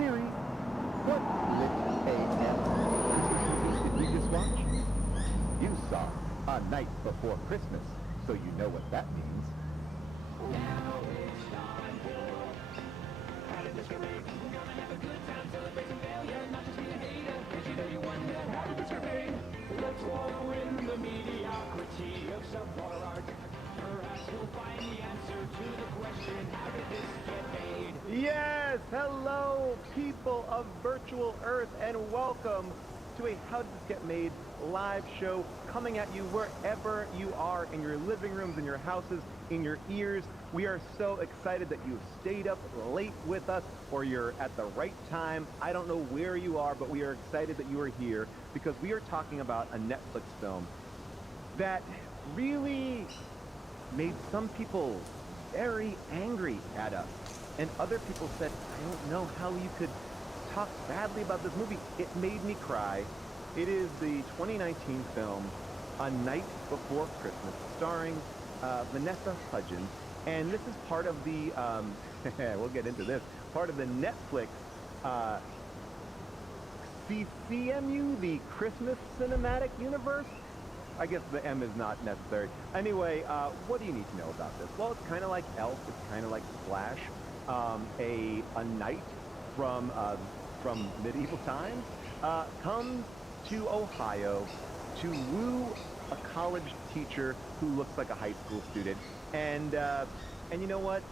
Siri, what lit AM Christmas movie did we just watch? You saw A Night Before Christmas, so you know what that means. Yes! Hello, people of virtual Earth, and welcome to a How Did This Get Made live show coming at you wherever you are, in your living rooms, in your houses, in your ears. We are so excited that you've stayed up late with us, or you're at the right time. I don't know where you are, but we are excited that you are here because we are talking about a Netflix film that really made some people very angry at us. And other people said, I don't know how you could talk badly about this movie. It made me cry. It is the 2019 film, A Night Before Christmas, starring Vanessa Hudgens. And this is part of the, we'll get into this, part of the Netflix CCMU, the Christmas Cinematic Universe. I guess the M is not necessary. Anyway, what do you need to know about this? Well, it's kind of like Elf. It's kind of like Splash. A knight from medieval times comes to Ohio to woo a college teacher who looks like a high school student. And you know what?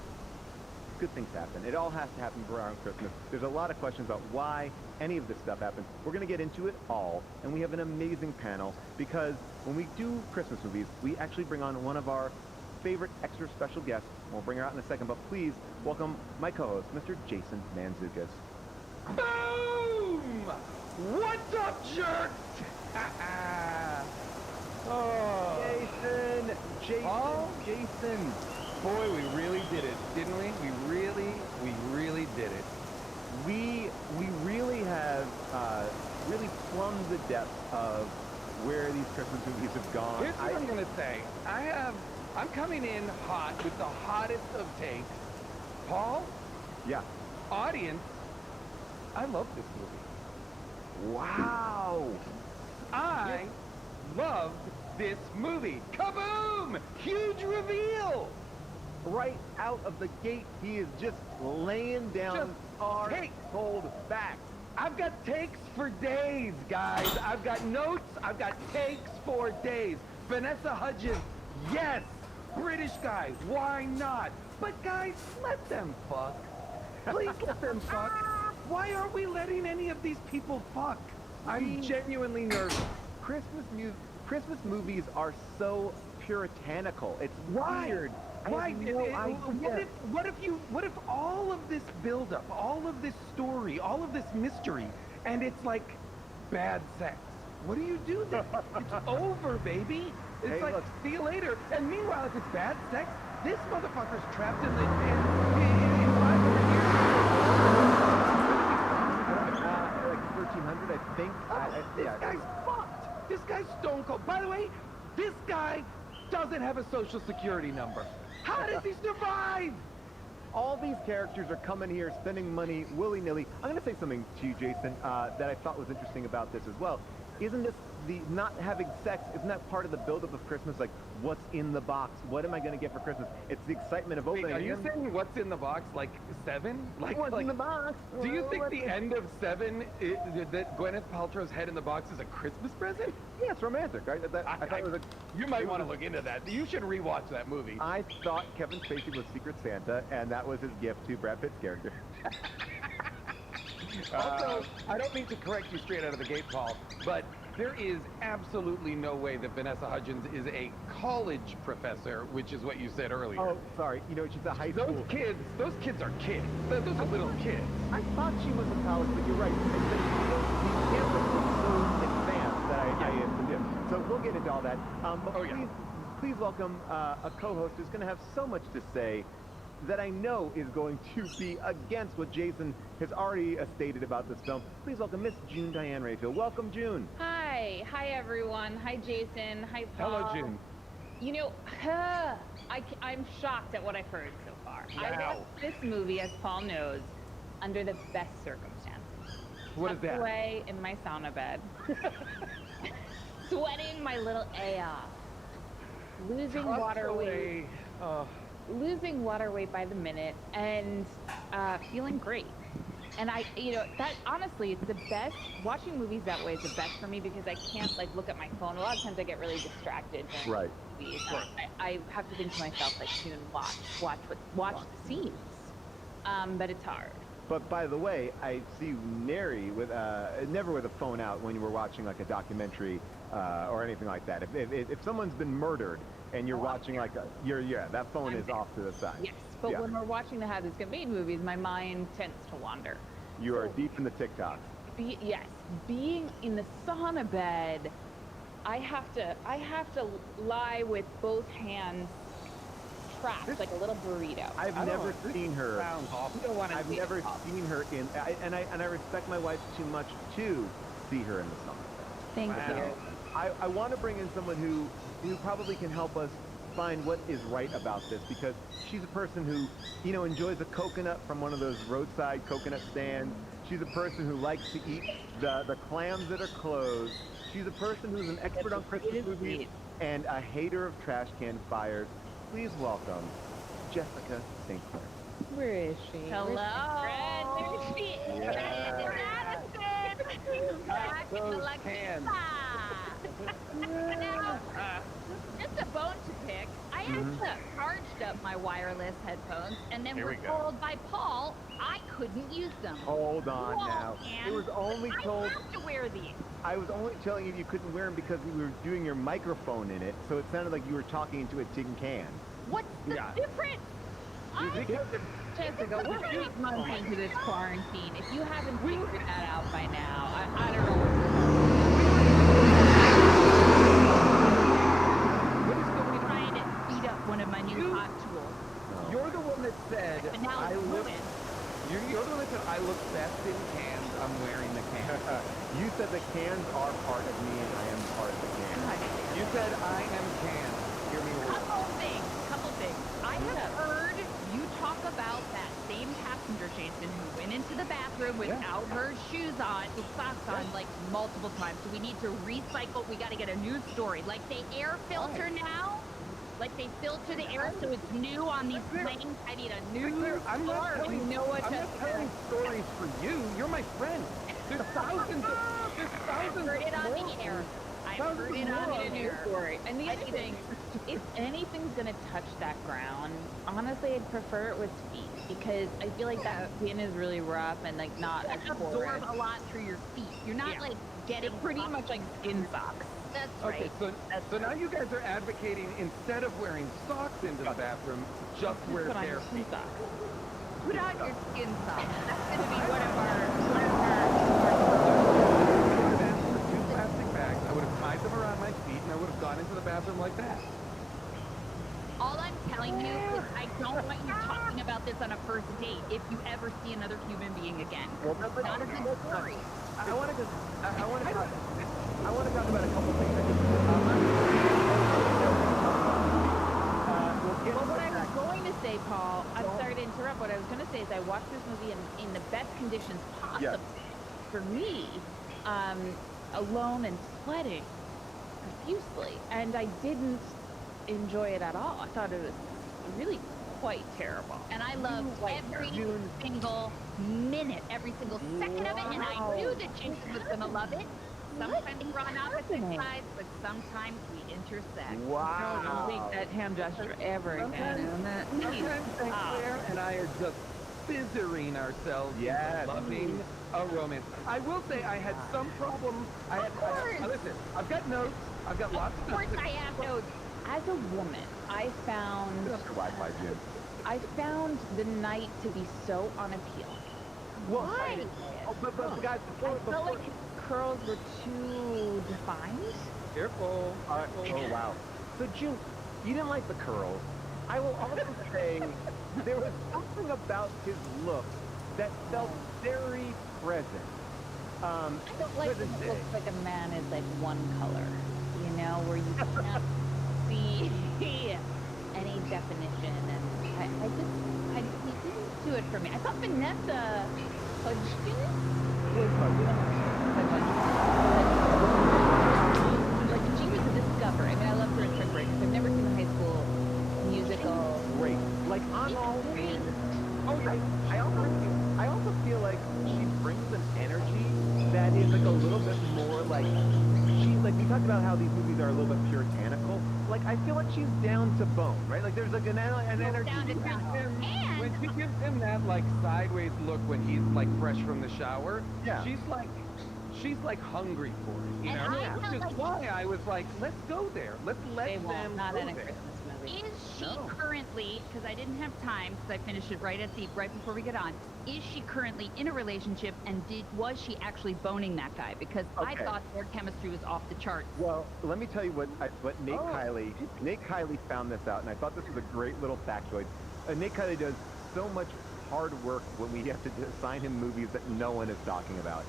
Good things happen. It all has to happen around Christmas. There's a lot of questions about why any of this stuff happens. We're going to get into it all, and we have an amazing panel because when we do Christmas movies, we actually bring on one of our favorite extra special guests. We'll bring her out in a second, but please welcome my co-host, Mr. Jason Mantzoukas. Boom! What's up, jerks? Oh. Jason. Boy, we really did it, didn't we? We really did it. We really have really plumbed the depths of where these Christmas movies have gone. Here's what I'm gonna say. I'm coming in hot with the hottest of takes. Paul? Yeah. Audience, I love this movie. Wow. I loved this movie. Kaboom! Huge reveal! Right out of the gate, he is just laying down hard, cold facts. I've got takes for days, guys. I've got notes. I've got takes for days. Vanessa Hudgens, yes. British guy, why not? But guys, let them fuck. Please let them fuck. Why aren't we letting any of these people fuck? I'm genuinely nervous. Christmas movies are so puritanical. It's weird. Why? No idea. What if all of this buildup, all of this story, all of this mystery, and it's like bad sex? What do you do then? It's over, baby. It's Hey, like, look. see you later. And meanwhile, if it's bad sex, this motherfucker's trapped in 500 like 1300, I think. years. This guy's fucked. This guy's stone cold. By the way, this guy doesn't have a social security number. How does he survive? All these characters are coming here, spending money willy-nilly. I'm going to say something to you, Jason, that I thought was interesting about this as well. Isn't this the not having sex, isn't that part of the buildup of Christmas? Like, what's in the box? What am I going to get for Christmas? It's the excitement of opening. Wait, are you saying what's in the box, like 7? What's in the box? Do you think the end of 7, that Gwyneth Paltrow's head in the box is a Christmas present? Yeah, it's romantic, right? I thought it was a... You might want to look into that. You should rewatch that movie. I thought Kevin Spacey was Secret Santa, and that was his gift to Brad Pitt's character. Also, I don't mean to correct you straight out of the gate, Paul, but there is absolutely no way that Vanessa Hudgens is a college professor, which is what you said earlier. Oh, sorry. You know, she's a high school. Those kids are kids. Those are little kids. I thought she was in college, but you're right. The campus was so advanced that I forgive. So we'll get into all that. But please welcome a co-host who's going to have so much to say that I know is going to be against what Jason has already stated about this film. Please welcome Miss June Diane Rayfield. Welcome, June. Hi everyone. Hi Jason. Hi Paul. Hello, June. You know, I'm shocked at what I've heard so far. Wow. I watched this movie, as Paul knows, under the best circumstances. What is Tucked that? away in my sauna bed, sweating my little A off, losing Tucked water weight, away. losing water weight by the minute, and feeling great. And that honestly, it's the best. Watching movies that way is the best for me because I can't like look at my phone. A lot of times I get really distracted during Right. movies. I have to think to myself like, tune and watch the scenes. But it's hard. But by the way, I see you never with a phone out when you were watching like a documentary or anything like that. If someone's been murdered and you're watching like that phone is off to the side. Yes, but Yeah. when we're watching the How This Get Made movies, my mind tends to wander. You are deep in the TikToks. Yes, being in the sauna bed, I have to lie with both hands trapped like a little burrito. I've never seen her. Sounds awful. You don't want to I've see never it. seen her in, and I respect my wife too much to see her in the sauna. Thank Wow. you. I want to bring in someone who probably can help us find what is right about this, because she's a person who, enjoys a coconut from one of those roadside coconut stands. She's a person who likes to eat the clams that are closed. She's a person who's an expert on Christmas movies and a hater of trash can fires. Please welcome Jessica St. Clair. Where is she? Hello. There she is. Yeah. Madison. Back in the Those lucky cans. spot. Now, just a bone to pick. I actually charged up my wireless headphones and then Here were we go. told by Paul I couldn't use them. Hold on Whoa, now. man. It was only told. I have to wear these. I was only telling you couldn't wear them because we were doing your microphone in it, so it sounded like you were talking into a tin can. What's the Yeah. difference? Jessica, we're 8 months into this quarantine. If you haven't figured that out by now, I don't know what you're What is going on? Trying to speed up one of my new hot tools. You're the one that said But now I it's look. ruined. You're the one that said I look best in cans. I'm wearing the can. You said the cans are part of me and I am part of the can. You said I am can. Hear me roar. Couple things. I have heard you talk about that same passenger, Jason, who went into the bathroom without her shoes on, with socks on, like multiple times. So we need to recycle. We got to get a new story. Like they air filter now. Like they filter the air so it's new on these planes. I need a new I'm not story. telling, You know what, I'm not Jessica? telling stories for you. You're my friend. There's thousands I heard it on the air. I heard it on the air. story. And the other thing, if anything's gonna touch that ground, honestly, I'd prefer it with feet because I feel like that skin is really rough and like not as Absorb porous. a lot through your feet. You're not Yeah. like getting Pretty much like skin socks. That's Okay, right. so now you guys are advocating instead of wearing socks into the bathroom, just wear Put on bare your skin feet. socks. Put on your skin socks. That's gonna be one of our. Then for 2 plastic bags, I would have tied them around my feet and I would have gone into the bathroom like that. All I'm telling you is I don't want you talking about this on a first date if you ever see another human being again. Well, It's not a good story. I want to talk about a couple things. Well, what I was going to say, Paul, I'm sorry to interrupt. What I was going to say is I watched this movie in the best conditions possible. Yes. For me, alone and sweating profusely, and I didn't enjoy it at all. I thought it was really quite terrible. And I loved every single minute, every single second of it, and I knew that Jason was going to love it. Sometimes we're on opposite happening? sides, but sometimes we intersect. Wow. Don't make that hand gesture ever again. Sometimes St. Clair and I are just scissoring ourselves Yes. into loving a romance. I will say I had some problem. Listen, I've got notes. I've got lots Of of course notes. I have notes. As a woman, I found Get off your Wi-Fi, Jim. the night to be so unappealing. Why? Oh, but guys, I before, felt like his curls were too defined. Careful. oh wow. So June, you didn't like the curls. I will also say there was something about his look that felt very present. I don't like when it looks like a man is like one color, you know, where you can't see any definition, and he didn't do it for me. I thought Vanessa Hudgens was like she was a discovery. I mean, I love her in Spring Break. I've never seen a high school musical. Great. Like on all Great. I also feel like she brings an energy that is like a little bit more like she's like we talked about how these movies are a little bit puritanical. Like I feel like she's down to bone, right? Like there's like an energy. Down to ground. When And she gives him that like sideways look when he's like fresh from the shower, Yeah. she's like hungry for it, you And know? I Which felt is like- why I was like, let's go there. Let's let They them won't. Not go in a there. Christmas movie. is she No. currently, because I didn't have time, because I finished it right before we get on, is she currently in a relationship, and was she actually boning that guy? Because I Okay. thought their chemistry was off the charts. Well, let me tell you what Nate Oh. Kiley found this out, and I thought this was a great little factoid. Nate Kiley does so much hard work when we have to assign him movies that no one is talking about,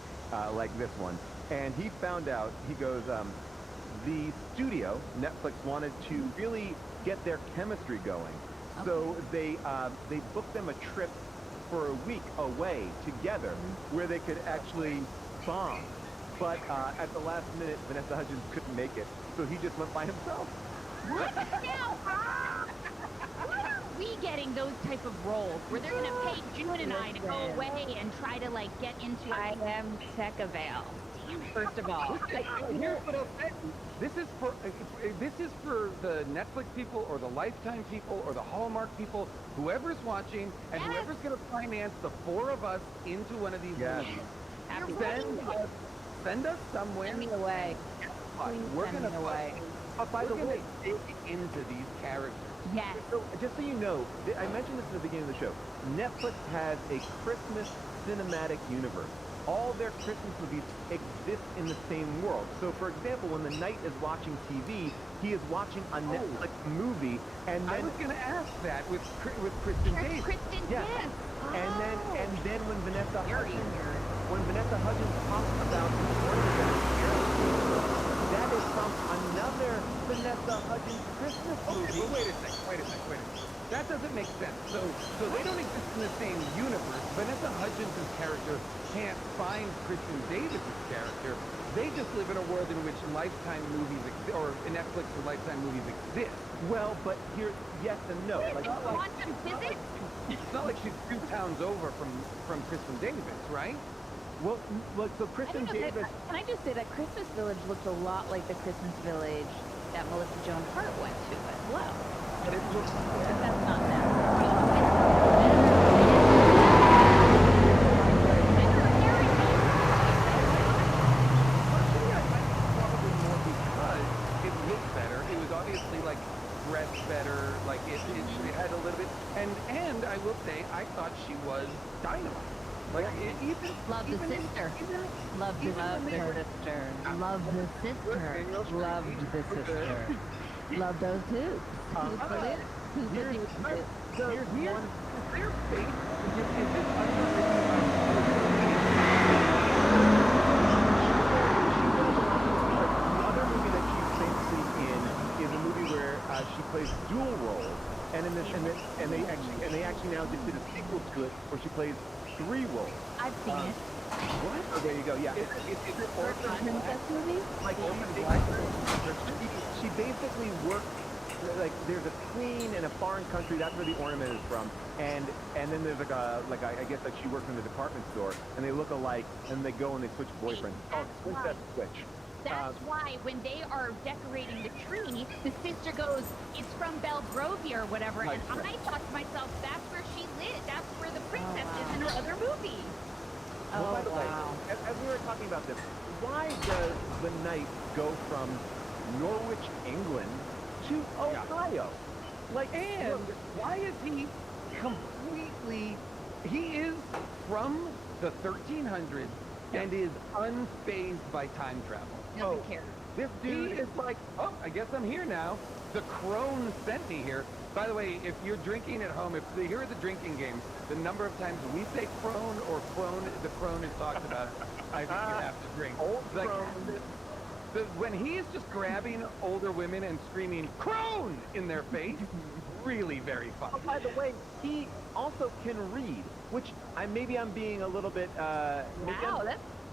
like this one. And he found out, he goes, the studio, Netflix, wanted to really get their chemistry going. So they booked them a trip for a week away together where they could actually bond. But at the last minute, Vanessa Hudgens couldn't make it, so he just went by himself. What now? Why aren't we getting those type of roles where they're gonna pay June and I to go Listen. away and try to like get into I am Tech-a-Vale. First of all. Here's what I'll say. This is for the Netflix people or the Lifetime people or the Hallmark people, whoever's watching and Yes. whoever's going to finance the four of us into one of these Yes. movies. Happy Send us somewhere. Send me away. Please We're send gonna me away. But by we're the gonna way, dig into these characters. yes. so just so you know, I mentioned this at the beginning of the show. Netflix has a Christmas cinematic universe. All their Christmas movies exist in the same world. So, for example, when the knight is watching TV, he is watching a Netflix movie, and I then was going to ask that with Kristen Davis. Kristen, Yeah. yes. and then when Vanessa Very Hudgens weird. talks about the character, that is from another Vanessa Hudgens Christmas Okay, movie. but wait a second. That doesn't make sense. So they don't exist in the same universe. Vanessa Hudgens' character can't find Kristen Davis' character. They just live in a world in which Lifetime movies or Netflix or Lifetime movies exist. Well, but here, yes and no. Like, Quantum physics? It's not like she's 2 towns over from Kristen Davis, right? well, so I Kristen don't know, Davis. can I just say that Christmas Village looked a lot like the Christmas Village that Melissa Joan Hart went to as well. But it looks But that's not them. probably more because it looked better. It was obviously like dressed better. Like it had a little bit. And I will say, I thought she was dynamite. Like even Love the even in- sister. even- Love the even when they were- sister. Love the sister. Loved the sister. Love those hoops. Who's for this? Who's for Here's, this? so here's Here's one. their face. Is this underrated? Another movie that she's famously in is a movie where she plays dual roles, and in this, and they actually now just did a sequel to it where she plays 3 roles. I've seen it. What? Oh, there you go. Yeah. Is it Orphan Princess movie? Like Orphan Black. Black? She basically works like there's a queen in a foreign country. That's where the ornament is from, and then there's I guess like she works in the department store, and they look alike, and they go and they switch boyfriends. Oh, Princess Switch. That's why when they are decorating the tree, the sister goes, "It's from Belgrovia or whatever," Right, and right. I thought to myself, "That's where she lived. That's where the princess is in her other movie." Well, by the way, wow. as we were talking about this, why does the knight go from Norwich, England, to Ohio? Like, And look, why is he completely... He is from the 1300s and is unfazed by time travel. Doesn't care. this He dude is like, oh, I guess I'm here now. The crone sent me here. By the way, if you're drinking at home, here are the drinking games. The number of times we say crone or crone, the crone is talked about, I think you have to drink. Old Like, crone. when he is just grabbing older women and screaming crone in their face, really very funny. Oh, by the way, he also can read. which maybe I'm being a little bit, Wow,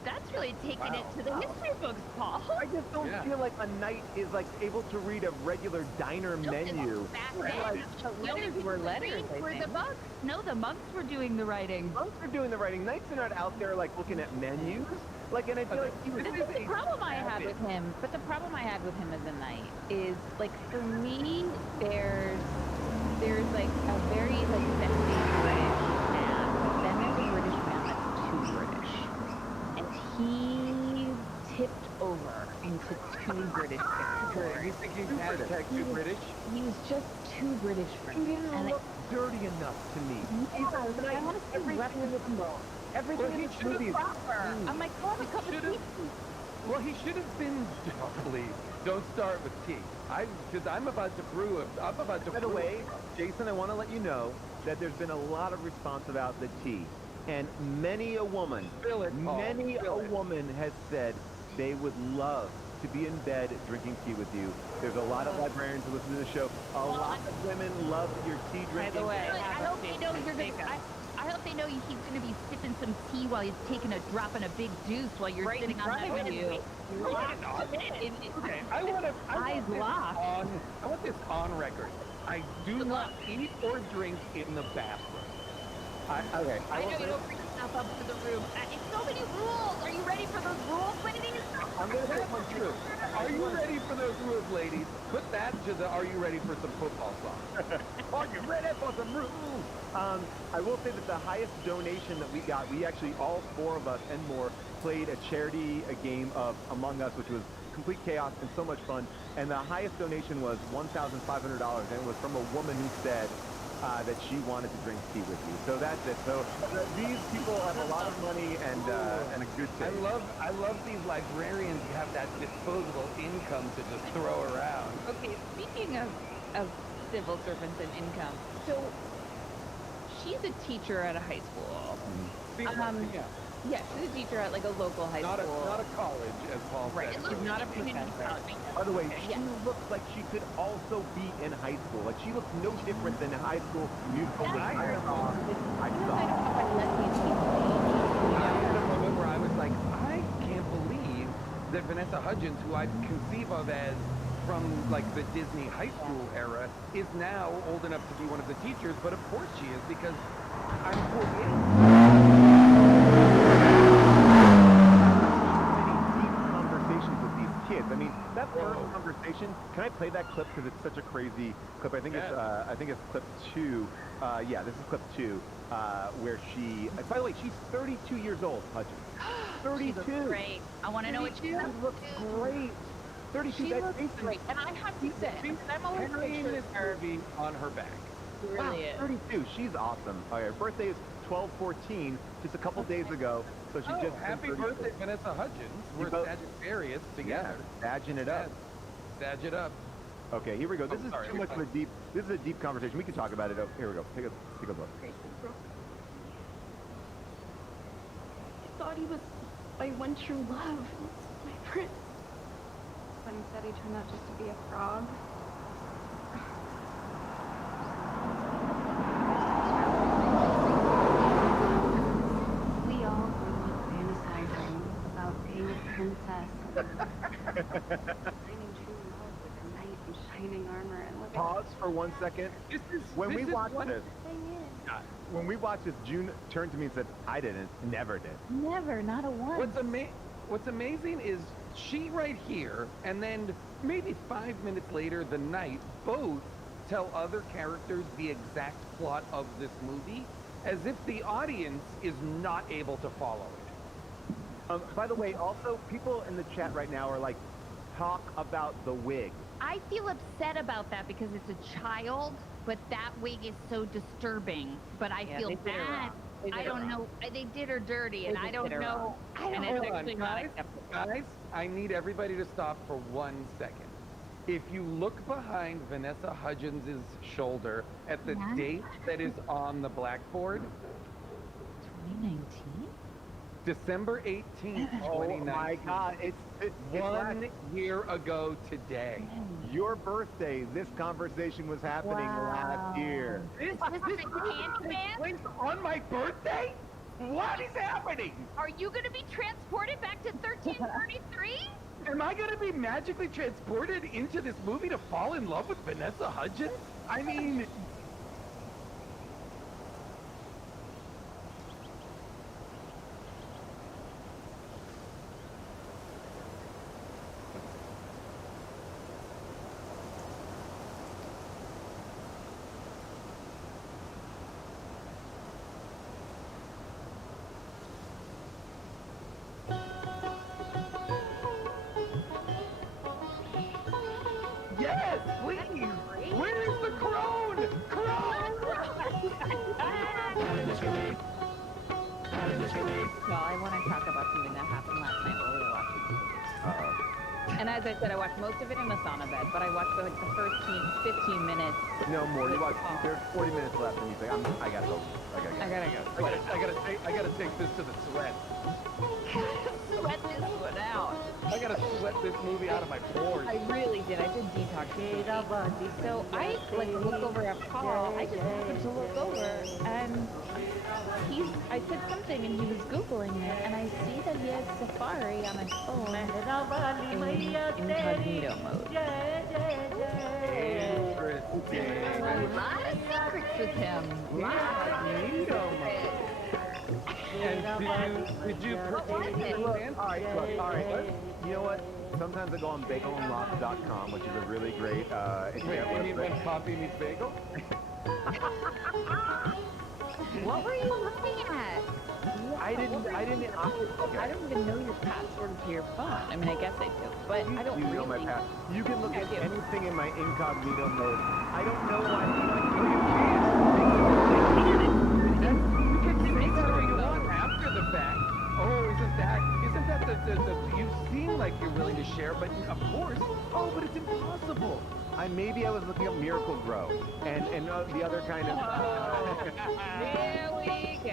that's really taking it to the history books, Paul. I just don't feel like a knight is like able to read a regular diner menu. Back Right. then, the only Letters people were who letters, read I were the think. monks. No, the monks were doing the writing. Monks are doing the writing. Knights are not out there like looking at menus. Like, and I feel like he was. But the problem I had with him, as a knight is like for me, there's like a very like sexy British man, but then there's a British man that's too British, and he tipped over into too British territory. You think he's hashtag too British? He was just too British for He me. didn't And look dirty enough to me. I want to see reputable. Everything in this movie is I'm like, oh, a cup of Should've- tea. Well, he should have been. Oh, please, don't start with tea. Because I'm about to brew. By the way, Jason, I want to let you know that there's been a lot of response about the tea. And many a woman, Spill it, Paul. many Spill a it. woman has said they would love to be in bed drinking tea with you. There's a lot of librarians who listen to the show. A lot of women love your tea By drinking. the way, I have a hope they face know to you're make gonna. up. I hope they know he's gonna be sipping some tea while he's taking a drop in a big juice while you're Right in sitting on front that of you. bed. Okay, I want Eyes this locked. I want this on record. I do not eat or drink in the bathroom. I know you don't bring yourself up to the room. It's so many rules. Are you ready for those rules, ladies? I'm going to say one true. Are you ready for those rules, ladies? Put that to the "Are you ready for some football" song. Are you ready for some rules? I will say that the highest donation that we got, we actually, all four of us and more, played a game of Among Us, which was complete chaos and so much fun. And the highest donation was $1,500, and it was from a woman who said that she wanted to drink tea with you. So that's it. So these people have a lot of money and a good I taste. love these librarians who have that disposable income to just throw around. Okay, speaking of civil servants and income, so she's a teacher at a high school. Yeah, she's a teacher at like a local high Not school. a college, as Paul Right, said. she's not a professor. By the way, she Yeah. looks like she could also be in high school. Like, she looks no different than high school musical that I saw. I don't know if I let these people I had a moment where I was like, I can't believe that Vanessa Hudgens, who I conceive of as from like the Disney high school era, is now old enough to be one of the teachers. But of course she is, because I'm 48. Many deep conversations with these kids. I mean, that first Whoa. conversation. Can I play that clip because it's such a crazy clip? I think Yes. it's clip 2. Yeah, this is clip 2, where she. By the way, she's 32 years old, Hudgens. 32. She looks great. I want to know what she She looks looks great. 32. She That's looks basically- great, and I have to say, She's I'm always carrying pictured this her. movie on her back. She Wow, really is. 32. She's awesome. Okay, her birthday is 12/14, just a couple days ago. So she Oh, just happy turned 32. birthday, Vanessa Hudgens. We're both- Sagittarius Yeah, together. badging it up. Sag it up. Okay, here we go. This is sorry. too much of a deep. This is a deep conversation. We can talk about it. Oh, here we go. Take a look. I thought he was my one true love, my prince. But instead he turned out just to be a frog. We all grew up fantasizing about being a princess. Finding true love with a knight in shining armor and look Pause for 1 second. When we watched this, the thing is. when we watched this, June turned to me and said, "I didn't. Never did." Never, not a one. What's amazing is she right here, and then maybe 5 minutes later, the knight both tell other characters the exact plot of this movie, as if the audience is not able to follow it. By the way, also people in the chat right now are like, talk about the wig. I feel upset about that because it's a child, but that wig is so disturbing. But I Yeah, feel they did her bad. wrong. They did I her don't wrong. know. They did her dirty, and They I just don't did her know. wrong. I don't And know. it's Hold on, actually not guys. acceptable. Guys, I need everybody to stop for 1 second. If you look behind Vanessa Hudgens' shoulder at the Yeah. date that is on the blackboard, 2019? December 18th, Oh 2019. my God, it's 1 year ago today. your birthday. This conversation was happening last year. This Candyman? takes place on my birthday? What is happening? Are you gonna be transported back to 1333? Am I gonna be magically transported into this movie to fall in love with Vanessa Hudgens? I mean, yes, please. Where is the crone? Crone! Well, I want to talk about something that happened last night while we were watching the movie. And as I said, I watched most of it in the sauna bed, but I watched like the first 15 minutes. No more. You watch. There's 40 minutes left, and you think, I gotta go. I gotta go. I gotta take this to the sweat. Sweat this one out. I gotta sweat this movie out of my pores. I really did. I did detox. So I like look over at Paul. I just happened to look over, and I said something, and he was Googling it, and I see that he has Safari on his phone in incognito mode. Interesting. A lot of secrets with him. And did you What was it? Look, all right. You know what? Sometimes I go on bagelandlots.com, which is a really great internet Wait, you mean website. when coffee meets bagel? What were you looking at? I didn't. I don't even know your password to your phone. I mean, I guess I do, but I don't You really. know my path. You can look I at do. anything in my incognito mode. I don't know why. You can say whatever you want after the fact. Oh, isn't that the you seem like you're willing to share, but of course. Oh, but it's impossible. Maybe I was looking up Miracle Grow and the other kind of. There we go.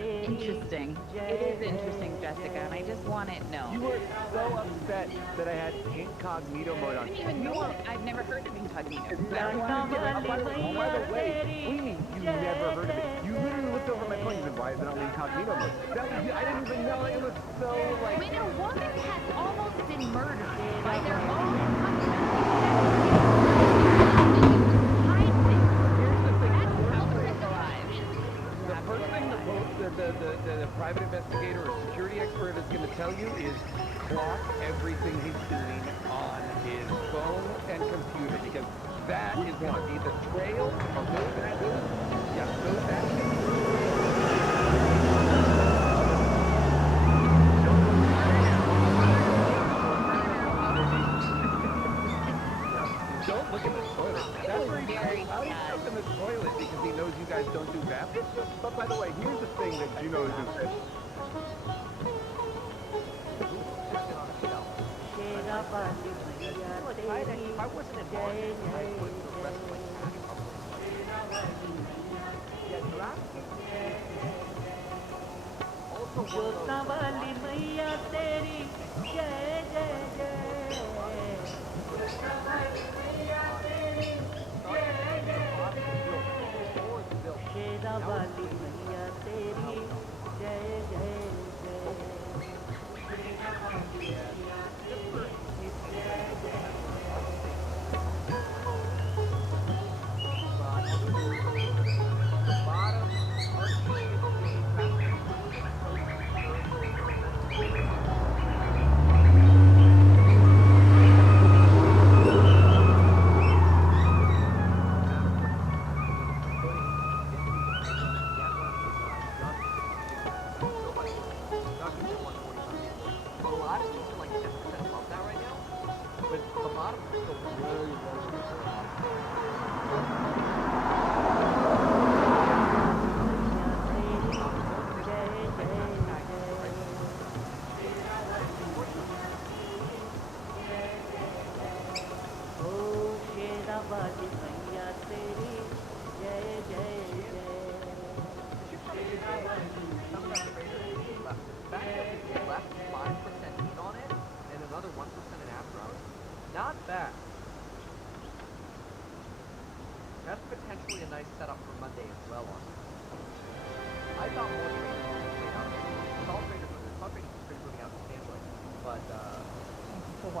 Interesting. It is interesting, Jessica, and I just want it known. You were so upset that I had incognito mode I on. didn't even know it. I've never heard of incognito. By the way, what do you mean you never heard of it? You literally looked over my phone and said, why is it on incognito mode? I didn't even know. It was so like. When a woman has almost been murdered by their own husband, hide things. Here's the thing. That's how Chris alive. The first thing that the private investigator or security expert is going to tell you is clock everything he's doing on his phone and computer, because that is going to be the trail of those actions. Don't look in the toilet. That's where he's up in the toilet because he knows you guys don't do baptism. But by the way, here's the thing that you know is this. If I wasn't involved, I would wrestling.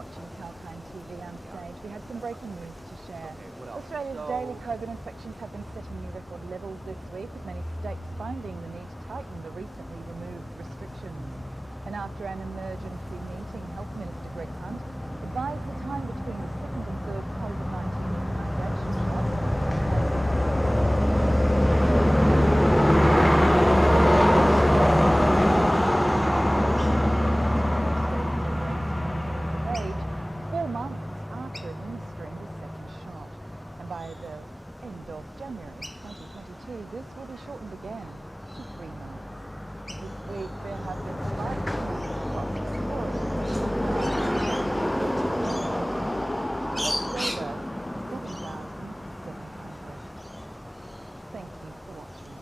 watching Calcine TV on stage. We had some breaking news to share. what else? Australia's daily COVID infections have been setting new record levels this week, with many states finding the need to tighten the recently removed restrictions. And after an emergency meeting, Health Minister Greg Hunt advised the time between the second and third COVID-19 immunisation shots. January 2022, this will be shortened again to 3 months. This week there have been slight Thank you for watching.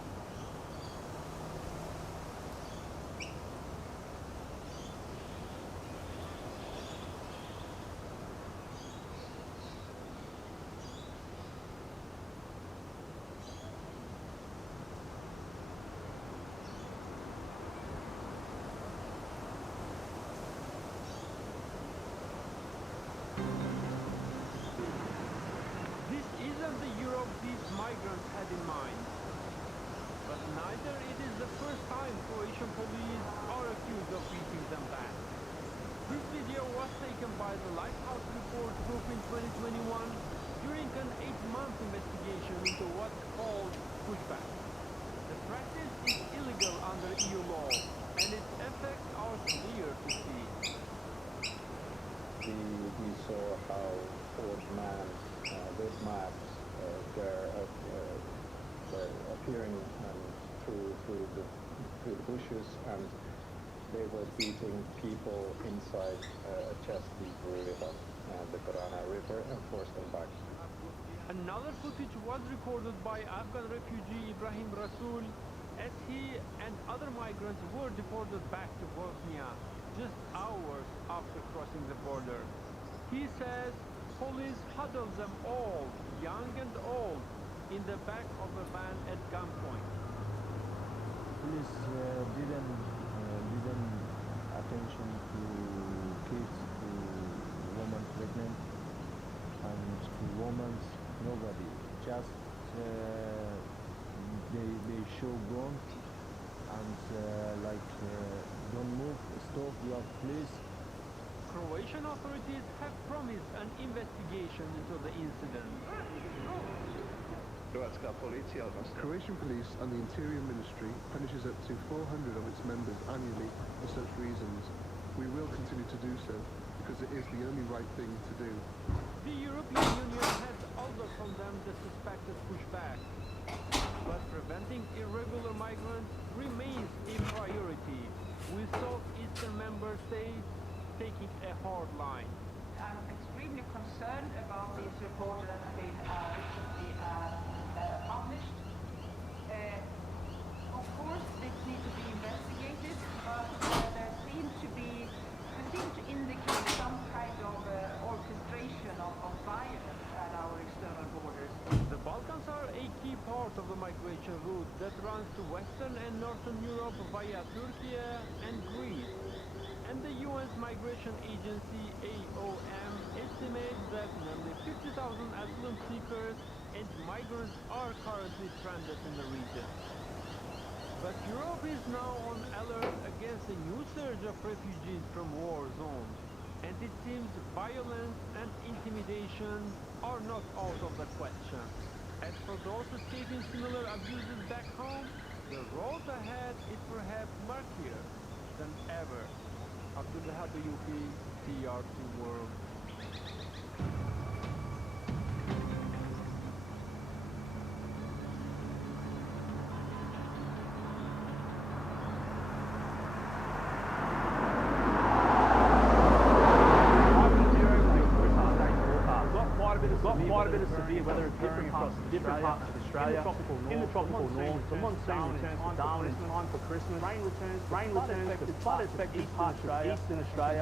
migrants had in mind. But neither it is the first time Croatian police are accused of beating them back. This video was taken by the Lighthouse Report group in 2021 during an 8-month investigation into what's called pushback. The practice is illegal under EU law, and its effects are clear to see. We saw how forged maps with maps were appearing through the bushes, and they were beating people inside a Chesapeake River, the Parana River, and forced them back. Another footage was recorded by Afghan refugee Ibrahim Rasul as he and other migrants were deported back to Bosnia just hours after crossing the border. He says police huddled them all, young and old, in the back of a van at gunpoint. Police didn't attention to kids, to women pregnant, and to women, nobody. Just they show gun and don't move, stop, please. Croatian authorities have promised an investigation into the incident. Croatian police and the Interior Ministry punishes up to 400 of its members annually for such reasons. We will continue to do so because it is the only right thing to do. The European Union has also condemned the suspected pushback, but preventing irregular migrants remains a priority, with southeastern member states taking a hard line. I'm extremely concerned about this report that has been recently published. Of course, this needs to be investigated, but there seems to indicate some kind of orchestration of violence at our external borders. The Balkans are a key part of the migration route that runs to Western and Northern Europe via Turkey and Greece. And the UN's migration agency, AOM, estimates that nearly 50,000 asylum seekers and migrants are currently stranded in the region. But Europe is now on alert against a new surge of refugees from war zones. And it seems violence and intimidation are not out of the question. As for those escaping similar abuses back home, the road ahead is perhaps murkier than ever. Abdul Wahab Ayubi, TR2 World. Quite a bit of severe weather occurring across different parts of Australia. In the tropical north, the monsoon returns to Darwin in time for Christmas. Rain returns to flood-affected parts of Eastern Australia.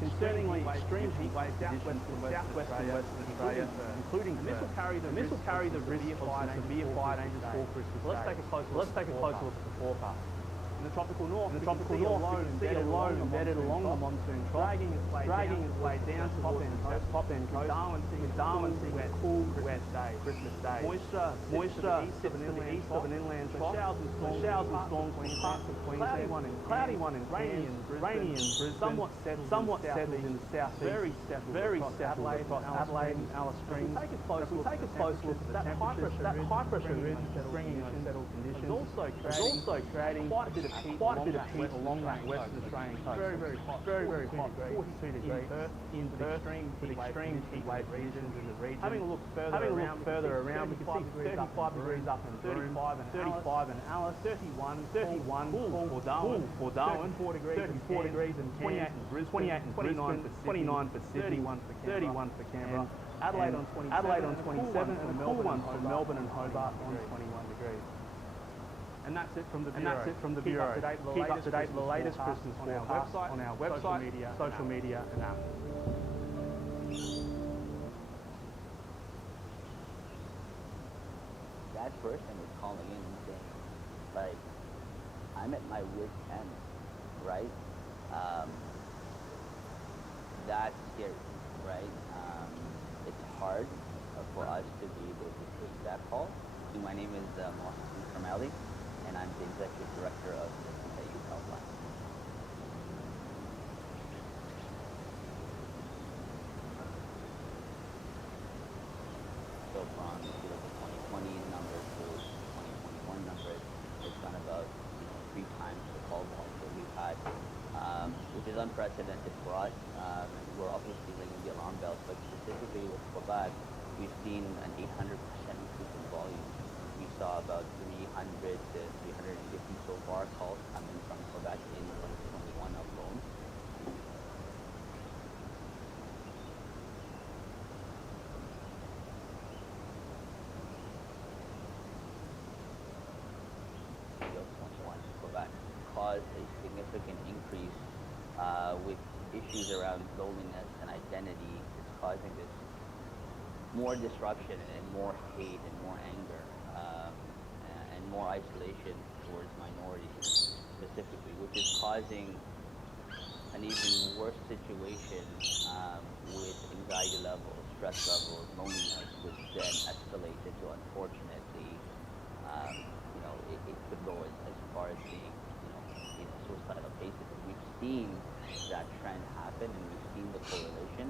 Concerningly, extreme heat wave conditions in southwest and western Australia, including this will carry the risk of severe fire dangers for Christmas Day. Let's take a closer look at the forecast. In the tropical north, you can see a low embedded along the monsoon trough, dragging its way down to top end coast, with Darwin seeing a cool, wet day, Christmas Day. Moisture sits to the east of an inland trough, showers and storms from parts of Queensland, cloudy one in rainy and Brisbane, somewhat settled in the southeast, very settled across Adelaide and Alice Springs. If we take a close look at that high pressure ridge is bringing unsettled conditions, also creating quite a bit of heat along that western Australian coast. Very hot, 42 degrees in Perth, with extreme heat wave regions in the region. Having a look further around, we can see 35 degrees up in 35 in Alice, 31 for Darwin, 34 degrees in 28 in Brisbane, 29 for Sydney, 31 for Canberra, Adelaide on 27, and a cool one for Melbourne and Hobart on 21 degrees. And that's it from the Bureau. Keep up to date with the latest Christmas forecast on our website, social media and app. That person is calling in and saying, like, I'm at my wit's end, right? That's scary, right? It's hard for us to be able to take that call. My name is Mohsen Karmali, and I'm the Executive Director of the Youth Helpline. So from the 2020 numbers to 2021 numbers, it's gone about 3 times the call volume that we've had, which is unprecedented for us. We're obviously ringing the alarm bells, but specifically with Quebec, we've seen an 800% increase in volume. We saw about 300 to 350 so far calls coming from Quebec in 2021 alone. Quebec caused a significant increase with issues around loneliness and identity. It's causing this more disruption and more hate and more anger and more isolation towards minorities specifically, which is causing an even worse situation with anxiety levels, stress levels, loneliness, which then escalates into, unfortunately, it could go as far as being, suicidal cases. And we've seen that trend happen, and we've seen the correlation.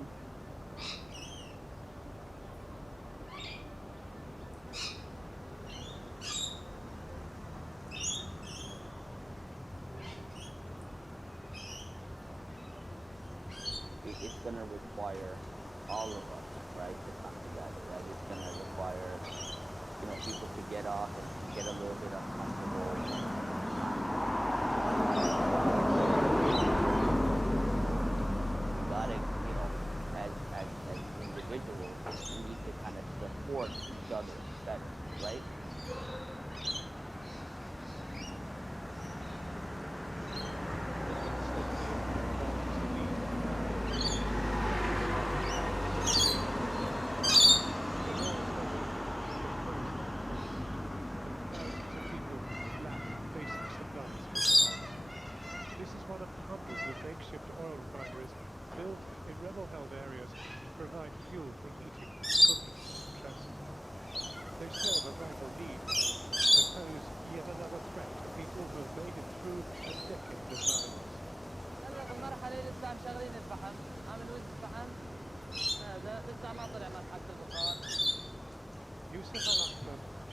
It's going to require all of us, right, to come together. Right? It's going to require, people to get off and get a little bit uncomfortable. We got to, as individuals, we need to kind of support each other better, right?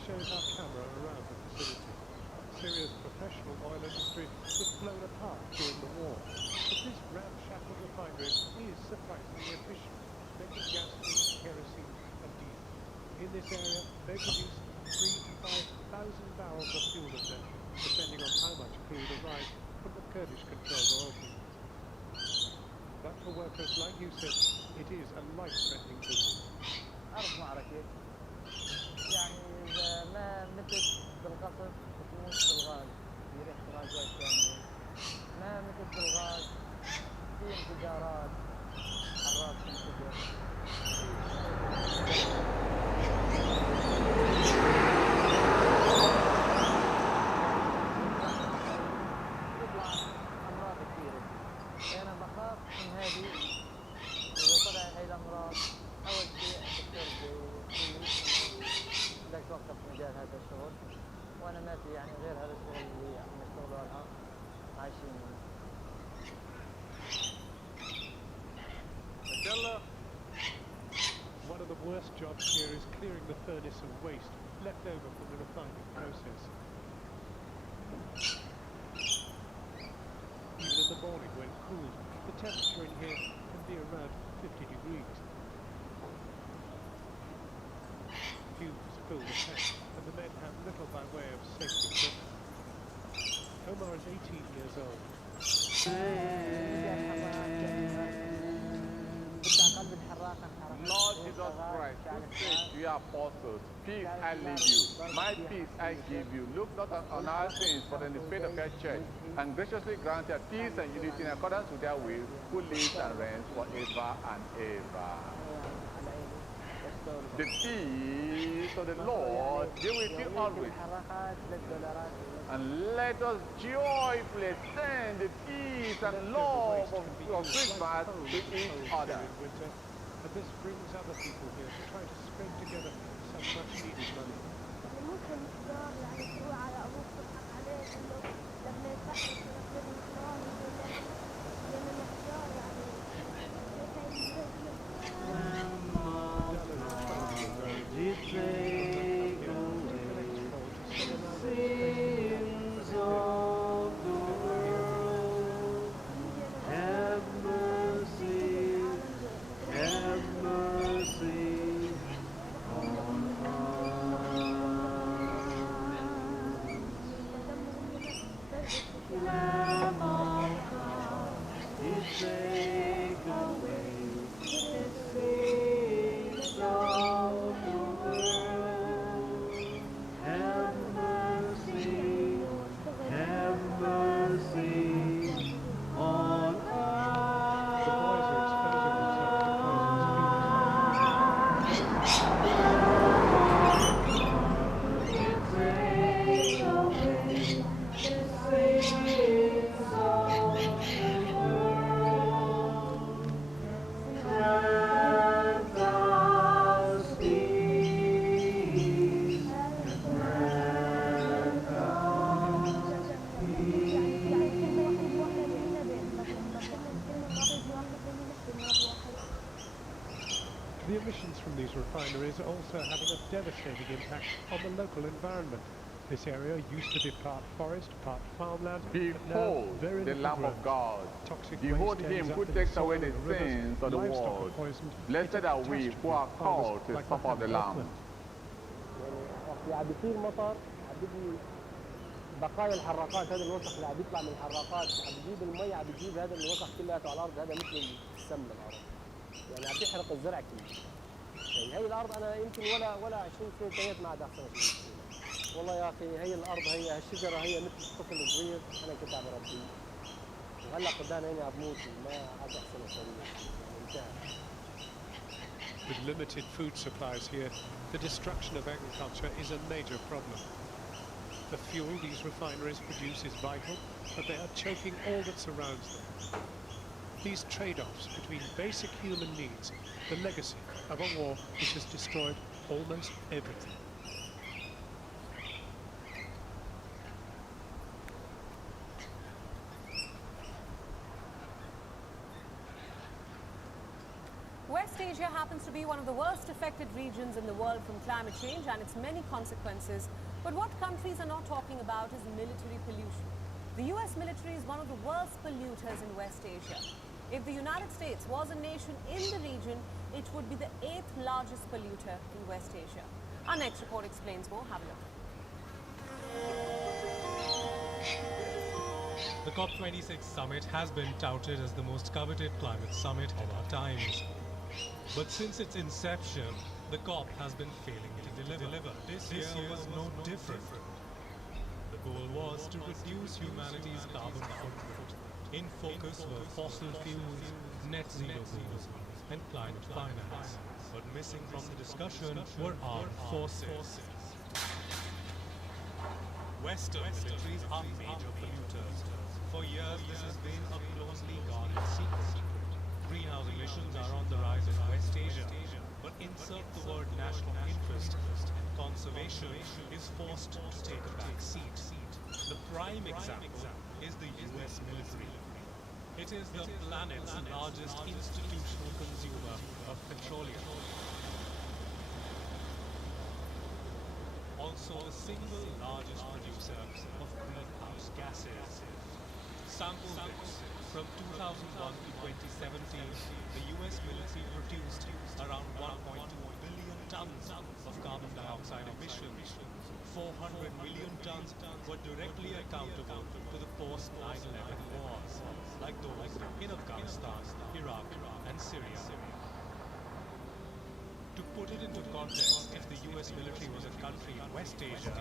shows our camera around the facility. Syria's professional oil industry was blown apart during the war. But this ramshackle refinery is surprisingly efficient, making gasoline, kerosene and diesel. In this area, they produce 3,000 to 5,000 barrels of fuel a day, depending on how much crude arrives from the Kurdish-controlled oil fields. But for workers like Yusuf, it is a life-threatening business. أعرف معركة يعني إذا ما متت بالقصف بتموت بالغاز في احتراق كامل ما متت بالغاز في انفجارات حراق تنفجر excess of waste left over from the refining process. Even in the morning when cooled, the temperature in here can be around 50 degrees. Fumes fill the tank, and the men have little by way of safety equipment. Omar is 18 years old. Lord Jesus Christ, who said to your apostles, peace I leave you, my peace I give you. Look not on our sins, but on the faith of your church, and graciously grant her peace and unity in accordance with their will, who lives and reigns forever and ever. The peace of the Lord be with you always. And let us joyfully send the peace and love of Christmas to each other. And this brings other people here to try to scrape together some much needed money. The emissions from these refineries are also having a devastating impact on the local environment. This area used to be part forest, part farmland. Behold the Lamb of God. Behold him who takes away the sins of the world. Blessed are we who are called to suffer the Lamb. عم بيصير مطر عم بيجي بقايا الحراقات، هذا الوسخ اللي عم بيطلع من الحراقات عم بيجيب المي، عم بيجيب هذا الوسخ كلياته على الارض. هذا مثل السم للارض، يعني عم بيحرق الزرع كله. يعني هي الارض انا يمكن ولا 20 سنه تهيت ما عاد احسن شيء. والله يا اخي هي الارض، هي هالشجره هي مثل طفل صغير انا كنت عم بربيه، وهلا قدام عيني عم بموت ما عاد احسن شيء، يعني انتهى. With limited food supplies here, the destruction of agriculture is a major problem. The fuel these refineries produce is vital, but they are choking all that surrounds them. These trade-offs between basic human needs, the legacy of a war which has destroyed almost everything. West Asia happens to be one of the worst affected regions in the world from climate change and its many consequences. But what countries are not talking about is military pollution. The US military is one of the worst polluters in West Asia. If the United States was a nation in the region, it would be the 8th largest polluter in West Asia. Our next report explains more. Have a look. The COP26 summit has been touted as the most coveted climate summit of our times. But since its inception, the COP has been failing to deliver. This year was no different. The goal was to reduce humanity's carbon footprint. In focus were fossil fuels, net zero goals, and climate finance. But missing from the discussion were armed forces. Western militaries are major polluters. For years, this has been a closely guarded secret. Greenhouse emissions are on the rise in West Asia, but insert the word national interest, and conservation is forced to take a back seat. The prime example is the US military. It is the planet's largest institutional consumer of petroleum. also the single largest producer of greenhouse gases. Sample this. From 2001 to 2017, the US military produced around 1.2 billion tons of carbon dioxide emissions. 400 million tons were directly accountable to the post-9/11 wars, like those in Afghanistan, Iraq, and Syria. To put it into context, if the US military was a country in West Asia,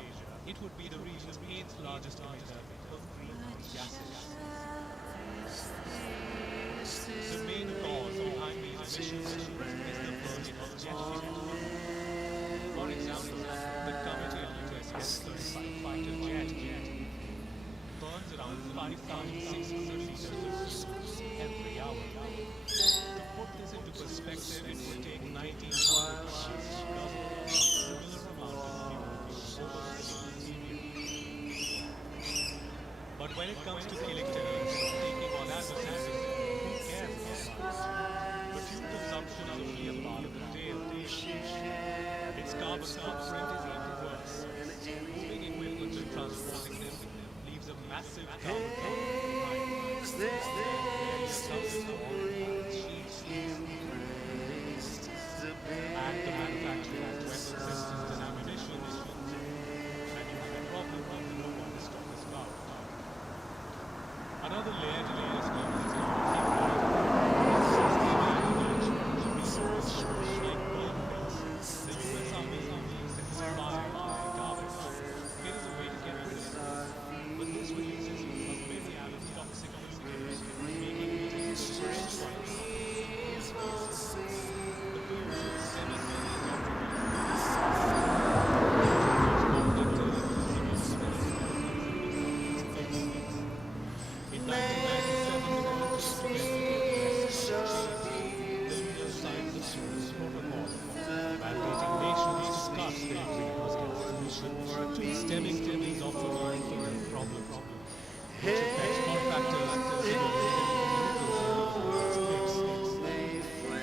it would be the region's 8th largest emitter of greenhouse gases. The main cause behind these emissions is the burning of jet fuel. For example, the coveted US F-35 fighter jet burns around 5,600 liters of fuel every hour. To put this into perspective, it would take 19 miles to double a similar amount of fuel over a period. But when it comes to killing terrorists or taking on adversaries, who cares about us? But fuel consumption is only a part of the tale. Its carbon footprint is even worse. Moving equipment and transporting them leaves a massive carbon footprint behind. And the manufacturing of weapon systems and ammunition, and you have a problem that no one is talking about. Another layer to this problem is the US Army is inspired by carbon. It is a way to get rid of it, but this releases a myriad of toxic pollutants, making it difficult for anyone. The pollution stemming from in 1997, the military the leaders signed the Paris Protocol, mandating nations to cut their greenhouse gas emissions to stemming of the world problem, which affects contractors,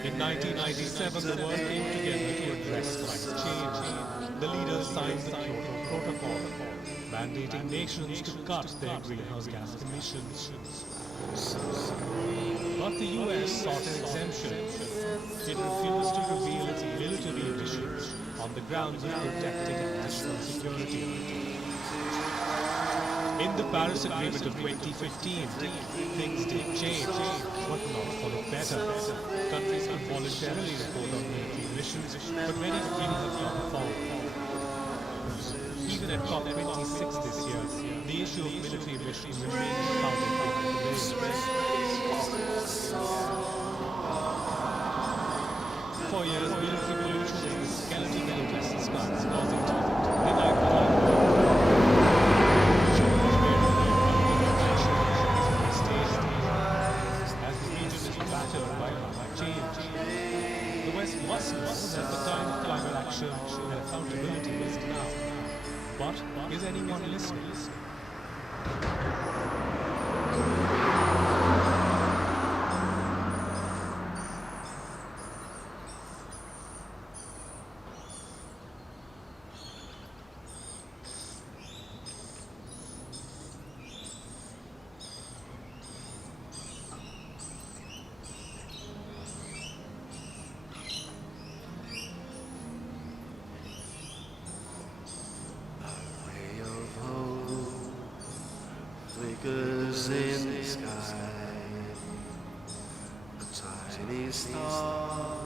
in 1997, the world came together to address climate change. The leaders signed the Kyoto Protocol, mandating nations to cut their greenhouse gas emissions. But the US sought an exemption. It refused to reveal its military emissions on the grounds of protecting national security. In the Paris Agreement of 2015, things did change, but not for the better. Countries could voluntarily report on military emissions, but many didn't have gone forward. Even at COP26 this year, the issue of military emissions remains clouded behind the veil. For years, military pollution is the skeleton in the Western skies, causing the West must know that the time of climate action and accountability is now. But is anyone listening? Flickers in the sky, a tiny star,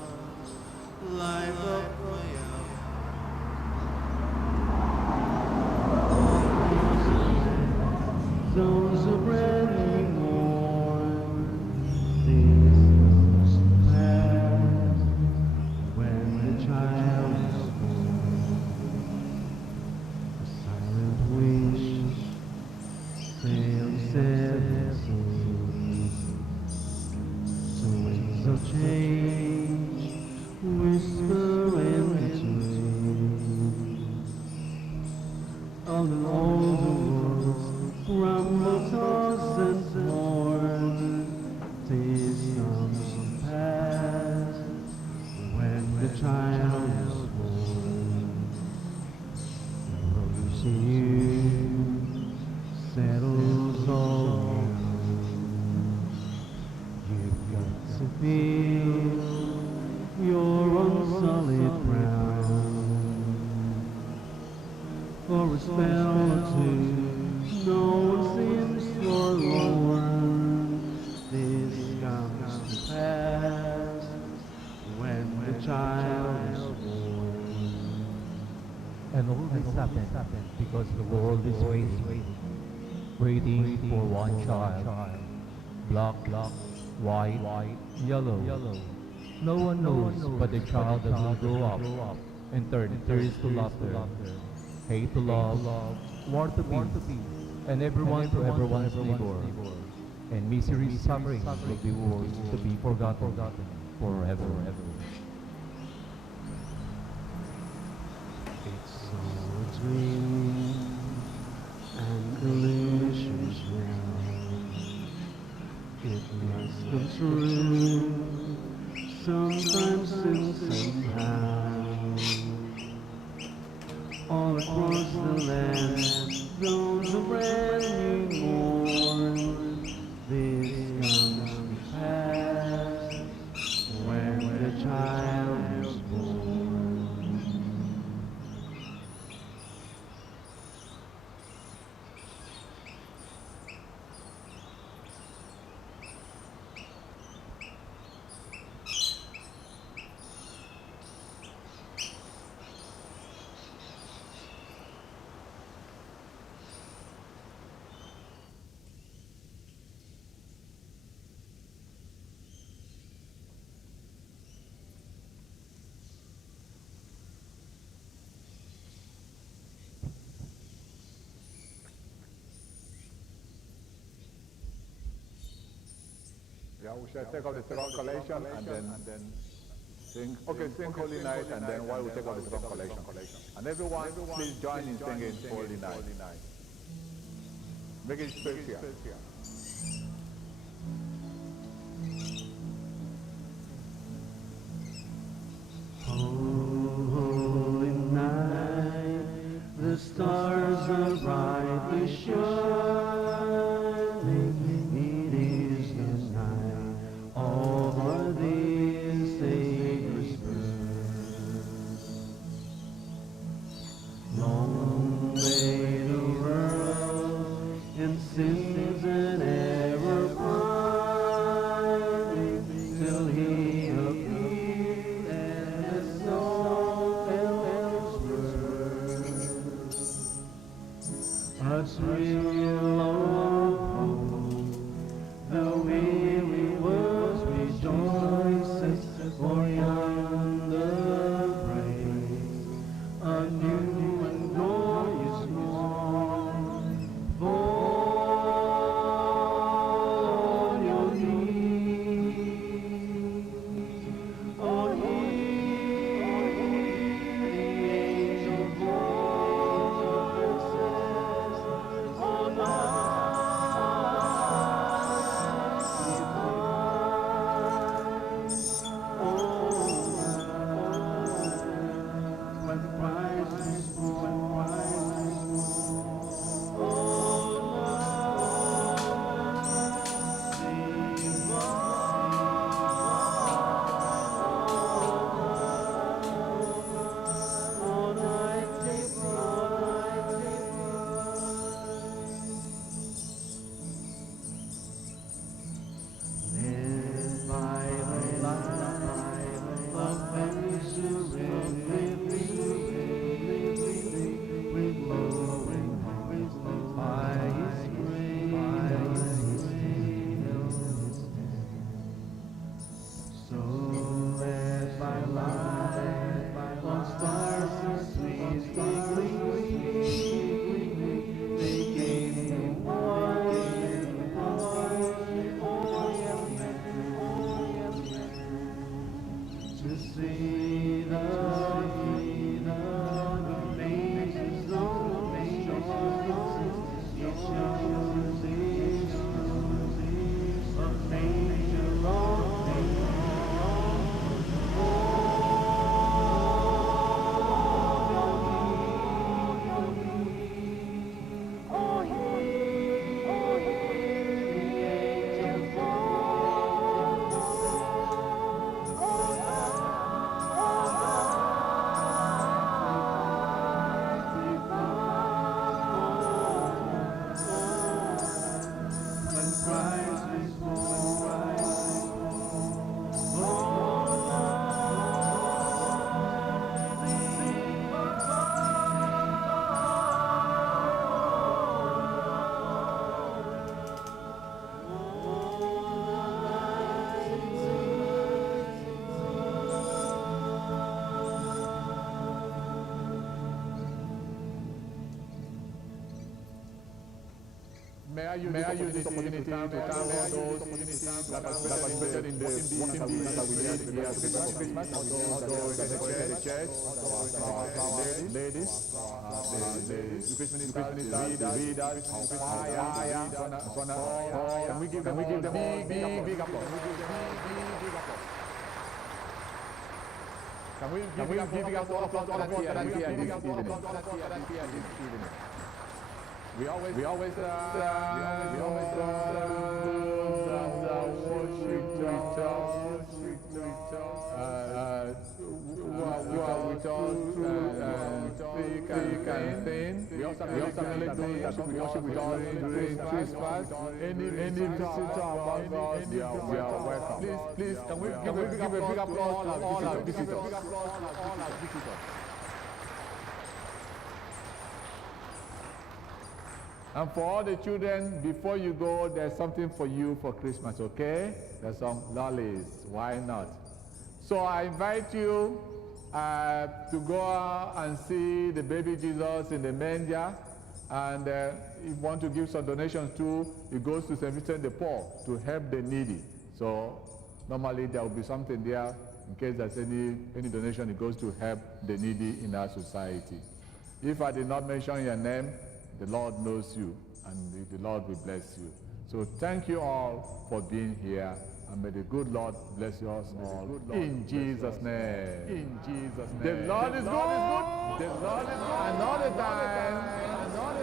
light up way up. Those are brand new morn, things must pass when the child is born. A silent wish sails ever seas, so winds of change whisper in the trees. On the world rumble, toss and mourn, days comes and pass when the child is born. waiting for one child. Black, white, yellow. No one knows but the child that will grow up and turn tears to laughter, hate to love, war to peace, and everyone to everyone's neighbor. And misery, suffering will be words to be forgotten forever. It's all a dream and delicious now. It must come true sometimes and somehow. All across the land, those brand new morn. This comes to pass when the child is born. Yeah, we shall take out the second collection and then sing. Okay, sing Holy Night, and then while we take out the second collection. And everyone, please join in singing Holy Night. Make it special. Holy night, the stars are brightly shining. It is the night of our dear Savior's birth. Long lay the world in sins and error pining, till He appeared and the soul felt a thrill of hope. The weary world rejoices, for yonder breaks a new and glorious morn. Fall on your knees, oh, hear the angel voice that says, oh, night. May I use this opportunity to thank all those that participated in the working deeds that we did here at Christmas, all those in the church, ladies, the Christmas readers, can we give them a big applause? Can we give big applause to all of us that are here this evening? We always worship speak and sing. We also worship during Christmas. Any visitor among us, we are welcome. Please, can we give a big applause to all our visitors? And for all the children, before you go, there's something for you for Christmas, okay? There's some lollies. Why not? So I invite you to go and see the baby Jesus in the manger. And if you want to give some donations too, it goes to St. Vincent de Paul to help the needy. So normally there will be something there in case there's any donation, it goes to help the needy in our society. If I did not mention your name, the Lord knows you, and the Lord will bless you. So thank you all for being here, and may the good Lord bless you all in Jesus' name. In Jesus' name. The Lord is good. The Lord is good. And all the time.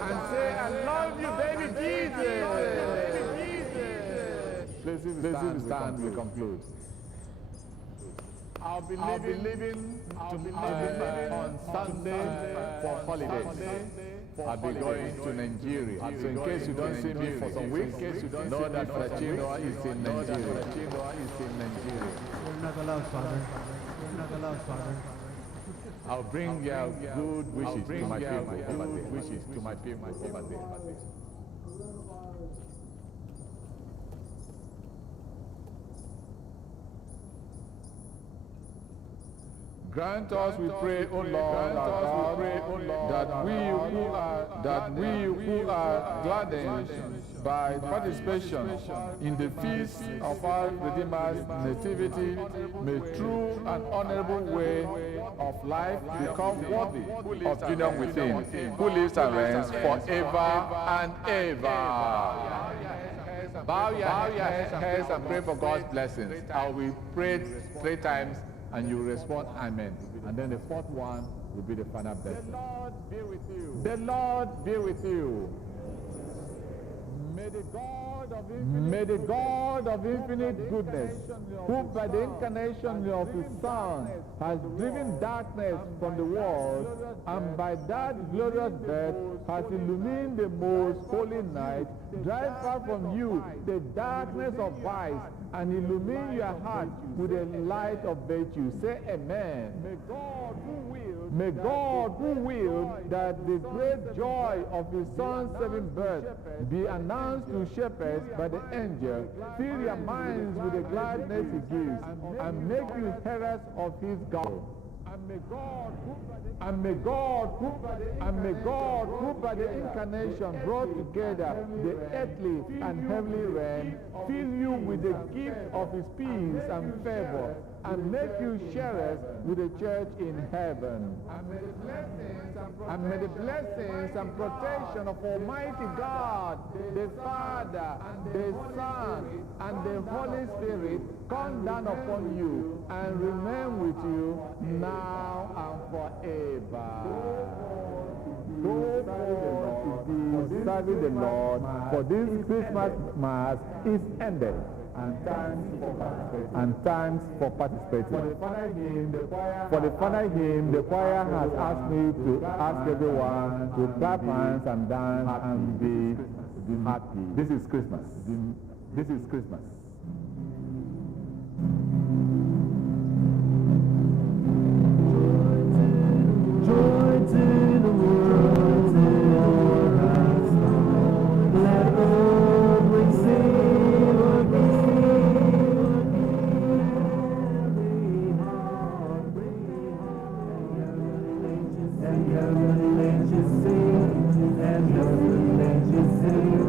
And say, I love you, baby Jesus. Please stand, we conclude. I'll be leaving on Sunday for holidays. I'll be going to Nigeria. So in case you don't see me for some weeks, know that Frachino is in Nigeria. You're not allowed, Father. You're not allowed, Father. I'll bring good wishes to my people over there. Grant us, we pray, O Lord, that we who are gladdened by participation in the feast of our Redeemer's nativity, may true and honorable way of life become worthy of union with Him, who lives and reigns forever and ever. Bow your heads and pray for God's blessings. I will pray 3 times. And you respond, Amen. And then the 4th one will be the final blessing. The Lord be with you. The Lord be with you. May the God of infinite goodness, who by the incarnation of His Son has driven darkness from the world, and by that glorious birth has illumined the most holy night, drive far from you the darkness of vice, and illumine your heart with the light of virtue. Say amen. May God who willed that the great joy of His Son's saving birth be announced to shepherds by the angel, fill your minds with the gladness He gives, and make you heralds of His gospel. And may God, who by the incarnation brought together the earthly and heavenly realm, fill you with the gift of His peace and favor, and make you sharers with the church in heaven. And may the blessings and protection of Almighty God, the Father, the Son, and the Holy Spirit come down upon you and remain with you now and forever. Go forth to serving the Lord, for this Christmas Mass is ended. And thanks for participating. For the final hymn, the choir has asked me to ask everyone to clap hands and dance and be happy. This is Christmas. This is Christmas. Joy to the world, till Christ come. Let all we sing every heart, and young angels sing, and young angels sing.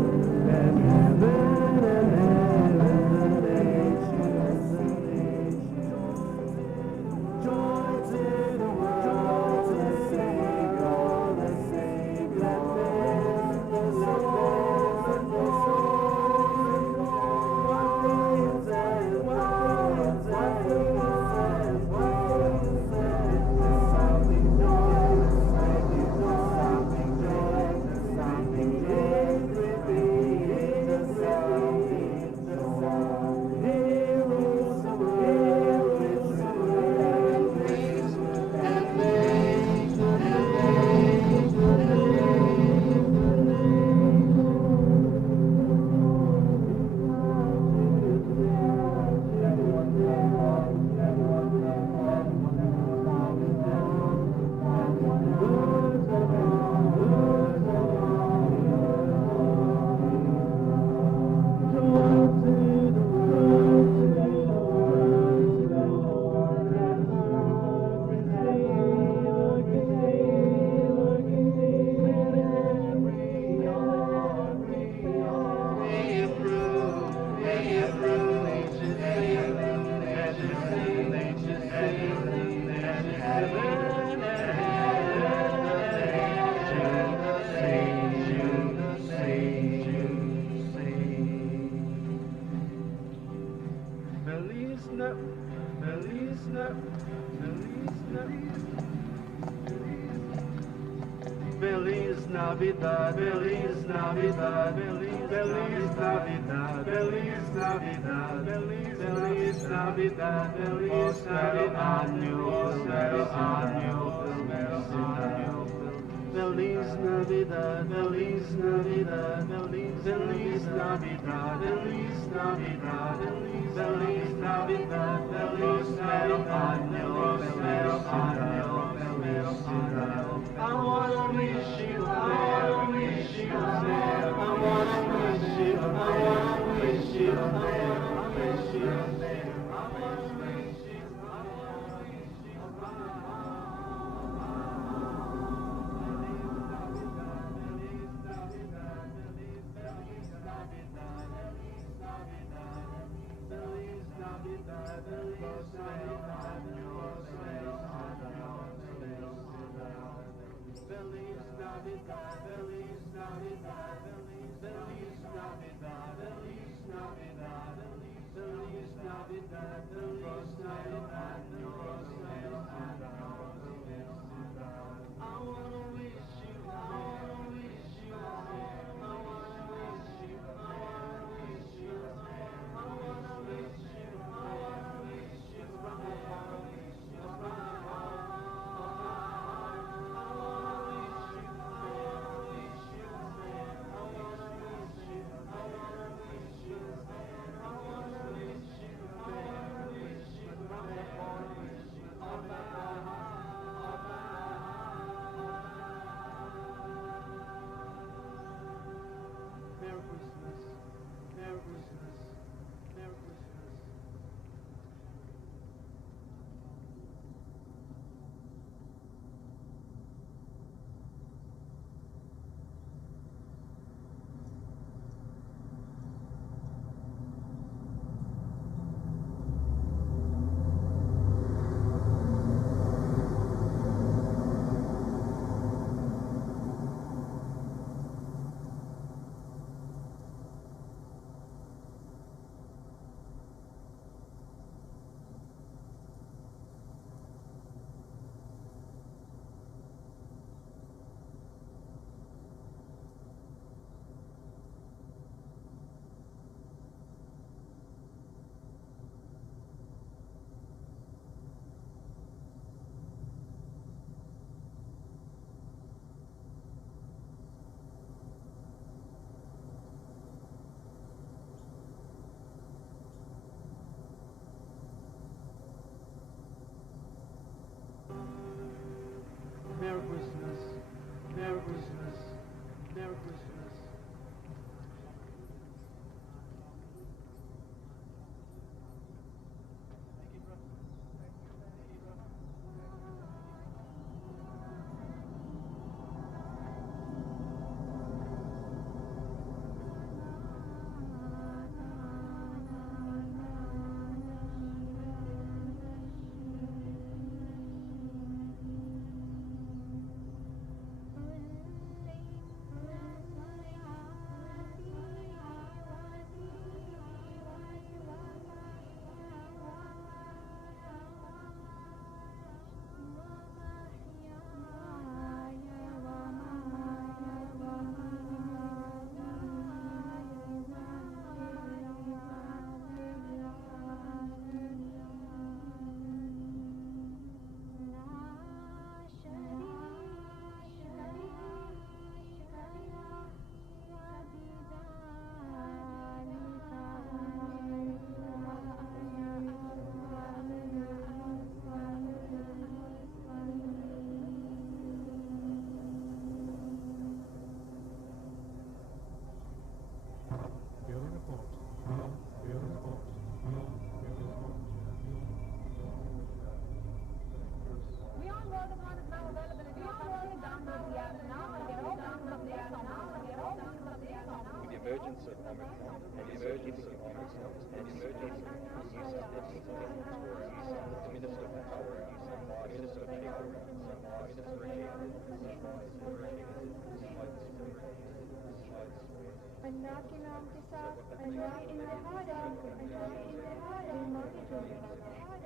Feliz Navidad, Feliz Navidad, Feliz Navidad, Feliz Navidad, Feliz Navidad, Feliz Navidad, Prospero año, Feliz Navidad, Feliz Navidad, Feliz Navidad, Feliz Navidad, Feliz Navidad, Prospero año, Prospero año, Prospero año. I wanna wish you, I wanna wish you, I wanna wish you, I wanna wish you, I wanna wish you, I wanna wish you, Feliz Navidad, Feliz Navidad, Feliz Navidad, Feliz Navidad, Feliz Navidad, Feliz Navidad, Prospero año. I wanna wish you, I wanna wish you, I wanna wish you, I wanna wish you, I wanna wish you, I wanna wish you from the heart, from the heart. Merry Christmas, Merry Christmas, Merry Christmas. Merry Christmas, Merry Christmas, Merry Christmas. emergence of Omicron and the emergence of Omicron and the emergence of New South Wales the Minister for Health, the Minister for People, the Minister for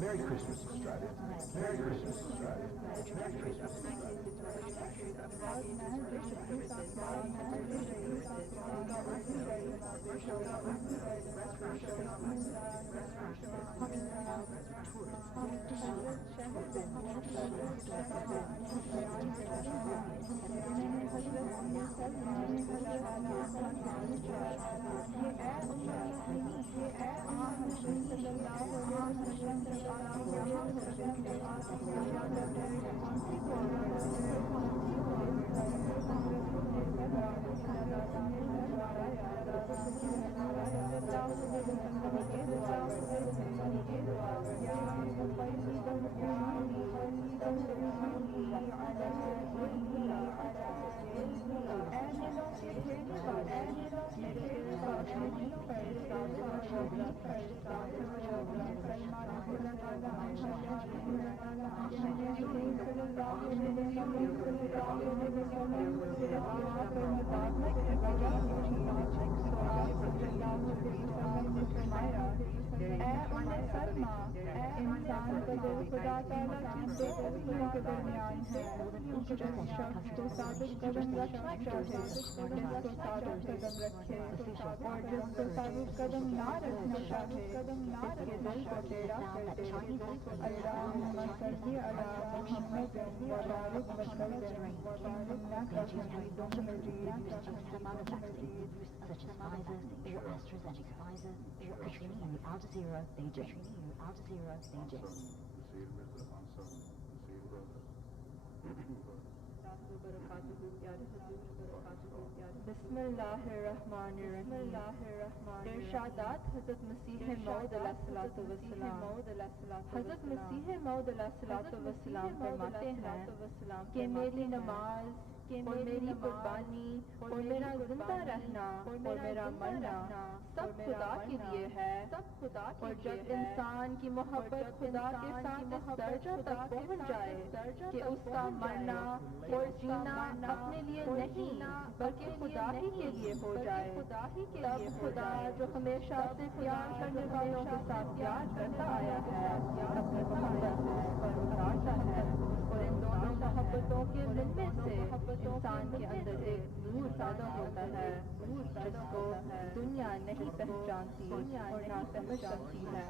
Merry Christmas, Australia. Merry Christmas, Australia. Merry Christmas, And Sarma इंसान का दिल खुदा ताला की दो उंगलियों के दरमियान है जिस शख्स को साबित कदम रखना चाहे जिसको साबित कदम रखे और जिसको साबित कदम ना रखना चाहे इसके दिल को टेढ़ा कर दे अल्लाहुम्मा सल्ली अला मुहम्मद व बारिक वसल्लम इन्नका हमीदुम मजीद बिस्मिल्लाहिर्रहमानिर्रहीम इरशादात हज़रत मसीह मौद अलैहिस्सलाम हज़रत मसीह मौद अलैहिस्सलाम फरमाते हैं कि मेरी नमाज और मेरी कुर्बानी और मेरा जिंदा रहना और मेरा मरना सब खुदा के लिए है और जब इंसान की मोहब्बत खुदा के साथ इस दर्जा तक पहुंच जाए कि उसका मरना और जीना अपने लिए नहीं बल्कि खुदा ही के लिए हो जाए तब खुदा जो हमेशा से प्यार करने वालों के साथ प्यार करता आया है अपनी मोहब्बत पर उतारता है और इन दोनों मोहब्बतों के मिलने से इंसान के अंदर एक नूर पैदा होता है जिसको दुनिया नहीं पहचानती और ना समझ सकती है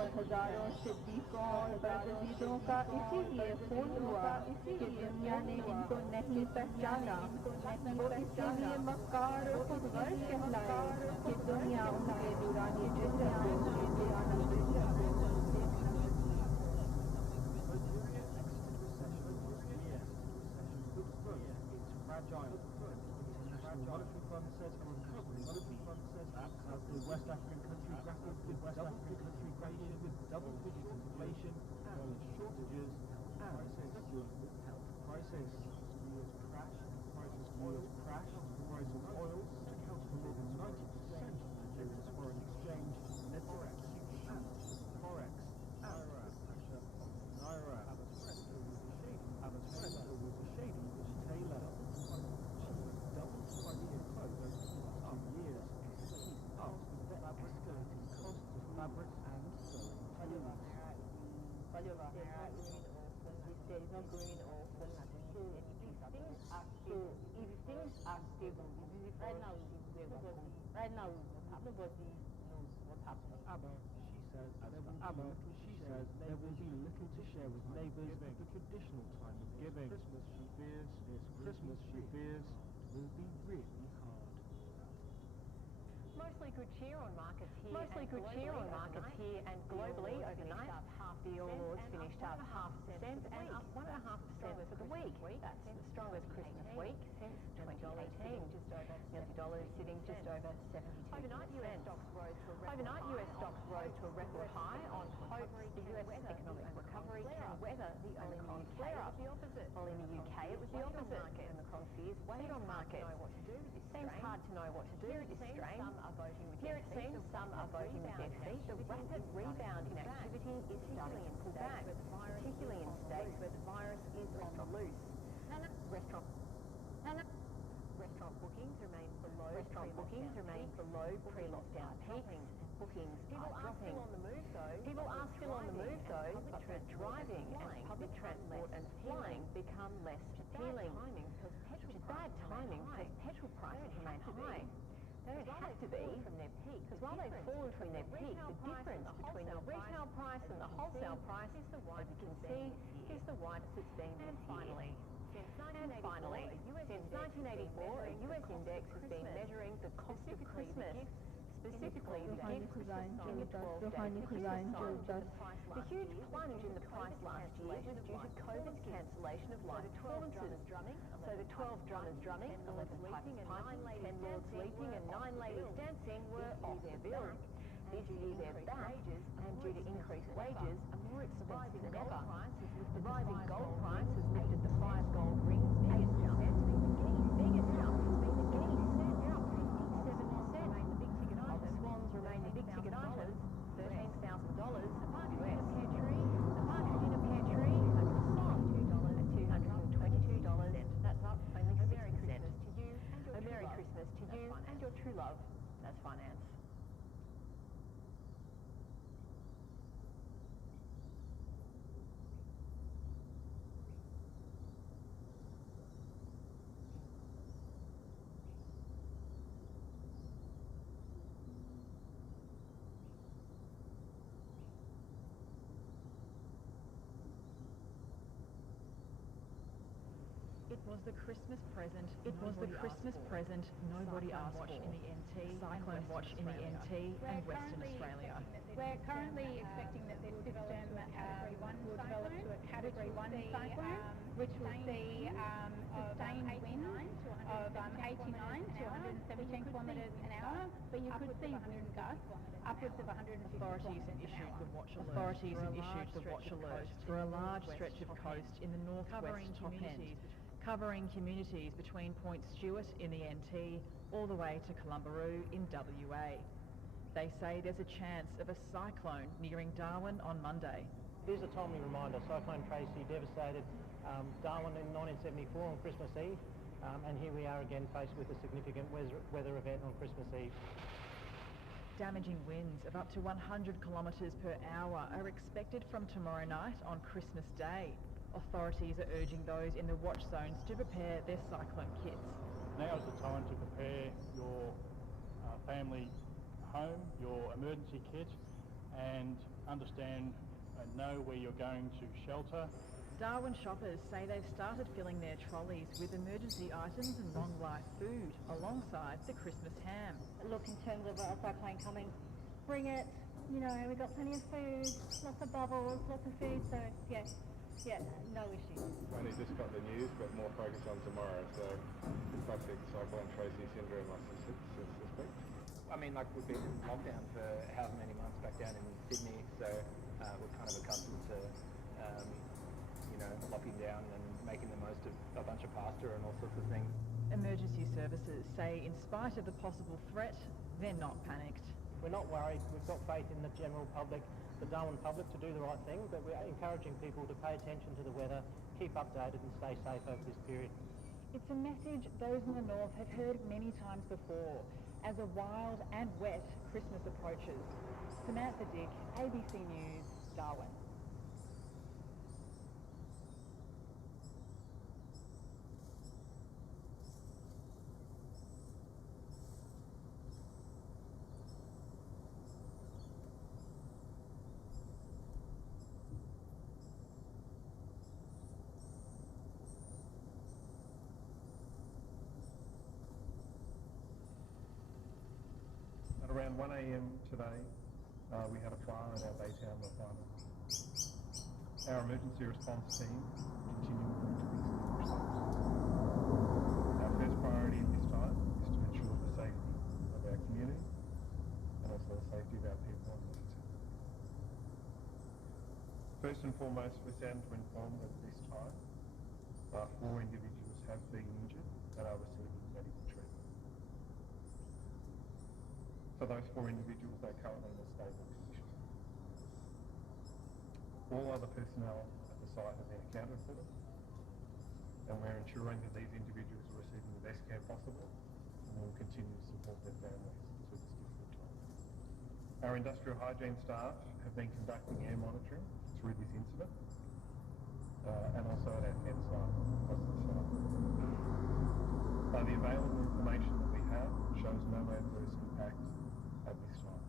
और हजारों सिद्दीकों और बरगज़ीदों का इसीलिए खून हुआ कि दुनिया ने इनको नहीं पहचाना और इसीलिए मक्कार और खुद गर्ज कहलाए कि दुनिया उनके नूरानी चेहरे Monetary Fund says the West African country grapples with double-digit inflation, shortages, and prices. Oil crash. The price of oil accounts for more than 90% of Nigeria's foreign exchange, led to forex, naira, Abatrento was a shady tailor. Fabric and there is no green or phone attending any place at all. So if things are stable, right now nobody knows what's happening. She says there will be little to share with neighbours at the traditional time of giving. This Christmas she fears will be really hard. Mostly good cheer on markets here and globally overnight. The All Ords finished up 0.5% and up 1.5% for the week. That's the strongest Christmas week since 2018. Nearly dollar is sitting just over 72%. Overnight US stocks rose to a record high on hopes the US economic recovery can weather the Omicron flare-up. While in the UK it was the opposite. Omicron fears weighed on markets. It seems hard to know what to do at this strain. Here it seems some are voting with their feet. The rapid rebound in activity is starting to pull back, particularly in states where the virus is on the loose. Restaurant bookings remain below pre-lockdown peaks. Bookings are dropping. People are still on the move though, but driving and public transport and flying become less appealing. Which is bad timing because petrol prices remain high. They don't have to be from their peak, because while they've fallen from their peak, the difference between the retail price and the wholesale price is the widest you can see is the widest it's been this year. Since 1984, a US index has been measuring the cost of Christmas, specifically the gift in the 12-day Christmas. The huge plunge in the price last year was due to COVID's cancellation of live performances. So the 12 drummers drumming, 11 pipers piping, 10 lords leaping and 9 ladies dancing were off the bill. This year they're back, and due to increased wages, are more expensive than ever. The rising gold price has lifted the 5 gold rings biggest jump. Biggest jump has been the Guineas. They're up 57%. The swans remain the big ticket items, $13,000. A partridge in a pear tree, a croissant at $222. That's up only 6%. A Merry Christmas to you and your true love. That's finance. was the Christmas present. It was the Christmas present nobody asked for in the NT. Cyclone watch in the NT and Western Australia. We're currently expecting that this system will develop to a Category 1 cyclone, which will see sustained winds of 89 to 117 kilometres an hour, but you could see wind gusts upwards of 150 Authorities issued the watch alert. Authorities have issued the watch alert for a large stretch of coast in the northwest top end, covering communities between Point Stewart in the NT all the way to Columbaroo in WA. They say there's a chance of a cyclone nearing Darwin on Monday. Here's a timely reminder. Cyclone Tracy devastated Darwin in 1974 on Christmas Eve, and here we are again faced with a significant weather event on Christmas Eve. Damaging winds of up to 100 kilometres per hour are expected from tomorrow night on Christmas Day. Authorities are urging those in the watch zones to prepare their cyclone kits. Now is the time to prepare your family home, your emergency kit, and understand and know where you're going to shelter. Darwin shoppers say they've started filling their trolleys with emergency items and long-life food alongside the Christmas ham. Look, in terms of a cyclone coming, bring it. You know, we've got plenty of food, lots of bubbles, lots of food, so yeah, no issue. Only just got the news, but more focus on tomorrow, so classic Cyclone Tracy syndrome, I suspect. I mean, like, we've been in lockdown for however many months back down in Sydney, so we're kind of accustomed to, locking down and making the most of a bunch of pasta and all sorts of things. Emergency services say in spite of the possible threat, they're not panicked. We're not worried. We've got faith in the general public, the Darwin public, to do the right thing, but we're encouraging people to pay attention to the weather, keep updated and stay safe over this period. It's a message those in the north have heard many times before as a wild and wet Christmas approaches. Samantha Dick, ABC News, Darwin. At around 1 a.m. today, we had a fire at our Baytown refinery. Our emergency response team continued to extinguish that fire. Our first priority at this time is to ensure the safety of our community and also the safety of our people on the inside. First and foremost, we're saddened to inform that at this time, 4 individuals have been injured and are receiving medical treatment. For those 4 individuals, they're currently in a stable condition. All other personnel at the site have been accounted for, and we're ensuring that these individuals are receiving the best care possible, and we will continue to support their families through this difficult time. Our industrial hygiene staff have been conducting air monitoring through this incident, and also at our fence line across the site. The available information that we have shows no adverse impact at this time.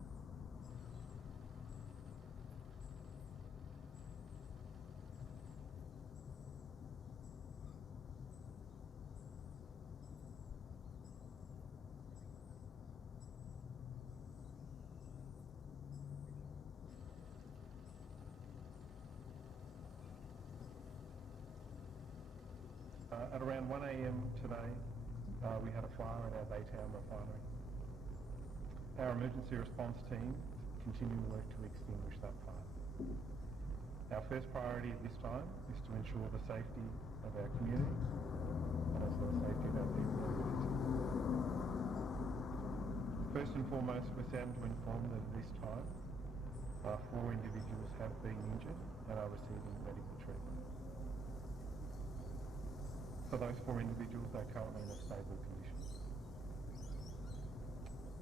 At around 1 a.m. today, we had a fire at our Baytown refinery. Our emergency response team continue to work to extinguish that fire. Our first priority at this time is to ensure the safety of our community and also the safety of our people on the inside. First and foremost, we're saddened to inform that at this time, 4 individuals have been injured and are receiving medical treatment. For those 4 individuals, they're currently in a stable condition.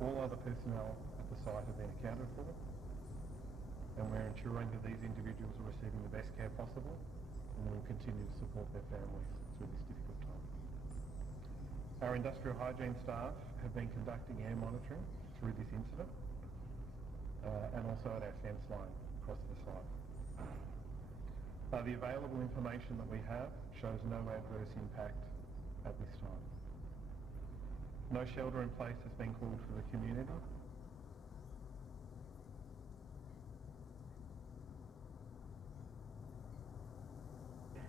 All other personnel at the site have been accounted for, and we're ensuring that these individuals are receiving the best care possible, and we will continue to support their families through this difficult time. Our industrial hygiene staff have been conducting air monitoring through this incident, and also at our fence line across the site. The available information that we have shows no adverse impact at this time. No shelter in place has been called for the community.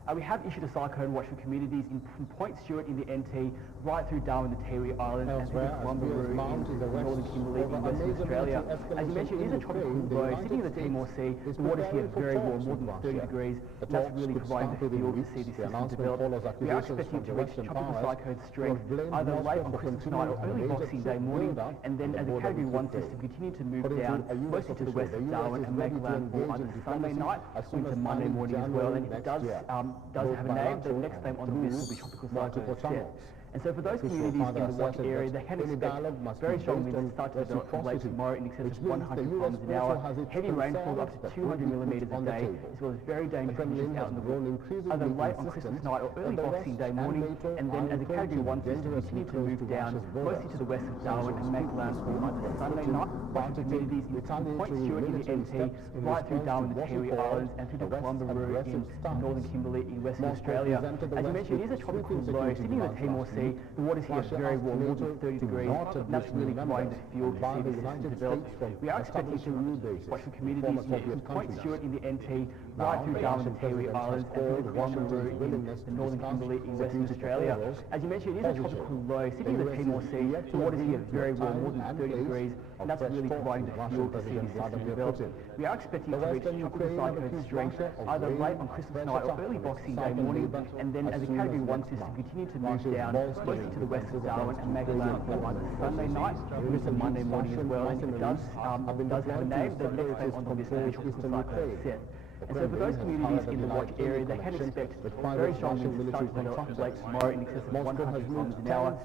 We have issued a cyclone watch for communities from Point Stewart in the NT, right through Darwin, the Tiwi Islands, and through Columbaroo in northern Kimberley in Western Australia. As you mentioned, it is a tropical low sitting in the Timor Sea. The waters here are very warm, more than 30 degrees, and that's really providing the fuel to see this system develop. We are expecting to reach tropical cyclone strength either late on Christmas night or early Boxing Day morning, and then as a Category 1 system continue to move down mostly to the west of Darwin and make landfall either Sunday night or into Monday morning as well. And if it does have a name, the next name on the list will be Tropical Cyclone Seth. And so for those communities in the watch area, they can expect very strong winds to start to develop from late tomorrow in excess of 100 kilometres an hour, heavy rainfall up to 200 millimetres a day, as well as very dangerous conditions out in the world, either late on Christmas night or early Boxing Day morning, and then as a Category 1 system continue to move down mostly to the west of Darwin and make landfall either Sunday night. Watch communities in Point Stewart in the NT, right through Darwin, the Tiwi Islands, and through the Columbaroo in northern Kimberley in Western Australia. As you mentioned, it is a tropical low sitting in the Timor Sea. The waters here are very warm, more than 30 degrees, and that's really providing the fuel to see the system develop. We are expecting to watch for communities from Point Stewart in the NT, right through Darwin, the Tiwi Islands, and through the Columbaroo in the northern Kimberley in Western Australia. As you mentioned, it is a tropical low sitting in the Timor Sea. The waters here are very warm, more than 30 degrees, and that's really providing the fuel to see the system develop. We are expecting to reach tropical cyclone strength either late on Christmas night or early Boxing Day morning, and then as a Category 1 system continue to move down mostly to the west of Darwin and make landfall either Sunday night or into Monday morning as well. And if it does have a name, the next name on the list will be Tropical Cyclone Seth. And so for those communities in the watch area, they can expect very strong winds to start to develop from late tomorrow in excess of 100 kilometres an hour.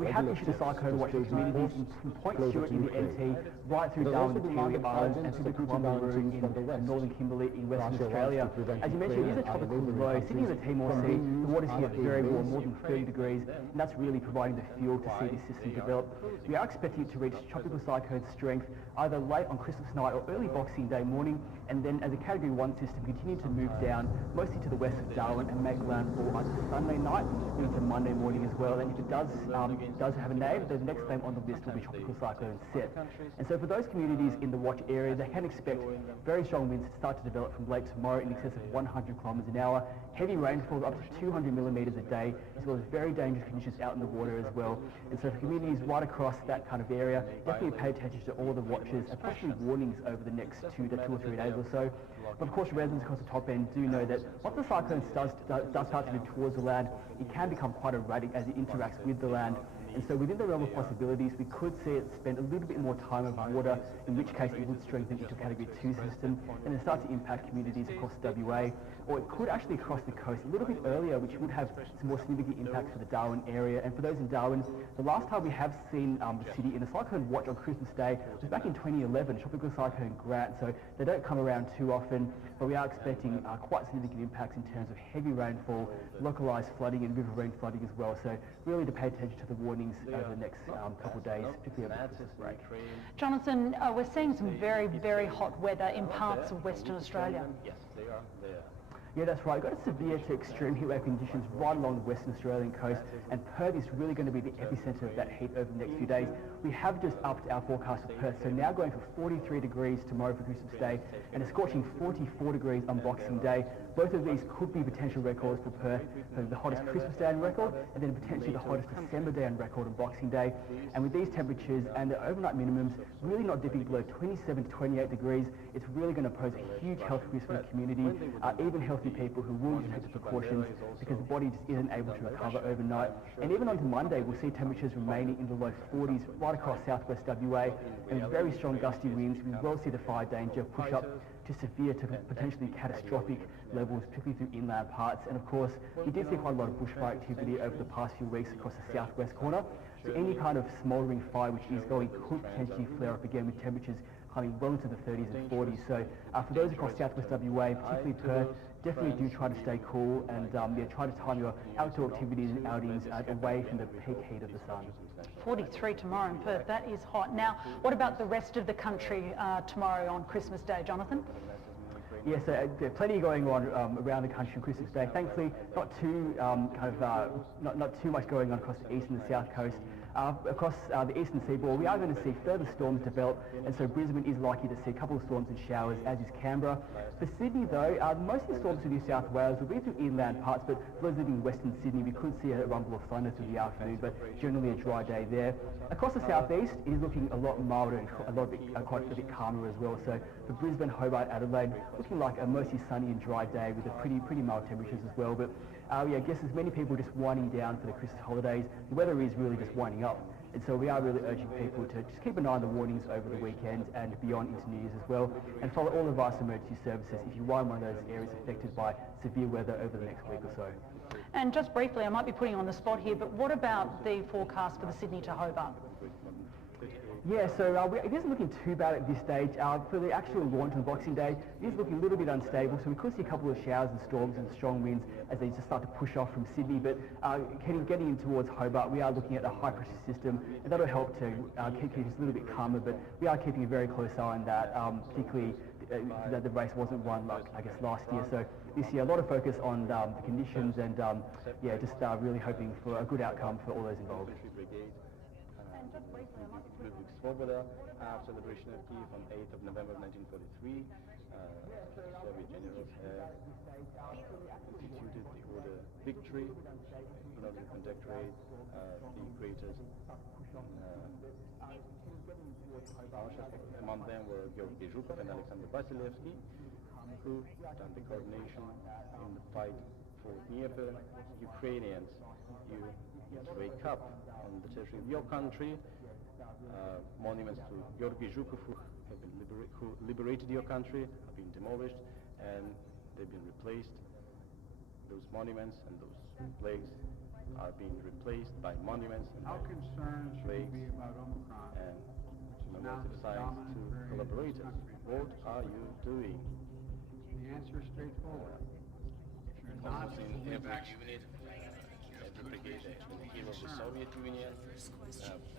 We have issued a cyclone watch for communities from Point Stewart in the NT, right through Darwin, the Tiwi Islands, and through the Columbaroo in northern Kimberley in Western Australia. As you mentioned, it is a tropical low sitting in the Timor Sea. The waters here are very warm, more than 30 degrees, and that's really providing the fuel to see this system develop. We are expecting it to reach tropical cyclone strength either late on Christmas night or early Boxing Day morning, and then as a Category 1 system continue to move down mostly to the west of Darwin and make landfall either Sunday night or into Monday morning as well. And if it does have a name, the next name on the list will be Tropical Cyclone Seth. And so for those communities in the watch area, they can expect very strong winds to start to develop from late tomorrow in excess of 100 kilometres an hour, heavy rainfall up to 200 millimetres a day, as well as very dangerous conditions out in the water as well. And so for communities right across that kind of area, definitely pay attention to all the watches and possibly warnings over the next 2 or 3 days or so. But of course, residents across the top end do know that once the cyclone does start to move towards the land, it can become quite erratic as it interacts with the land. And so within the realm of possibilities, we could see it spend a little bit more time over water, in which case it would strengthen into a Category 2 system and then start to impact communities across WA. Or it could actually cross the coast a little bit earlier, which would have some more significant impacts for the Darwin area. And for those in Darwin, the last time we have seen the city in a cyclone watch on Christmas Day was back in 2011, Tropical Cyclone Grant. So they don't come around too often, but we are expecting quite significant impacts in terms of heavy rainfall, localised flooding and riverine flooding as well. So really to pay attention to the warnings over the next couple of days, particularly over the Christmas break. Jonathan, we're seeing some very, very hot weather in parts of Western Australia. Yes, they are. Yeah, that's right. We've got severe to extreme heatwave conditions right along the Western Australian coast, and Perth is really going to be the epicentre of that heat over the next few days. We have just upped our forecast for Perth, so now going for 43 degrees tomorrow for Christmas Day, and a scorching 44 degrees on Boxing Day. Both of these could be potential records for Perth, for the hottest Christmas Day on record, and then potentially the hottest December Day on record on Boxing Day. And with these temperatures and the overnight minimums really not dipping below 27 to 28 degrees, it's really going to pose a huge health risk for the community, even healthy people who will take the precautions because the body just isn't able to recover overnight. And even onto Monday, we'll see temperatures remaining in the low 40s right across southwest WA, and with very strong gusty winds, we will see the fire danger push up to severe to potentially catastrophic levels, particularly through inland parts. And of course, we did see quite a lot of bushfire activity over the past few weeks across the southwest corner. So any kind of smouldering fire which is going could potentially flare up again with temperatures climbing well into the 30s and 40s. So for those across southwest WA, particularly Perth, definitely do try to stay cool and try to time your outdoor activities and outings away from the peak heat of the sun. 43 tomorrow in Perth, that is hot. Now, what about the rest of the country tomorrow on Christmas Day, Jonathan? Yes, there are plenty going on around the country on Christmas Day. Thankfully, not too not too much going on across the east and the south coast. Across the eastern seaboard, we are going to see further storms develop, and so Brisbane is likely to see a couple of storms and showers, as is Canberra. For Sydney, though, most of the storms through New South Wales will be through inland parts, but for those living in Western Sydney, we could see a rumble of thunder through the afternoon, but generally a dry day there. Across the southeast, it is looking a lot milder and quite a bit calmer as well. So for Brisbane, Hobart, Adelaide, looking like a mostly sunny and dry day with a pretty mild temperatures as well. But I guess as many people just winding down for the Christmas holidays, the weather is really just winding up. And so we are really urging people to just keep an eye on the warnings over the weekend and beyond into New Year's as well, and follow all of our emergency services if you are in one of those areas affected by severe weather over the next week or so. And just briefly, I might be putting you on the spot here, but what about the forecast for the Sydney to Hobart? Yeah, so it isn't looking too bad at this stage. For the actual launch on Boxing Day, it is looking a little bit unstable, so we could see a couple of showers and storms and strong winds as they just start to push off from Sydney. But getting in towards Hobart, we are looking at a high-pressure system, and that'll help to keep us a little bit calmer. But we are keeping a very close eye on that, particularly that the race wasn't won, like I guess last year. So this year, a lot of focus on the conditions, and just really hoping for a good outcome for all those involved. Ludwig Svoboda, celebration of Kiev on 8th of November 1943. Soviet generals have instituted the order Victory in order to condecorate the greatest among them were Georgy Zhukov and Alexander Vasilevsky, who done the coordination in the fight for Dnieper. Ukrainians, you wake up on the territory of your country. Monuments to Georgy Zhukov, who liberated your country, have been demolished, and they've been replaced. Those monuments and those flags are being replaced by monuments and flags and commemorative signs to collaborators. What are you doing? The answer is straightforward. Almost in every unit, every brigade, actually, the hero of the Soviet Union,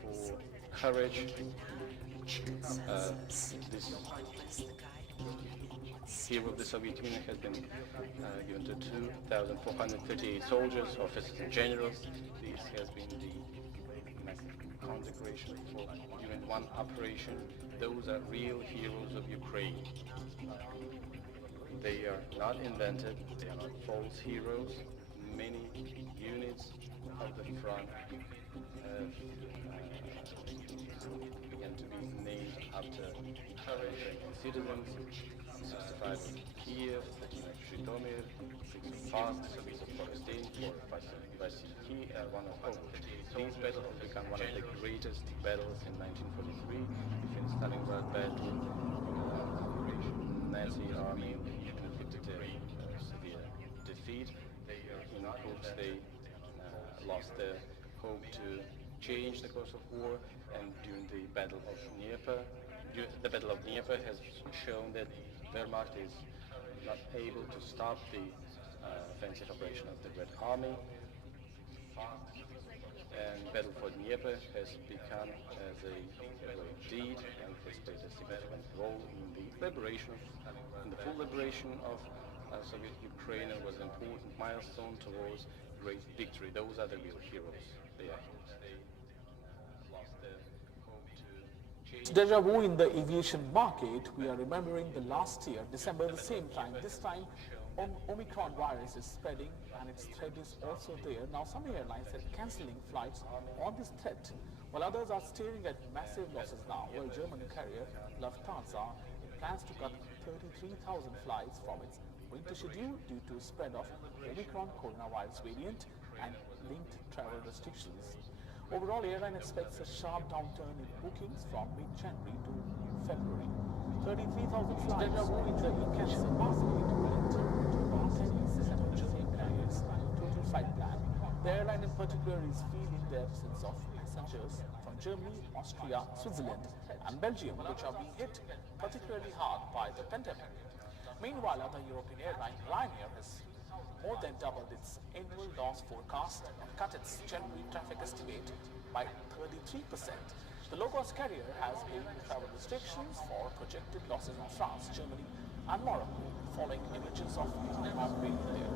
for courage. This hero of the Soviet Union has been given to 2,438 soldiers, officers and generals. This has been the consecration for during one operation. Those are real heroes of Ukraine. They are not invented, they are not false heroes. Many units of the front have began to be named after courage citizens. 65 of Kiev, 13 of Zhytomyr, 6 of Fast, 6 of Korostyn, 4 of Vasilki, 1 of Kharkov. These battles have become one of the greatest battles in 1943. The Finnish-Stalingrad battle, Nazi army inflicted a severe defeat. In Kursk, they lost their hope to change the course of war, and during the Battle of Dnieper, the Battle of Dnieper has shown that Wehrmacht is not able to stop the offensive operation of the Red Army. And Battle for Dnieper has become as a great deed and has played a significant role in the liberation, in the full liberation of Soviet Ukraine, and was an important milestone towards great victory. Those are the real heroes. They are heroes. They lost their hope to change. Deja vu in the aviation market. We are remembering the last year, December, the same time. This time, Omicron virus is spreading, and its threat is also there. Now, some airlines are cancelling flights on this threat, while others are staring at massive losses now. Well, German carrier Lufthansa plans to cut 33,000 flights from its winter schedule due to spread of Omicron coronavirus variant and linked travel restrictions. Overall, airline expects a sharp downturn in bookings from mid-January to February. 33,000 flights in the aviation market will in turn to about 10 years total flight plan. The airline in particular is feeling the absence of passengers from Germany, Austria, Switzerland and Belgium, which are being hit particularly hard by the pandemic. Meanwhile, other European airline Ryanair has more than doubled its annual loss forecast and cut its January traffic estimate by 33%. The low-cost carrier has aimed travel restrictions for projected losses in France, Germany and Morocco. following images of have been there.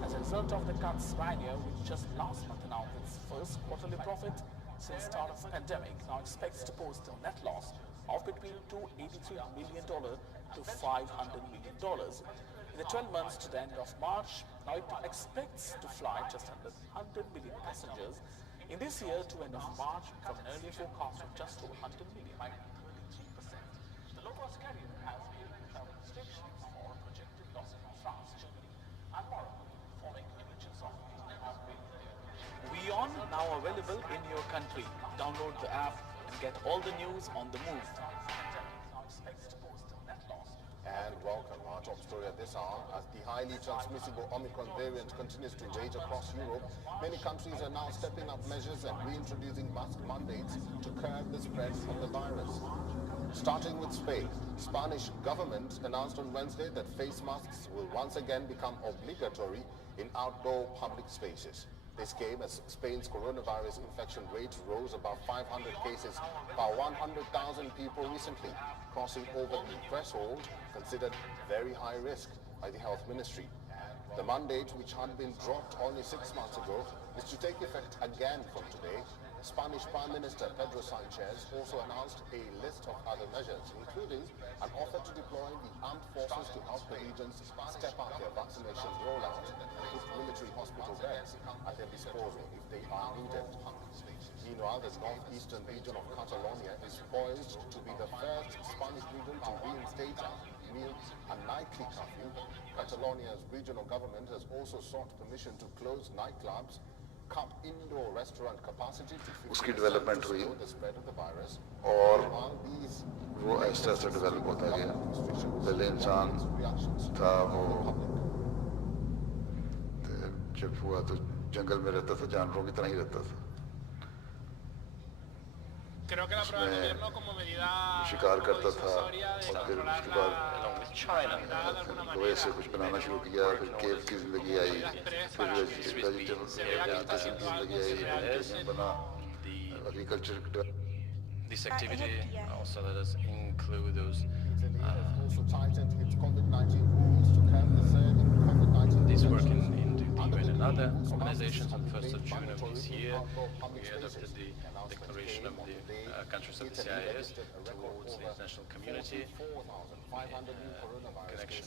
As a result of the cuts, Ryanair, which just last month announced its first quarterly profit since start of pandemic, now expects to post a net loss of between $283 million to $500 million in the 12 months to the end of March. Now it expects to fly just under 100 million passengers in this year to end of March from an earlier forecast of just over 100 million, by 33%. The low-cost carrier has been travel restrictions for projected losses in France, Germany and Morocco, following images of have been there. WION now available in your country. Download the app and get all the news on the move. Now expects to post a net loss. And welcome. Our top story at this hour. As the highly transmissible Omicron variant continues to rage across Europe, many countries are now stepping up measures and reintroducing mask mandates to curb the spread of the virus. Starting with Spain, Spanish government announced on Wednesday that face masks will once again become obligatory in outdoor public spaces. This came as Spain's coronavirus infection rate rose above 500 cases per 100,000 people recently, crossing over the threshold considered very high risk by the health ministry. The mandate, which had been dropped only 6 months ago, is to take effect again from today. Spanish Prime Minister Pedro Sanchez also announced a list of other measures, including an offer to deploy the armed forces to help the regions step up their vaccination rollout, with military hospital beds at their disposal if they are needed. Meanwhile, the northeastern region of Catalonia is poised to be the first Spanish region to reinstate a meal and nightly curfew. Catalonia's regional government has also sought permission to close nightclubs, cut indoor restaurant capacity to 50% development हुई the spread of the virus. और वो ऐसा ऐसा develop होता गया. पहले इंसान था वो जब हुआ तो जंगल में रहता था, जानवरों की तरह ही रहता था. Creo que la prueba del gobierno como medida शिकार करता था और फिर उसके बाद China लोहे से कुछ बनाना शुरू किया, फिर केव की जिंदगी आई, फिर वेजिटेबल जिंदगी आई, बना agriculture. This activity also let us include those this work in the UN and other organizations. On the 1st of June of this year, we adopted the declaration of the countries of the CIS towards the international community in connection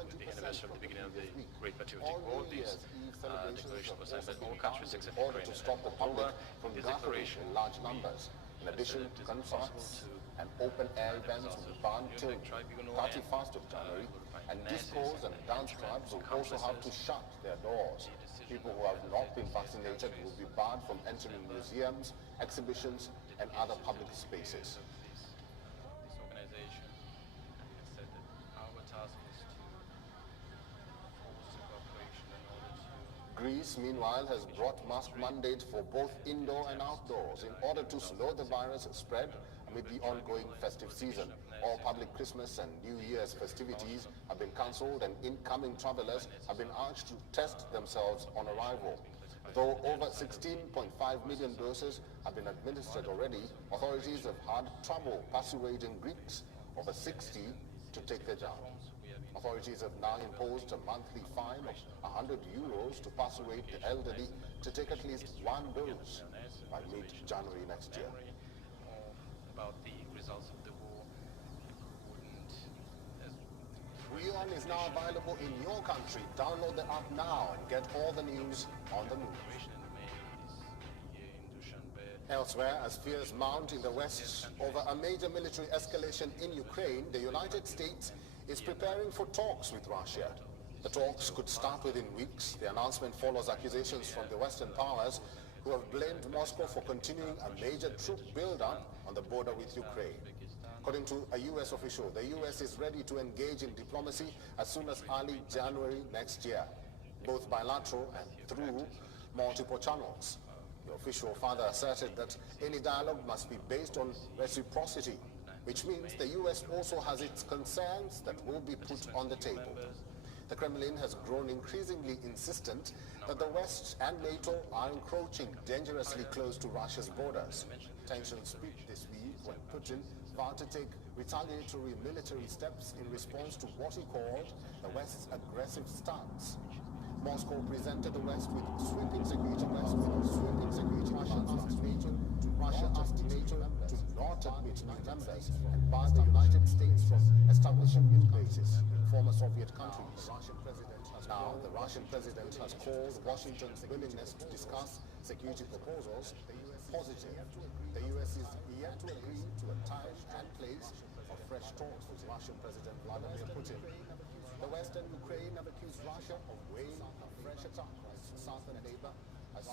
with the anniversary of the beginning of the Great Patriotic War. This declaration was signed by all countries except Ukraine and Moldova. This declaration large numbers. In addition, concerts and open-air events will be banned till 31st of January, and discos and dance clubs will also have to shut their doors. People who have not been vaccinated will be barred from entering museums, exhibitions, and other public spaces. This organization has said that our task is to foster cooperation in order to Greece, meanwhile, has brought mask mandates for both indoor and outdoors in order to slow the virus spread amid the ongoing festive season. All public Christmas and New Year's festivities have been cancelled, and incoming travelers have been urged to test themselves on arrival. Though over 16.5 million doses have been administered already, authorities have had trouble persuading Greeks over 60 to take the jab. Authorities have now imposed a monthly fine of €100 to persuade the elderly to take at least one dose by mid-January next year. about the results of the war. WION is now available in your country. Download the app now and get all the news on the move. Elsewhere, as fears mount in the West over a major military escalation in Ukraine, the United States is preparing for talks with Russia. The talks could start within weeks. The announcement follows accusations from the Western powers who have blamed Moscow for continuing a major troop build-up on the border with Ukraine. According to a U.S. official, the U.S. is ready to engage in diplomacy as soon as early January next year, both bilateral and through multiple channels. The official further asserted that any dialogue must be based on reciprocity, which means the U.S. also has its concerns that will be put on the table. The Kremlin has grown increasingly insistent that the West and NATO are encroaching dangerously close to Russia's borders. Tensions peaked this week when Putin vowed to take retaliatory military steps in response to what he called the West's aggressive stance. Moscow presented the West with sweeping security Russia asked NATO to not admit new members and barred the United States from establishing new bases in former Soviet countries. Now, the Russian president has called Washington's willingness to discuss security proposals positive. The U.S. is yet to agree to a time and place for fresh talks with Russian President Vladimir Putin. The West and Ukraine have accused Russia of weighing a fresh attack on its southern neighbor as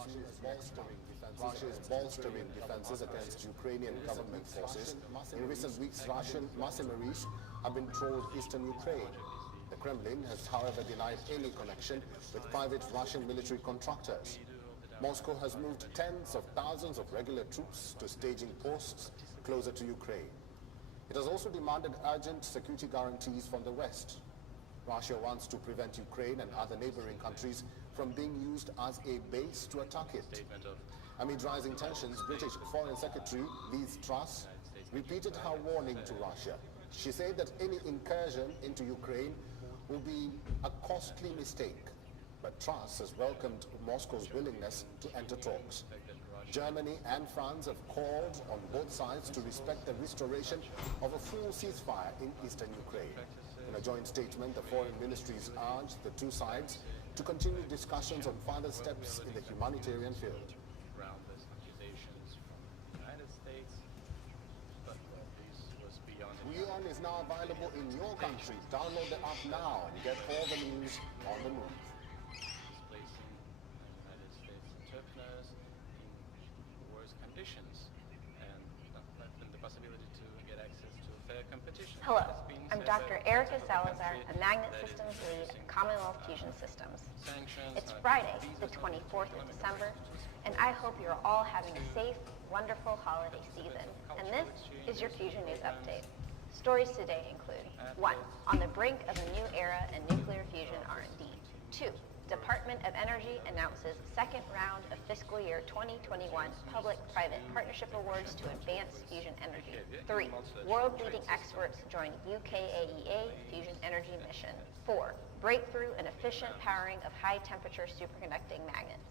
Russia is bolstering defenses against Ukrainian government forces. In recent weeks, Russian mercenaries have been trolled eastern Ukraine. The Kremlin has, however, denied any connection with private Russian military contractors. Moscow has moved tens of thousands of regular troops to staging posts closer to Ukraine. It has also demanded urgent security guarantees from the West. Russia wants to prevent Ukraine and other neighboring countries from being used as a base to attack it. Amid rising tensions, British Foreign Secretary Liz Truss repeated her warning to Russia. She said that any incursion into Ukraine will be a costly mistake. But Truss has welcomed Moscow's willingness to enter talks. Germany and France have called on both sides to respect the restoration of a full ceasefire in eastern Ukraine. In a joint statement, the foreign ministries urged the two sides to continue discussions on further steps in the humanitarian field. WION is now available in your country. Download the app now and get all the news on the move. Hello, I'm Dr. Erica Salazar, a Magnet Systems lead at Commonwealth Fusion Systems. It's Friday, the 24th of December, and I hope you're all having a safe, wonderful holiday season. And this is your Fusion News Update. Stories today include 1. On the brink of a new era in nuclear fusion R&D. 2. Department of Energy announces second round of fiscal year 2021 public-private partnership awards to advance fusion energy. 3. World-leading experts join UKAEA fusion energy mission. 4. Breakthrough in efficient powering of high-temperature superconducting magnets.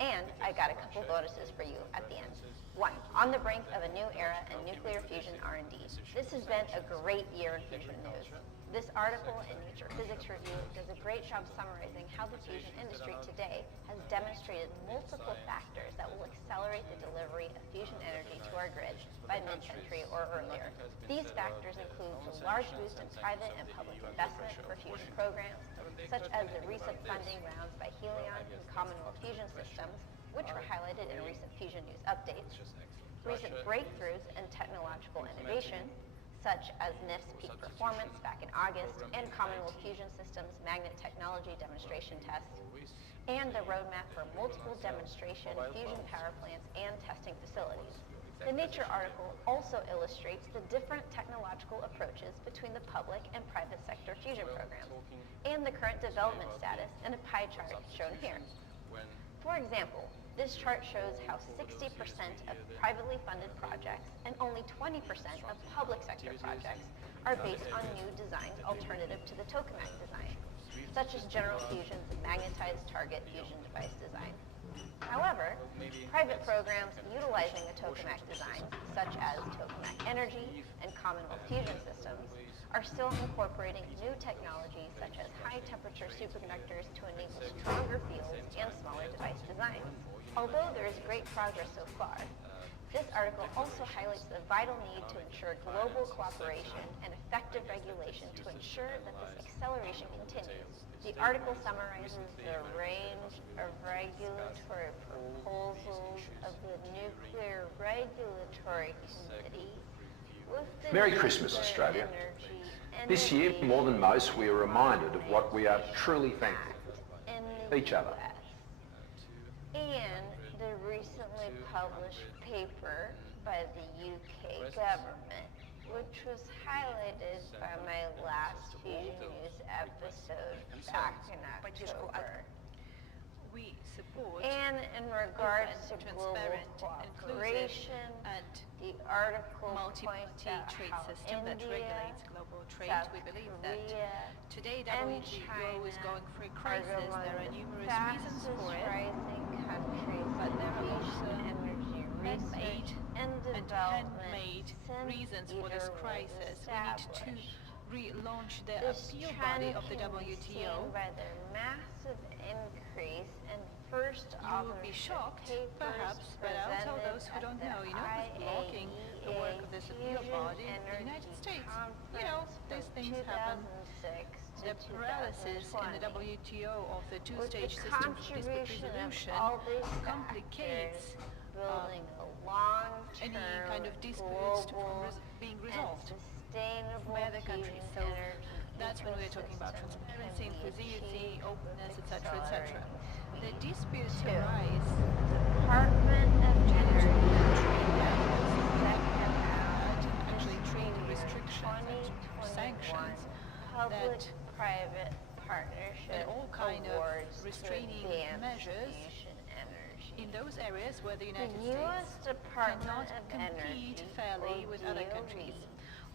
And I got a couple bonuses for you at the end. 1. On the brink of a new era in nuclear fusion R&D. This has been a great year in fusion news. This article in Nature Physics Review does a great job summarizing how the fusion industry today has demonstrated multiple factors that will accelerate the delivery of fusion energy to our grid by mid-century or earlier. These factors include the large boost in private and public investment for fusion programs, such as the recent funding rounds by Helion and Commonwealth Fusion Systems, which were highlighted in recent Fusion News updates, recent breakthroughs in technological innovation, such as NIF's peak performance back in August and Commonwealth Fusion Systems magnet technology demonstration tests, and the roadmap for multiple demonstration fusion power plants and testing facilities. The Nature article also illustrates the different technological approaches between the public and private sector fusion programs, and the current development status in a pie chart shown here. For example, this chart shows how 60% of privately funded projects and only 20% of public sector projects are based on new designs alternative to the tokamak design, such as General Fusion's magnetized target fusion device design. However, private programs utilizing the tokamak designs, such as Tokamak Energy and Commonwealth Fusion Systems, are still incorporating new technologies such as high-temperature superconductors to enable stronger fields and smaller device designs. Although there is great progress so far, this article also highlights the vital need to ensure global cooperation and effective regulation to ensure that this acceleration continues. The article summarizes the range of regulatory proposals of the Nuclear Regulatory Committee. Merry Christmas, Australia. This year, more than most, we are reminded of what we are truly thankful for, each other. And the recently published paper by the UK government which was highlighted by my last Fusion News episode back in October. We support And in regards to open, global transparent, cooperation, and the article points multi-party out trade how system that India, regulates global trade. South We believe Korea, that today and WTO is China going through a are crisis. among There are the numerous reasons fastest for it, rising countries but in there are also fusion energy research and and development handmade since reasons for this ITER was crisis. We need to established. relaunch the This appeal trend body of the can be seen WTO. by their massive increase in first You will be authorship shocked, papers perhaps, but I'll tell presented those who don't at know, the who's blocking the work of this appeal Fusion body in the United Energy States. Conference These from things happen. 2006 to The paralysis in the 2020. WTO of the With two-stage the system for dispute contribution of resolution all these complicates factors, building a long-term any kind of disputes global from being and resolved sustainable from other countries. fusion So energy that's when we're talking about ecosystem transparency, can be inclusivity, achieved openness, with etc., etc. accelerating The disputes Two, arise Department of Energy actually trade restrictions and sanctions public-private partnership and all kind of awards to restraining advance measures fusion energy. in those areas where the United The U.S. States Department cannot of compete Energy, fairly or with other DOE, countries.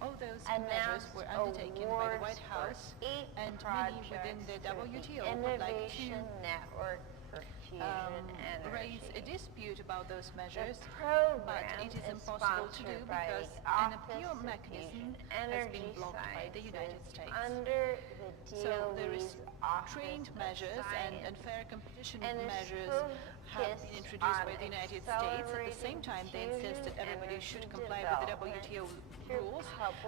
All those measures announced were undertaken by the awards White House for 8 and many within the projects through WTO would like to Innovation Network for Fusion raise a Energy. dispute about those measures, but program it is is impossible to do sponsored by because the an Office appeal of mechanism Fusion has Energy been blocked by the United Sciences States. under the So there is DOE's Office trained of measures and Science fair competition and is measures have been focused introduced by on the United States. At the same time, they insist that accelerating everybody fusion should comply with the energy WTO through rules,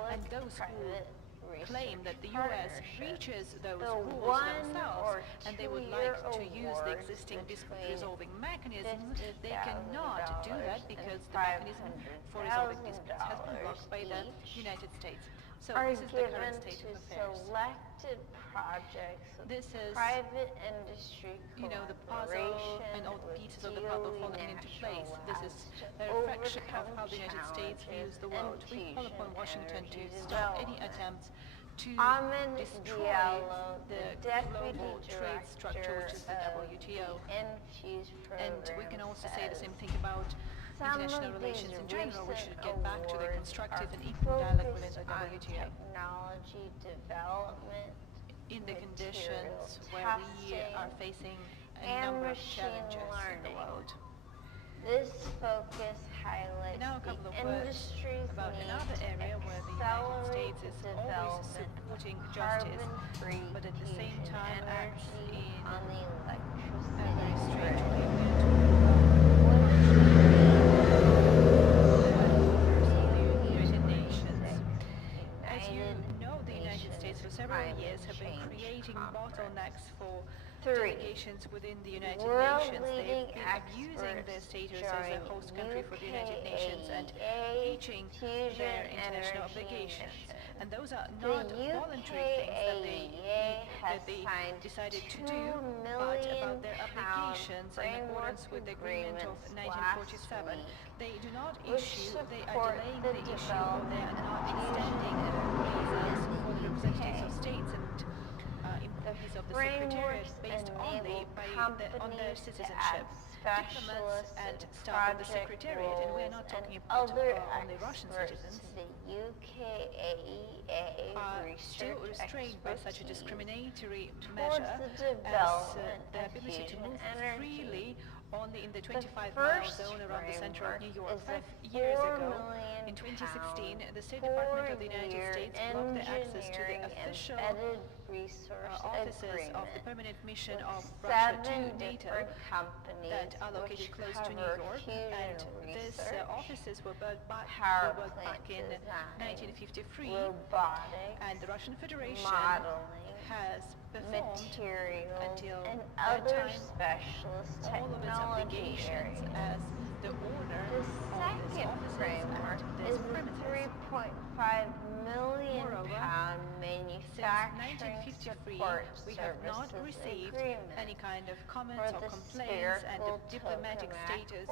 and those who public-private claim that the research U.S. partnership. breaches those The rules 1 themselves, or and they would 2-year like to use the awards existing dispute between resolving mechanism, they $50,000 cannot do that because and the mechanism for resolving disputes has been blocked by the each United States. So are this is the given current state to of affairs. selected projects with This is, private industry you know, the puzzle and all the pieces of the puzzle falling into place. This is a reflection of how the United States views the world. We call upon Washington to stop any attempts to destroy the global trade structure, which is the WTO. And we can also say the same thing about international relations in general. We should get back to the constructive and equal dialogue within the WTO. Technology development, In the conditions where we are facing a and number of machine challenges in the learning. world. This focus highlights Now a couple the of words industry's about need another to area where the United accelerate States is the always development supporting of justice, carbon-free but at the same fusion time acts energy in on the a electricity very strange grid. way. We are talking about the United Nations. As you know, the United States for several years have been creating bottlenecks for delegations within the United Nations. They've been abusing their status as a host country for the United Nations and breaching their international obligations. And those are not voluntary things that they decided to do, but about their obligations in accordance with the agreement of 1947. They do not issue, they are delaying the issue, or they are not extending visas for the representatives of states and employees of the Secretariat based only on their citizenship. Diplomats and staff of the Secretariat, and we're not talking about only Russian citizens, are still restrained by such a discriminatory measure as the ability to move freely only in the 25-mile zone around the center of New York. 5 years ago, in 2016, the State Department of the United States blocked the access to the official offices of the permanent mission of Russia to NATO that are located close to New York, and these offices were built back in 1953, and the Russian Federation has performed until that time all of its obligations as the owner of these offices and these premises. £3.5 million manufacturing support we have not received any kind of comments or complaints, and the diplomatic status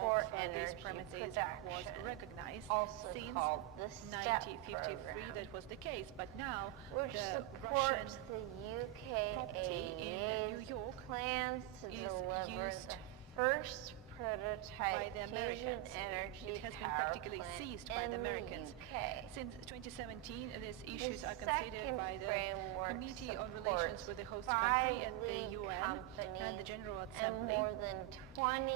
for these energy premises was production, recognized also since called the STEP 1953. program, That was the case, but now which the supports Russian the property in New UK's York plans to is deliver used the first by prototype the fusion Americans. energy It has been power practically plant seized by the in Americans. UK. Since 2017, these issues are The considered second by the framework Committee on supports Relations with the Host 5 Country and the lead UN and the General companies Assembly. and more than 25 In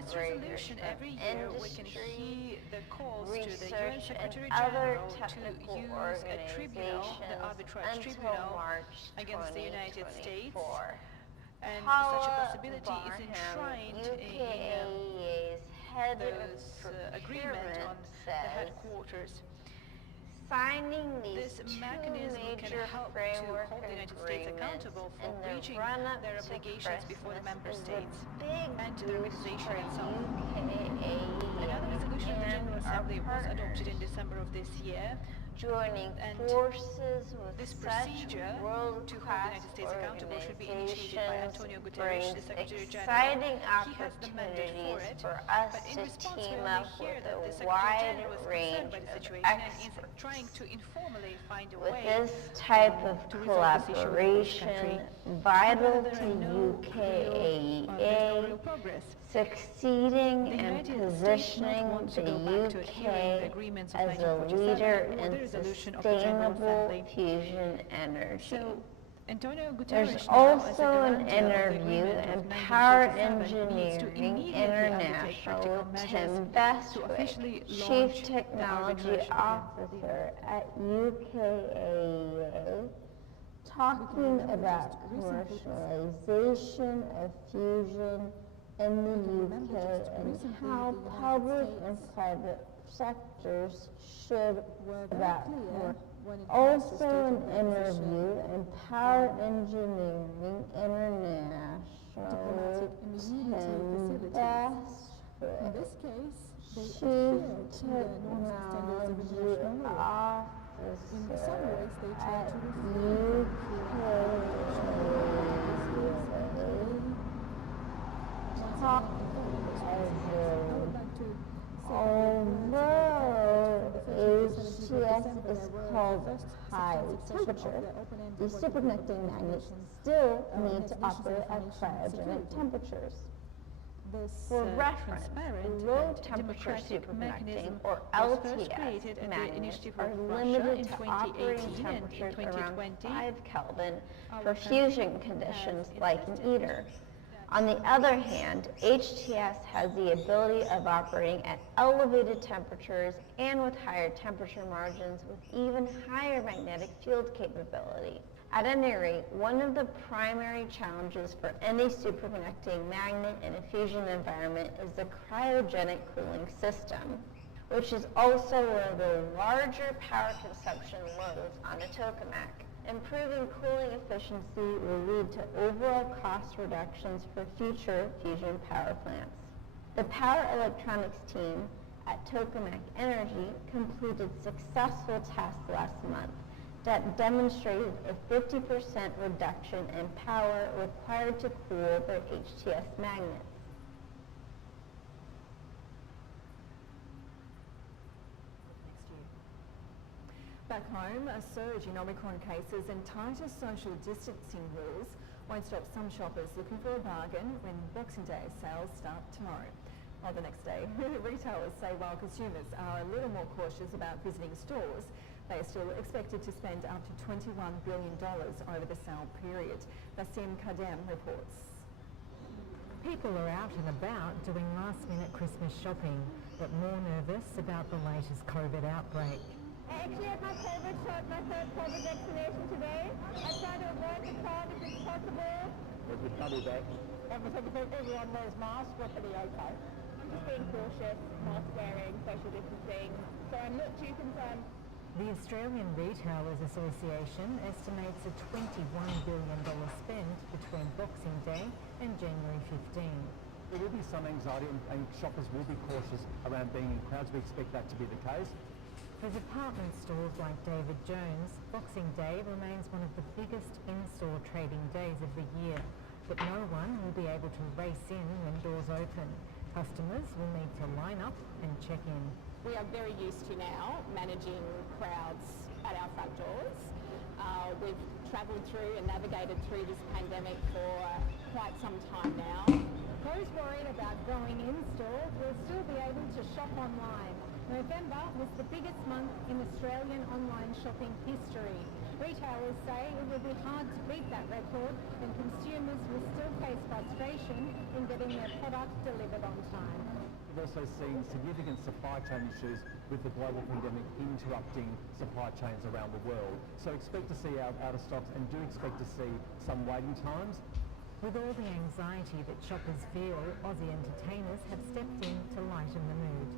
its collaborators resolution from every year, we can industry, hear the calls to the UN research, Secretary and other General to technical use a tribunal, the organizations arbitrage until tribunal March against the United States. 2024. And such a Paula possibility is Barham, enshrined in UKAEA's head those of agreement procurement on the says, headquarters. signing these This two mechanism can major help to framework hold the United States agreements accountable for in the breaching run-up their to obligations before the member Christmas states is a big and to the boost organization for itself. UKAEA Another resolution of the and General our Assembly was adopted in partners, December of this year, joining and forces with this such procedure to hold the world-class United States accountable should be initiated by Antonio organizations Guterres, brings the Secretary General. exciting He has the mandate for opportunities it, for us but in to response we team only up hear with that the a Secretary wide General is concerned range by the of situation and is experts. trying to informally find a With way this type of to resolve this issue with the host collaboration country. vital However, to there's no UKAEA, real progress. succeeding The and United States does not positioning want to the go back to adhering the UK agreements of as a 1947 leader or the in resolution of the General sustainable Assembly. fusion energy. So, Antonio Guterres There's now, as a also an guarantor of the interview agreement in of Power 1947 needs to Engineering immediately undertake International practical with measures Tim to Bestwick, officially Chief launch the Technology arbitration. Officer at UKAEA, talking about commercialization of fusion in the UK and how public and private sectors should work about work. Also an interview in Power Engineering International with Tim Bestwick, Chief Technology Officer at Although HTS is called high temperature, these superconducting magnets still need to operate at cryogenic temperatures. For reference, low temperature superconducting, or LTS, magnets are limited to operating temperatures around 5 Kelvin for fusion conditions like an ITER. On the other hand, HTS has the ability of operating at elevated temperatures and with higher temperature margins with even higher magnetic field capability. At any rate, one of the primary challenges for any superconducting magnet in a fusion environment is the cryogenic cooling system, which is also one of the larger power consumption loads on a tokamak. Improving cooling efficiency will lead to overall cost reductions for future fusion power plants. The power electronics team at Tokamak Energy completed successful tests last month that demonstrated a 50% reduction in power required to cool their HTS magnets. Back home, a surge in Omicron cases and tighter social distancing rules won't stop some shoppers looking for a bargain when Boxing Day sales start tomorrow. Or the next day, retailers say while consumers are a little more cautious about visiting stores, they are still expected to spend up to $21 billion over the sale period. Basim Kadem reports. People are out and about doing last-minute Christmas shopping, but more nervous about the latest COVID outbreak. I actually had my COVID shot, my third COVID vaccination today. I try to avoid the crowd if it's possible. Was the trouble back? Everyone wears masks, we're pretty okay. I'm just being cautious, mask wearing, social distancing, so I'm not too concerned. The Australian Retailers Association estimates a $21 billion spend between Boxing Day and January 15. There will be some anxiety and shoppers will be cautious around being in crowds. We expect that to be the case. For department stores like David Jones, Boxing Day remains one of the biggest in-store trading days of the year, but no one will be able to race in when doors open. Customers will need to line up and check in. We are very used to now managing crowds at our front doors. We've travelled through and navigated through this pandemic for quite some time now. Those worried about going in stores will still be able to shop online. November was the biggest month in Australian online shopping history. Retailers say it will be hard to beat that record, and consumers will still face frustration in getting their product delivered on time. We've also seen significant supply chain issues with the global pandemic interrupting supply chains around the world. So expect to see out of stocks, and do expect to see some waiting times. With all the anxiety that shoppers feel, Aussie entertainers have stepped in to lighten the mood.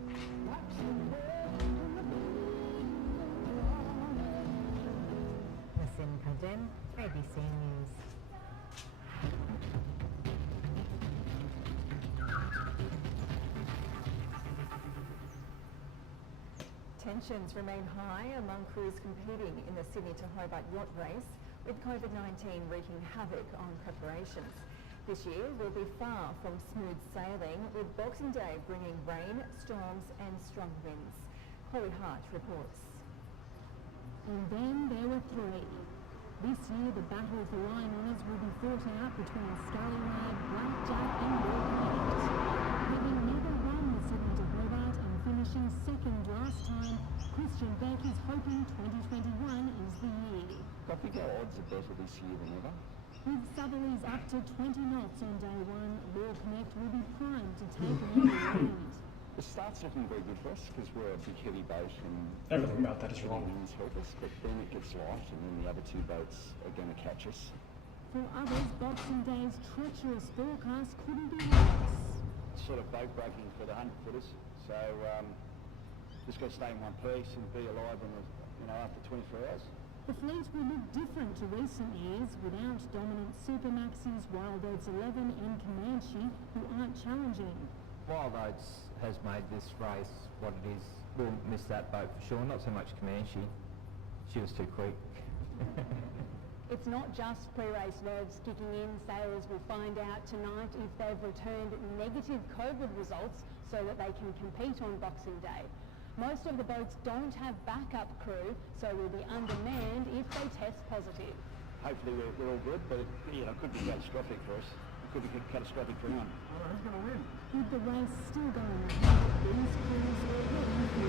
Nassim Kadem, ABC News. Tensions remain high among crews competing in the Sydney to Hobart yacht race, with COVID-19 wreaking havoc on preparations. This year will be far from smooth sailing, with Boxing Day bringing rain, storms and strong winds. Chloe Hart reports. And then there were three. This year the battle for line honours will be fought out between Scallywag, Blackjack and Walker. Having never won the Sydney to Hobart and finishing second last time, Christian Beck is hoping 2021 is the year. I think our odds are better this year than ever. With southerlies up to 20 knots on day one, Law Connect will be primed to take an early lead. The start's looking very good for us because we're a big heavy boat and everything about that is wrong. Winds help us, but then it gets light and then the other two boats are going to catch us. For others, Boxing Day's treacherous forecast couldn't be worse. Sort of boat breaking for the 100-footers, so just got to stay in one piece and be alive in after 24 hours. The fleet will look different to recent years without dominant Supermaxes, Wild Oats 11 and Comanche, who aren't challenging. Wild Oats has made this race what it is. We'll miss that boat for sure, not so much Comanche. She was too quick. It's not just pre-race nerves kicking in. Sailors will find out tonight if they've returned negative COVID results so that they can compete on Boxing Day. Most of the boats don't have backup crew, so will be undermanned if they test positive. Hopefully we're all good, but it could be catastrophic for us. It could be catastrophic for anyone. Who's going to win? With the race still going on, these crews are ready for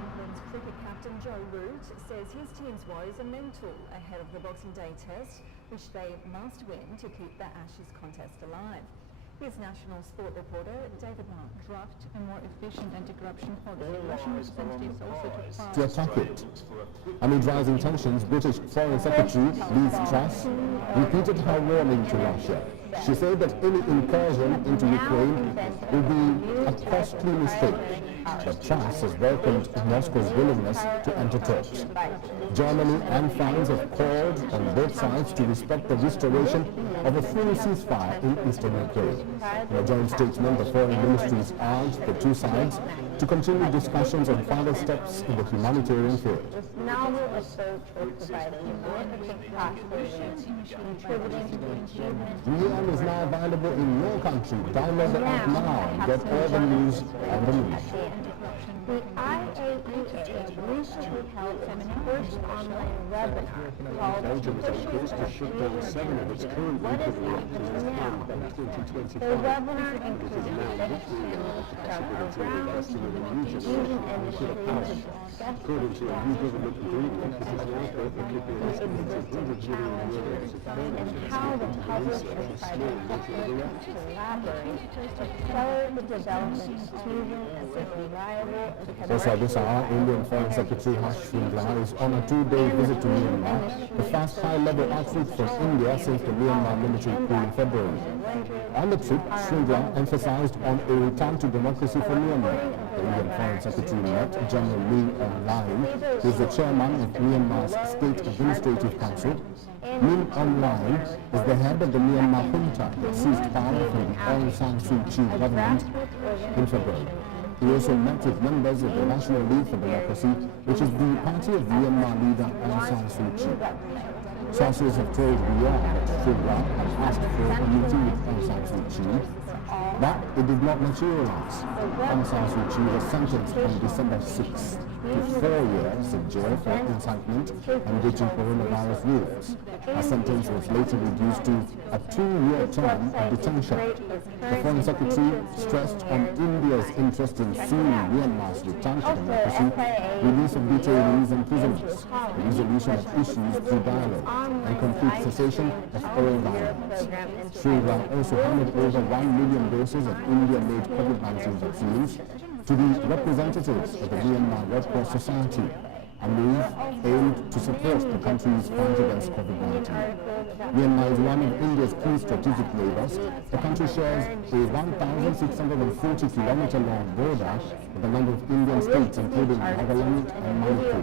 England's cricket captain Joe Root says his team's woes are mental ahead of the Boxing Day test, which they must win to keep the Ashes contest alive. Here's national sport reporter David Mark. Draft a more efficient anti-corruption policy. Russian representatives also took part. To attack it. Amid rising tensions, British Foreign Secretary Liz Truss repeated her warning to Russia. She said that any incursion into Ukraine will be a costly mistake. But Truss has welcomed Moscow's willingness to enter talks. Germany and France have called on both sides to respect the restoration of a full ceasefire in eastern Ukraine. In a joint statement, the foreign ministries urged the two sides to continue discussions on further steps in the humanitarian field. This novel approach will provide significant cost savings, contributing to the achievement. VM is now available in your country. Download the app now. Get all the news on the move. The IAEA recently held its first online webinar called Pushing the What is Happening Now? The webinar included 6 panels from around the fusion industry to discuss the challenges and how the public and private sector can collaborate to accelerate the development of fusion as a reliable. Also this hour, Indian Foreign Secretary Harsh Shringla is on a 2-day visit to Myanmar, the first high-level outreach from India since the Myanmar military coup in February. On the trip, Shringla emphasized on a return to democracy for Myanmar. The Indian Foreign Secretary met General Min Aung Hlaing, who is the chairman of Myanmar's State Administrative Council. Min Aung Hlaing is the head of the Myanmar junta that seized power from the Aung San Suu Kyi government in February. He also met with members of the National League for Democracy, which is the party of Myanmar leader Aung San Suu Kyi. Sources have told Riyadh that Shubra had asked for a meeting with Aung San Suu Kyi, but it did not materialize. Aung San Suu Kyi was sentenced on December 6th to 4 years in jail for incitement and breaching coronavirus rules. Her sentence was later reduced to a 2-year term of detention. The Foreign Secretary stressed on India's interest in seeing Myanmar's return to democracy, release of detainees and prisoners, the resolution of issues through dialogue, and complete cessation of all violence. Shubra also handed over 1 million doses of India-made COVID-19 vaccines to the representatives of the Myanmar Red Cross Society, a move aimed to support the country's fight against COVID-19. Myanmar is one of India's key strategic neighbors. The country shares a 1,640-kilometer-long border with a number of Indian states, including Nagaland and Manipur.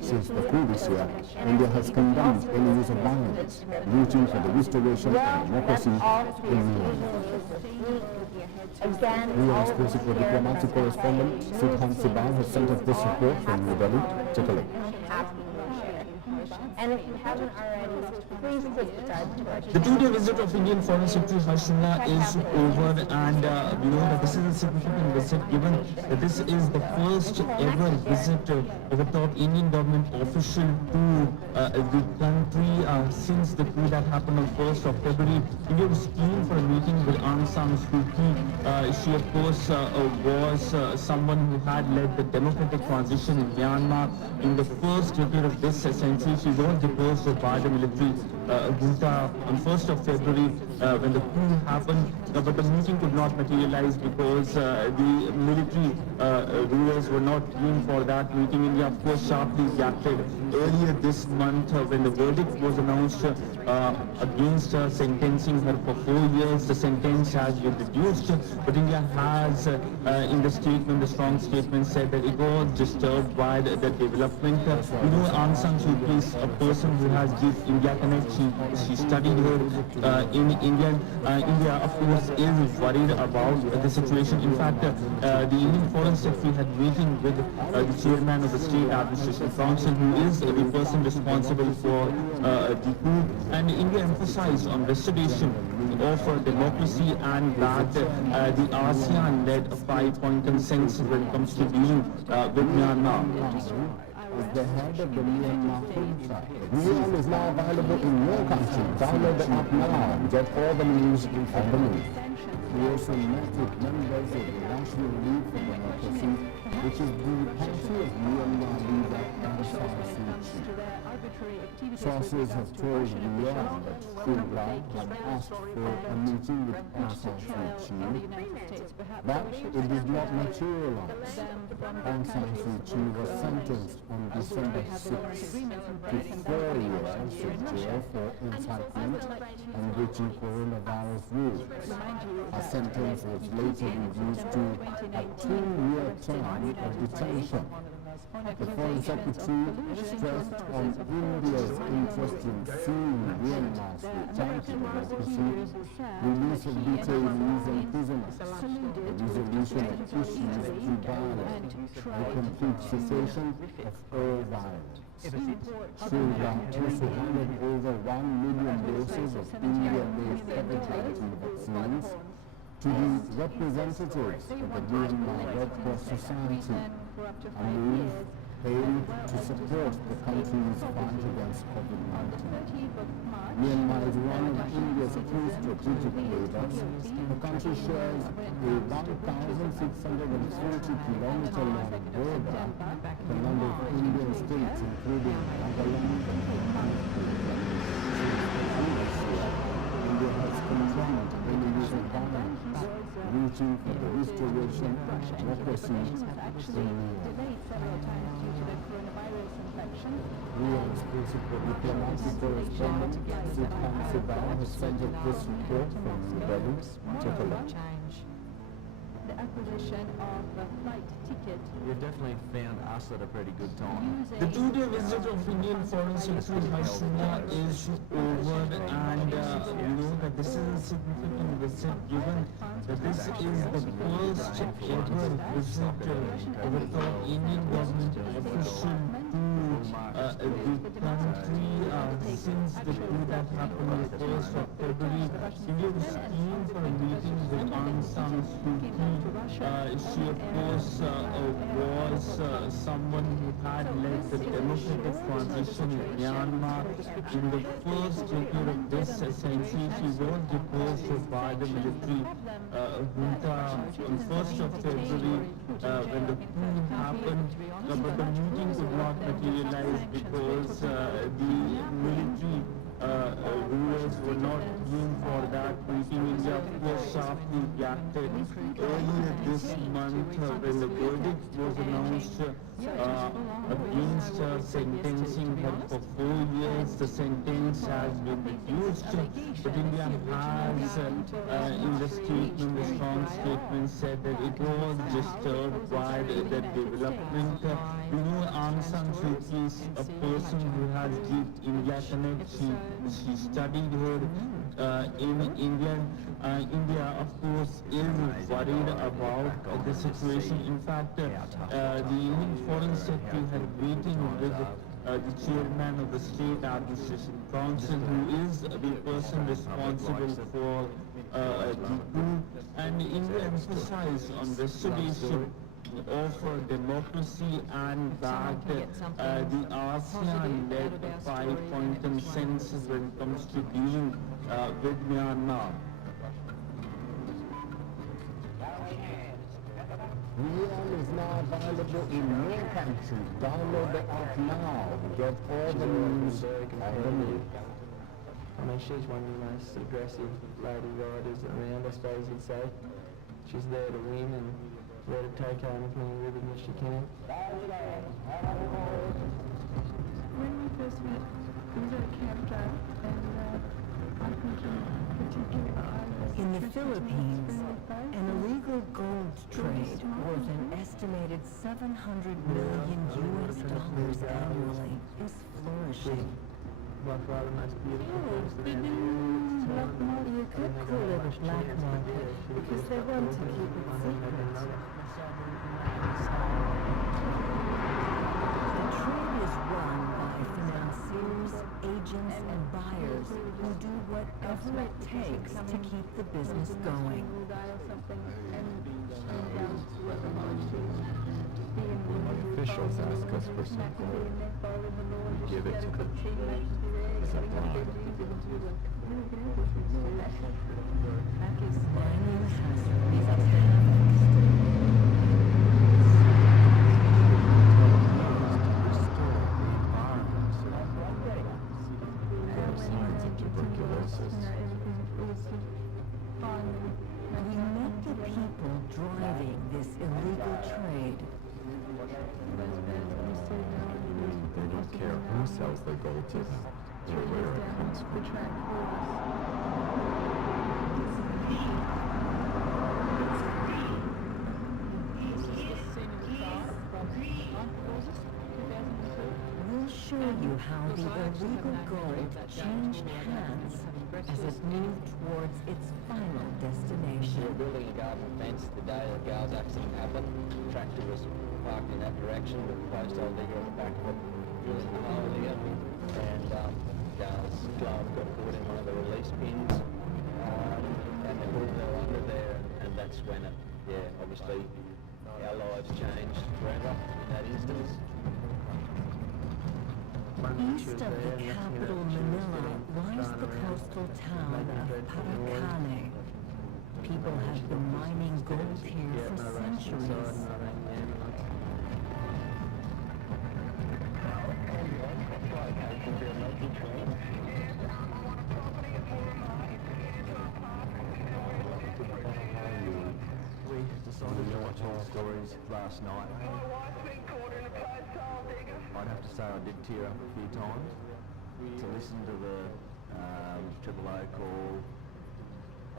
Since the coup this year, India has condemned any use of violence, rooting for the restoration of democracy in Myanmar. Riyadh's principal diplomatic correspondent, Sidhan Sibal, has sent us this report from New Delhi. Take a look. And if you haven't already, please subscribe to our The 2-day visit of Indian Foreign Secretary Harsh Shringla is over, and we know that this is a significant visit given that this is the first ever visit of a top Indian government official to the country since the coup that happened on 1st of February. India was keen for a meeting with Aung San Suu Kyi. She of course was someone who had led the democratic transition in Myanmar in the first decade of this century. She was deposed by the military junta on 1st of February when the coup happened, but the meeting could not materialize because the military rulers were not keen for that meeting. India of course sharply reacted earlier this month when the verdict was announced against sentencing her for 4 years. The sentence has been reduced, but India has in the statement, the strong statement, said that it was disturbed by the development. You know, Aung San Suu Kyi is a person who has deep India connect. She studied here in India. India of course is worried about the situation. In fact, the Indian Foreign Secretary had meeting with the chairman of the State Administration Council, who is the person responsible for the coup, and India emphasized on restoration of democracy and that the ASEAN led a 5-point consensus when it comes to dealing with Myanmar. Is the head of the Myanmar contract. Myanmar is now available in your country. Download the app now and get all the news at the move. We also met with members of the National League for Democracy, which is the party of Myanmar leader Aung San Suu Kyi. Sources have told Riyadh that Shubra had asked for a meeting with Aung San Suu Kyi, but it did not materialize. Aung San Suu Kyi was sentenced on December 6th to 4 years in jail for incitement and breaching coronavirus rules. Her sentence was later reduced to a 2-year term of detention. The Foreign Secretary stressed on India's interest in seeing Myanmar's return to democracy, release of detainees and prisoners, the resolution of issues through dialogue, and complete cessation of all violence. Shubra also handed over 1 million doses of India-made COVID-19 vaccines to the representatives of the Myanmar Red Cross Society, a move aimed to support the country's fight against COVID-19. Myanmar is one of India's key strategic neighbors. The country shares a 1,640-kilometer-long border with a number of Indian states, including Nagaland and Manipur. India has condemned any use of violence, rooting for the restoration of democracy in Myanmar. Riyadh's principal diplomatic correspondent, Sidhan Sibal, has sent us this report from New Delhi. Take a look. The acquisition of a flight ticket. You've definitely found us at a pretty good time. The 2-day visit of Indian Foreign Secretary Harsh Shringla is over, and you know that this is a significant visit given that this is the first ever visit of a top Indian government official to the country, since the coup that happened on the 1st of February, India was keen for a meeting with Aung San Suu Kyi. She, of course, was someone who had led the democratic transition in Myanmar. In the first decade of this century, she was deposed by the military junta on 1st of February when the coup happened, but the meeting could not materialize because the military rulers were not keen for that meeting. India, of course, sharply reacted. Earlier this month, when the verdict was announced against sentencing her for 4 years, the sentence has been reduced. But India has, in the statement, the strong statement, said that it was disturbed by the development. You know, Aung San Suu Kyi is a person who has deep India connect. She studied here in India. India, of course, is worried about the situation. In fact, the Indian Foreign Secretary had a meeting with the chairman of the State Administration Council, who is the person responsible for the coup, and India emphasized on restoration of democracy and backed the ASEAN-led 5-point consensus when it comes to dealing with Myanmar. WION is now available in your country. Download the app now. Get all the news of the move. I mean, she's one of the most aggressive lady riders around, I suppose you'd say. She's there to win and there to take home as many ribbons as she can. When we first met, we was at a campground, and I think in particular in the Philippines, an illegal gold trade worth an estimated $700 million annually is flourishing. By far the most beautiful things that You could call it a black market because they want to keep it secret. The trade is run by financiers, agents, and buyers who do whatever it takes to keep the business going. When officials ask us for something, we give it to them. We met the people driving this illegal trade. They don't care who sells their gold to them, or where it comes from. We'll show you how the illegal gold changed hands as it moved towards its final destination. We were building a garden fence the day the Gales accident happened. The tractor was parked in that direction with the post hole digger at the back of it, drilling the hole here, and Gales' glove got caught in one of the release pins, and the bull fell under there, and that's when it, obviously our lives changed forever in that instance. East of the capital, Manila, lies the coastal town of Paracane. People have been mining gold here for centuries. We decided to watch all the stories last night. I'd have to say I did tear up a few times to listen to the 000 call,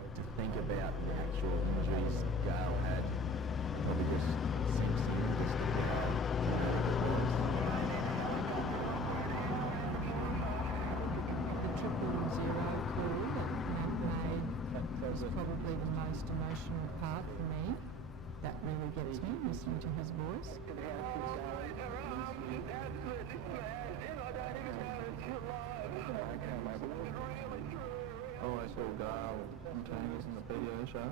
to think about the actual injuries Gail had. Probably just seems serious to Gail. The 000 call that Matt made was probably the most emotional part for me. That really gets me, listening to his voice. Oh, I saw Gail and Tangus in the PDA show.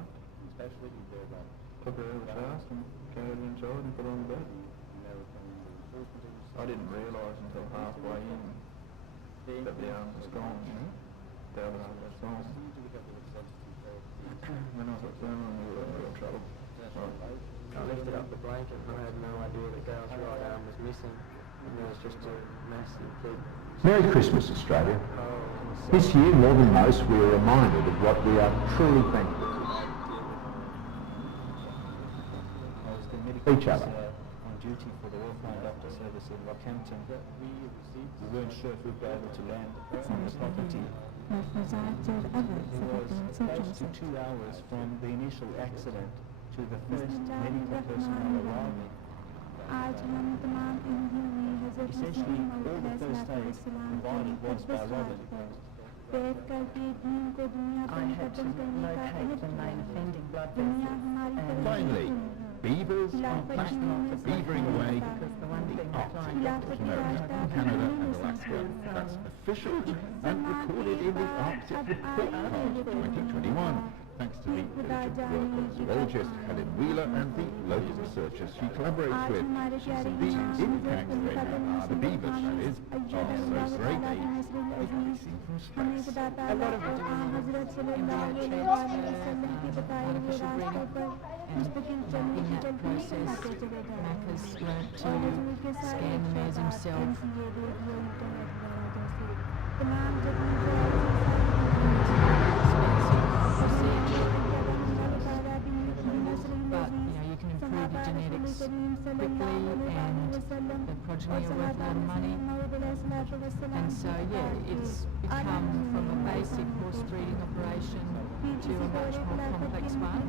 Took her over fast and carried her inside and put her on the bed. I didn't realise until halfway in that the arm was gone, you know? The other arm was gone. When I was at Thermal, we were in real trouble. I lifted up the blanket and I had no idea that Gail's right arm was missing. And there was just a massive big... Merry Christmas, Australia. This year, more than most, we are reminded of what we are truly thankful for. Each other. On duty for the Welfare Doctor Service in Rockhampton. We weren't sure if we'd be able to land on the property. Close to 2 hours from the initial accident to the first medical personnel arriving. Essentially, all the first aid provided was by Robin. I had to locate the main offending blood vessels. Finally, beavers are back beavering away in the Arctic America, Canada and Alaska. That's official and recorded in the Arctic Report Card 2021. Thanks to the diligent work of zoologist Helen Wheeler and the local researchers she collaborates with. The impact they have, the beavers that is, are so great they can be seen from space. A lot of it is embryo transfer, artificial breeding, and in that process, Mac has learnt to scan the mares himself. But you can improve your genetics quickly, and the progeny are worth a lot of money. And so it's become from a basic horse breeding operation to a much more complex one.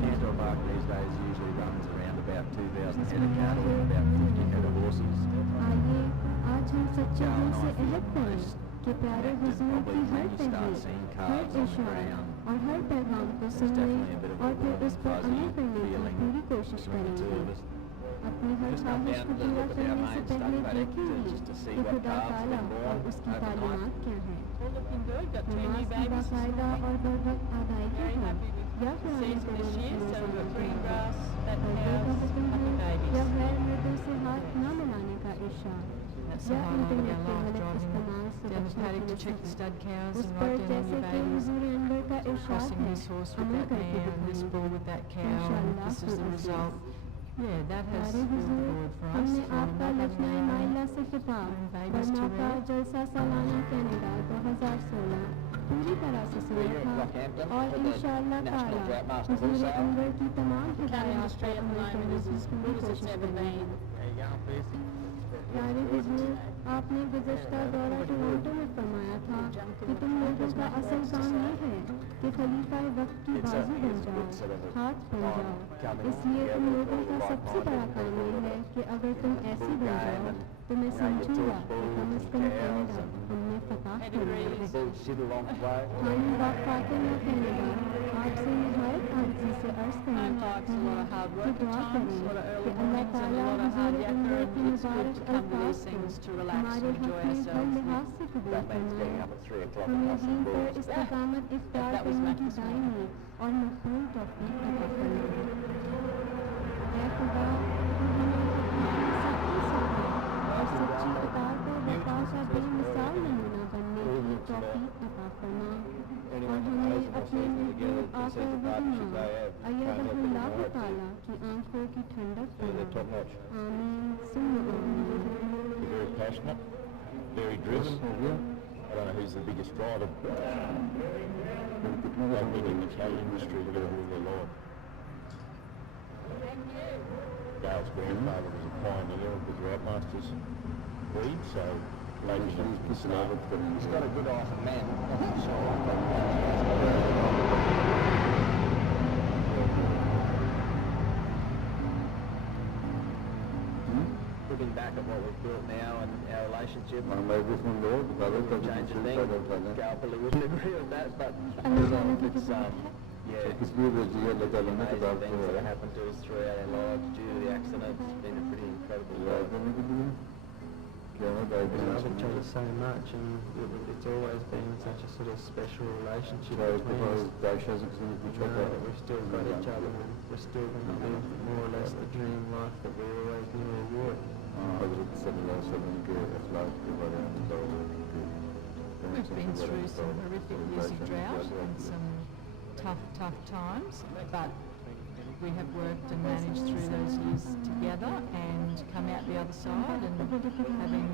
Cantor Park these days usually runs around about 2,000 head of cattle and about 50 head of horses. प्यारे हुजूर की हर तहरीर, हर इशारा और हर पैगाम को सुनने और फिर उस पर अमल करने की पूरी कोशिश करेंगे। अपनी हर ख्वाहिश को पूरा करने से पहले देखेंगे कि खुदा ताला और उसकी तालीमात क्या है। नमाज की बाकायदा और बर वक्त अदायगी है या कुरान का या गैर मर्दों से हाथ न मिलाने का इरशाद या इंटरनेट के गलत इस्तेमाल से बचने की नसीहत। उस पर जैसे कि हुजूर अनवर का इरशाद है अमल करके दिखाएं इंशाअल्लाह। Yeah, that has moved forward for us. हमने आपका लजना माइला से खिताब बर्मा का जलसा सालाना कनाडा 2016 पूरी तरह से सुना था और इंशाअल्लाह ताला हुजूर अनवर की तमाम हिदायत पर अमल करने की पूरी कोशिश करेंगे। प्यारे हुजूर, आपने गुज़श्ता दौरा टोरंटो में फरमाया था कि तुम लोगों का असल काम ये है कि खलीफा वक्त की बाजू बन जाओ, हाथ बन जाओ। इसलिए तुम लोगों का सबसे बड़ा काम ये है कि अगर तुम ऐसी बन जाओ तो मैं समझूंगा कि कम अज़ कम कनाडा हमने फतह कर लिया। हम बाप फातिमा में कनाडा आपसे निहायत आर्ज़ी से अर्ज़ करना चाहते हैं कि दुआ करें कि अल्लाह ताला हुजूर अनवर की मुबारक अल्फाज़ को हमारे हक़ में हर लिहाज से कबूल फरमाए। हमें दीन पर इस्तिक़ामत इख्तियार करने की दायमी और मक़बूल तौफ़ीक़ अता फरमाए। ऐ खुदा, और सच्ची इताअत पर वफ़ा का बेमिसाल नमूना बनने की तौफ़ीक़ अता फरमा और हमें अपने महबूब आका वदना अय्यदहुल्लाहु ताला की आँखों की ठंडक फरमा। आमीन सुम्मा आमीन। Very passionate, very driven. I don't know who's the biggest driver. They've been in the cattle industry all their life. Gail's grandfather was a pioneer of the Groundmasters breed, so maybe he's got a good eye for men. looking back at what we've built now and our relationship, changing things. Gail probably wouldn't agree with that, but it's amazing things that happened to us throughout our lives due to the accident. It's been a pretty incredible life. I've enjoyed it so much, and it's always been such a sort of special relationship between us. We've still got each other, and we're still going to live more or less the dream life that we always knew we would. We've been through some horrific years of drought and some tough times, but we have worked and managed through those years together and come out the other side and having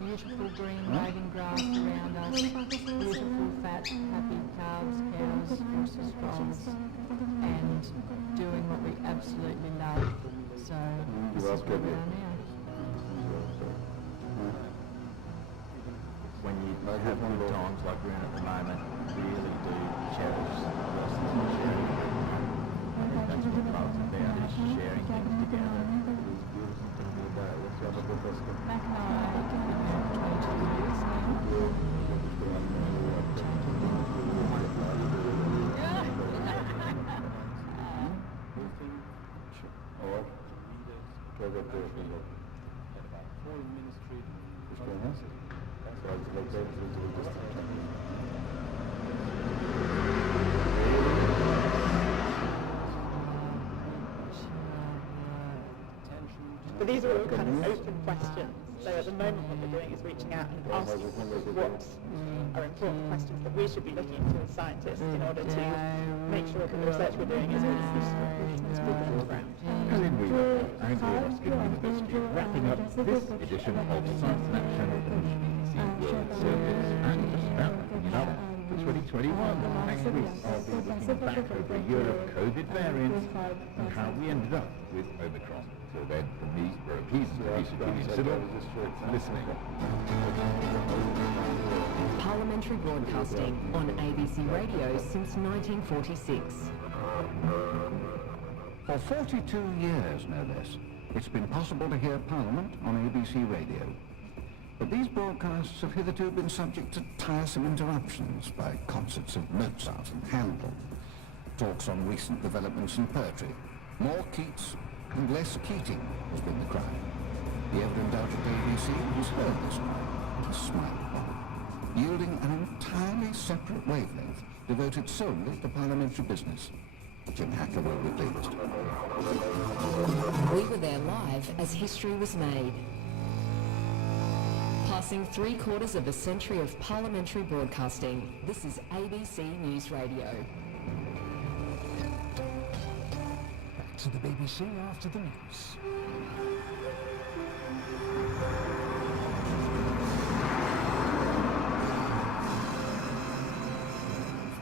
beautiful green waving grass around us, beautiful fat happy calves, cows, horses, foals, and doing what we absolutely love. So this is where we are now. When you have good times like we're in at the moment, you really do cherish the lessons and sharing. That's what love's about, is sharing things together. Mac and I have been married 22 years now. But these are all kind of open questions. So at the moment what we're doing is reaching out and asking what are important questions that we should be looking into as scientists in order to make sure that the research we're doing is really useful to people on the ground. Helen Wheeler, Anglia Ruskin University, wrapping up this edition of Science in Action on the BBC World Service, and just about wrapping it up for 2021. Next week I'll be looking back over a year of COVID variants and how we ended up with Omicron. Till then, from me, Rowan Pease and Lisa Keeley-Siddle, thanks for listening. Parliamentary broadcasting on ABC Radio since 1946. For 42 years, no less, it's been possible to hear Parliament on ABC Radio. But these broadcasts have hitherto been subject to tiresome interruptions by concerts of Mozart and Handel, talks on recent developments in poetry, more Keats and less Keating has been the cry. The evident doubt at ABC has heard this cry and has smiled upon it, yielding an entirely separate wavelength devoted solely to parliamentary business. Jim Hacker will be pleased. We were there live as history was made. Passing 3/4 of a century of parliamentary broadcasting, this is ABC News Radio. Back to the BBC after the news.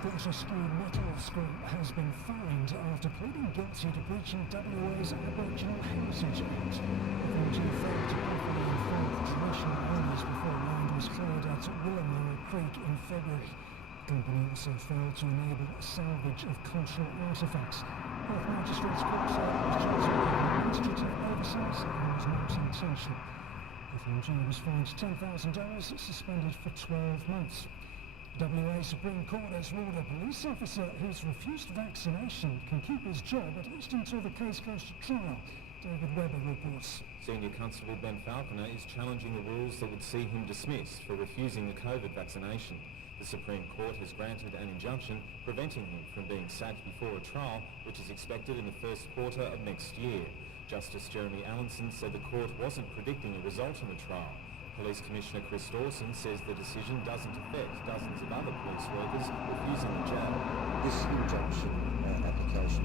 Fortescue Metals Group has been fined after pleading guilty to breaching WA's Aboriginal Heritage Act. FMG failed to properly inform traditional owners before land was cleared at Willamilla Creek in February. The company also failed to enable salvage of cultural artefacts. Both magistrates' court said it was chosen by administrative oversight and was not intentional. FMG was fined $10,000, suspended for 12 months. WA Supreme Court has ruled a police officer who's refused vaccination can keep his job at least until the case goes to trial. David Webber reports. Senior Constable Ben Falconer is challenging the rules that would see him dismissed for refusing the COVID vaccination. The Supreme Court has granted an injunction preventing him from being sacked before a trial, which is expected in the first quarter of next year. Justice Jeremy Allinson said the court wasn't predicting a result in the trial. Police Commissioner Chris Dawson says the decision doesn't affect dozens of other police workers refusing the jab. This injunction application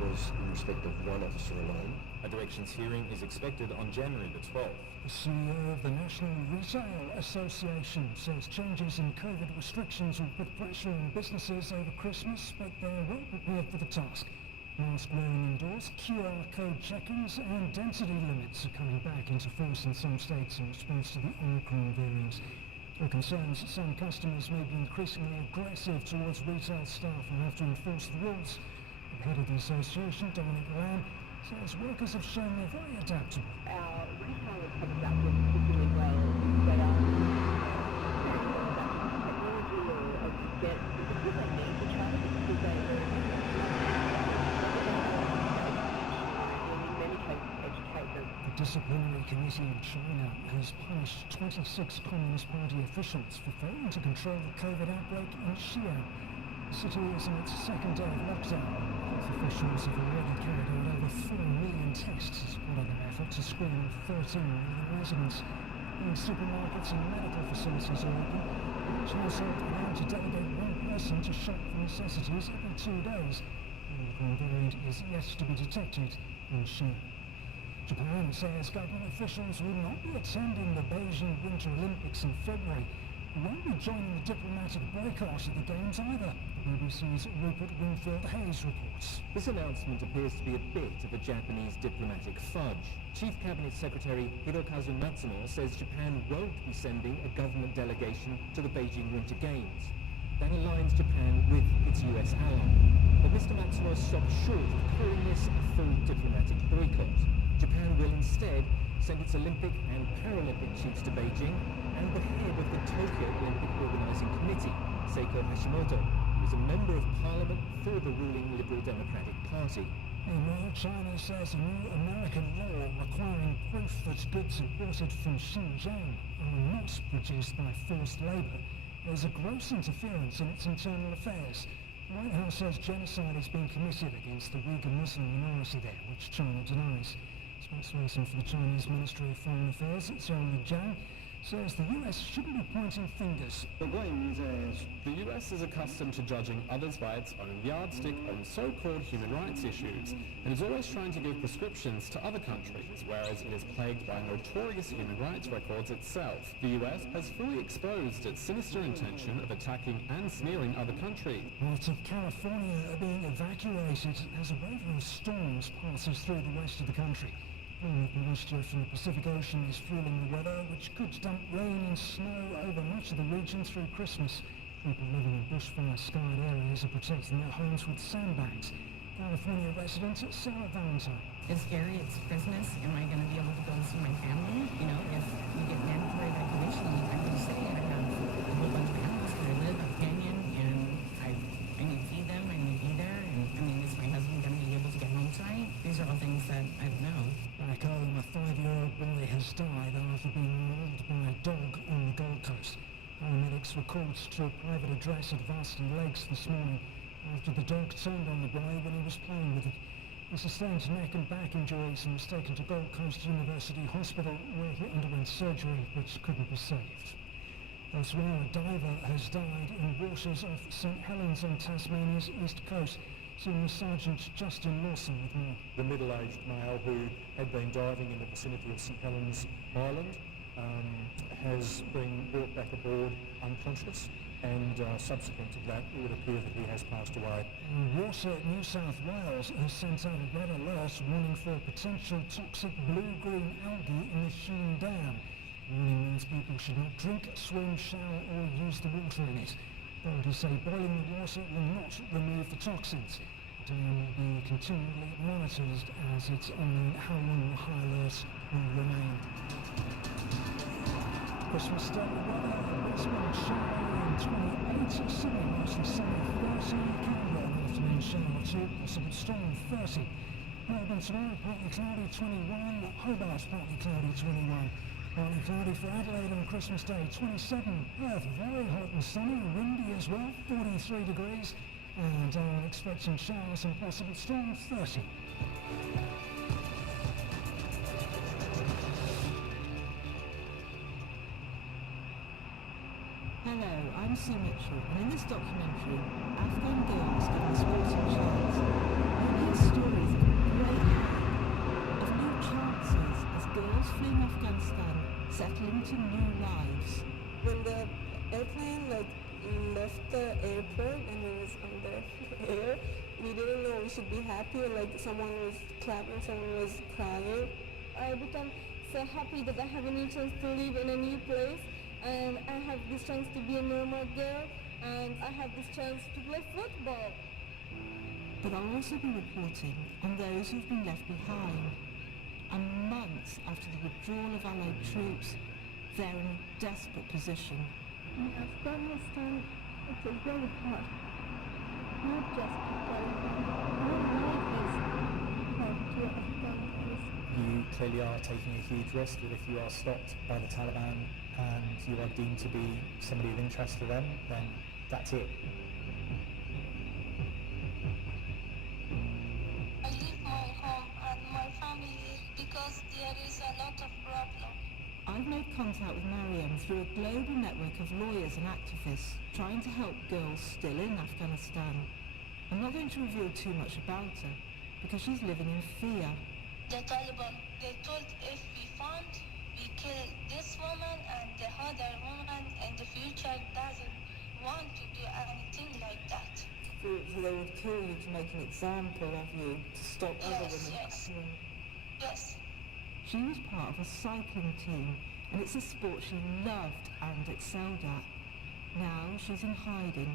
was in respect of one officer alone. A directions hearing is expected on January the 12th. The CEO of the National Retail Association says changes in COVID restrictions will put pressure on businesses over Christmas, but they're well prepared for the task. Mask wearing indoors, QR code check-ins and density limits are coming back into force in some states in response to the Omicron variant. There are concerns that some customers may be increasingly aggressive towards retail staff who have to enforce the rules. The head of the association, Dominic Lamb, says workers have shown they're very adaptable. Our retailers The Disciplinary Committee in China has punished 26 Communist Party officials for failing to control the COVID outbreak in Xi'an. The city is in its second day of lockdown. Health officials have already carried out over 4 million tests as part of their effort to screen 13 million residents. And supermarkets and medical facilities are open. Each household allowed to delegate one person to shop for necessities every 2 days. The Omicron variant is yet to be detected in Xi'an. Japan says government officials will not be attending the Beijing Winter Olympics in February. They won't be joining the diplomatic boycott of the Games either, the BBC's Rupert Wingfield-Hayes reports. This announcement appears to be a bit of a Japanese diplomatic fudge. Chief Cabinet Secretary Hirokazu Matsuno says Japan won't be sending a government delegation to the Beijing Winter Games. That aligns Japan with its US ally. But Mr. Matsuno stopped short of calling this a full diplomatic boycott. Japan will instead send its Olympic and Paralympic chiefs to Beijing and the head of the Tokyo Olympic Organizing Committee, Seiko Hashimoto, who is a member of parliament for the ruling Liberal Democratic Party. Meanwhile, China says a new American law requiring proof that goods imported from Xinjiang are not produced by forced labour is a gross interference in its internal affairs. The White House says genocide is being committed against the Uyghur Muslim minority there, which China denies. Spokesperson for the Chinese Ministry of Foreign Affairs, Zhou Lijiang, says the US shouldn't be pointing fingers. The US is accustomed to judging others by its own yardstick on so-called human rights issues, and is always trying to give prescriptions to other countries, whereas it is plagued by notorious human rights records itself. The US has fully exposed its sinister intention of attacking and smearing other countries. Parts of California are being evacuated as a wave of storms passes through the west of the country. Moisture from the Pacific Ocean is fueling the weather, which could dump rain and snow over much of the region through Christmas. People living in bushfire-scarred areas are protecting their homes with sandbags. California resident Sarah Valentine. It's scary, it's Christmas. Am I going to be able to go and see my family? You know, if you get mandatory evacuation, I would say I have a whole bunch of animals where I live, a companion, and I need to feed them, I need to be there, and I mean, is my husband going to be able to get home tonight? These are all things that I don't know. Back home, a 5-year-old boy has died after being mauled by a dog on the Gold Coast. Paramedics were called to a private address at Varsity Lakes this morning after the dog turned on the boy when he was playing with it. He sustained neck and back injuries and was taken to Gold Coast University Hospital where he underwent surgery which couldn't be saved. Elsewhere, a diver has died in waters off St Helens on Tasmania's east coast. Senior Sergeant Justin Lawson with more. The middle-aged male who had been diving in the vicinity of St Helens Island has been brought back aboard unconscious, and subsequent to that it would appear that he has passed away. Water New South Wales has sent out a red alert warning for potential toxic blue-green algae in the Sheen Dam. The warning means people should not drink, swim, shower or use the water in it. Authorities say boiling the water will not remove the toxins. The dam will be continually monitored as it's on how long the high alert will remain. Christmas Day weather, Brisbane shower in 28, Sydney mostly sunny 30, Canberra afternoon shower 2, possible storm 30. Melbourne tomorrow partly cloudy 21, Hobart partly cloudy 21. Partly cloudy for Adelaide on Christmas Day, 27. Perth, very hot and sunny, windy as well, 43 degrees. And Darwin expecting showers and possible storm, 30. Hello, I'm Sue Mitchell, and in this documentary, Afghan girls given a sporting chance. We hear stories of great hope, of new chances as girls fleeing Afghanistan settle into new lives. When the airplane left the airport and it was on the air, we didn't know we should be happy or someone was clapping, someone was crying. I become so happy that I have a new chance to live in a new place, and I have this chance to be a normal girl, and I have this chance to play football. But I'll also be reporting on those who've been left behind. And months after the withdrawal of Allied troops, they're in a desperate position. In Afghanistan, it's very hard. not just to Taliban. Our life is hard to Afghan police. You clearly are taking a huge risk that if you are stopped by the Taliban and you are deemed to be somebody of interest to them, then that's it. I leave my home and my family because there is a lot of problem. I've made contact with Mariam through a global network of lawyers and activists trying to help girls still in Afghanistan. I'm not going to reveal too much about her because she's living in fear. The Taliban, they told if we found, we kill this woman and the other woman in the future doesn't want to do anything like that. So they would kill you to make an example of you, to stop other women. Yes. Yes. She was part of a cycling team, and it's a sport she loved and excelled at. Now she's in hiding,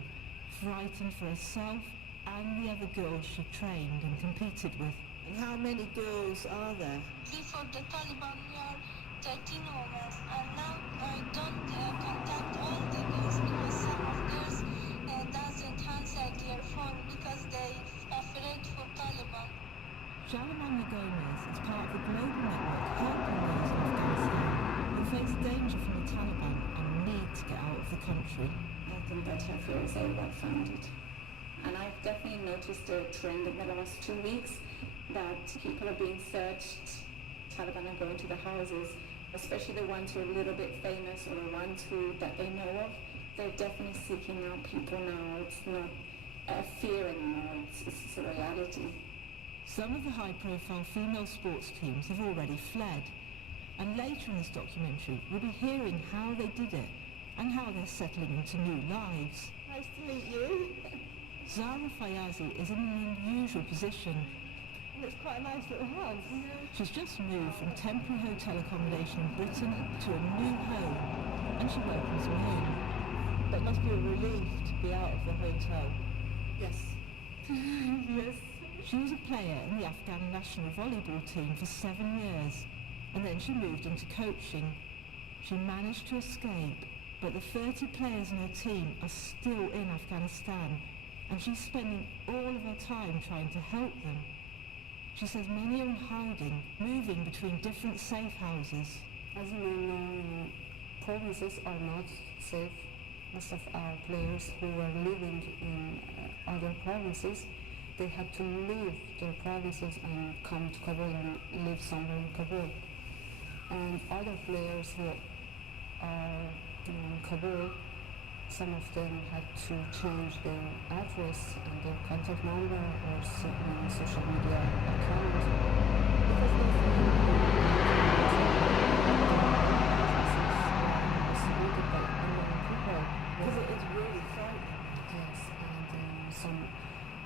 frightened for herself and the other girls she trained and competed with. And how many girls are there? Before the Taliban, we are 13 women, and now I don't contact all the girls because some of girls doesn't answer their phone because they afraid for Taliban. Shalamanya Gomez is part of a global network helping those in Afghanistan who face danger from the Taliban and need to get out of the country. I think that her fear is very well founded. And I've definitely noticed a trend in the last 2 weeks that people are being searched, Taliban are going to the houses, especially the ones who are a little bit famous or the ones that they know of. They're definitely seeking out people now. It's not a fear anymore, it's a reality. Some of the high-profile female sports teams have already fled, and later in this documentary we'll be hearing how they did it and how they're settling into new lives. Nice to meet you. Zara Fayazi is in an unusual position. It's quite a nice little house. She's just moved from temporary hotel accommodation in Britain to a new home, and she welcomes me in. But it must be a relief to be out of the hotel. Yes. Yes. She was a player in the Afghan national volleyball team for 7 years, and then she moved into coaching. She managed to escape, but the 30 players in her team are still in Afghanistan, and she's spending all of her time trying to help them. She says many are in hiding, moving between different safe houses. As you may know, provinces are not safe. Most of our players who were living in other provinces, they had to leave their provinces and come to Kabul and live somewhere in Kabul. And other players who are in Kabul, some of them had to change their address and their contact number or social media account because they surrounded by unknown people. Because it is really frightening. Yes, and some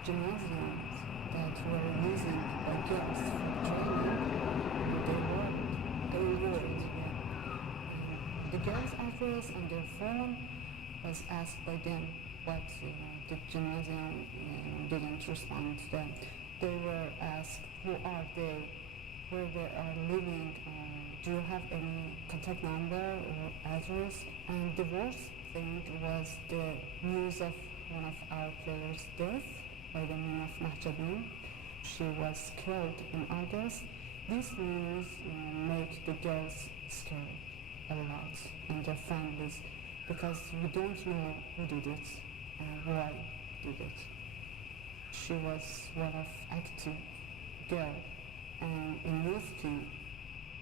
gymnasiums that were using girls for training, they were worried. The girls' address and their phone was asked by them, but the gymnasium didn't respond to them. They were asked, who are they, where they are living, do you have any contact number or address? And the worst thing was the news of one of our players' death by the name of Mahjabin. She was killed in August. This news made the girls scared a lot and their families, because we don't know who did it and why did it. She was one of active girl and in youth team.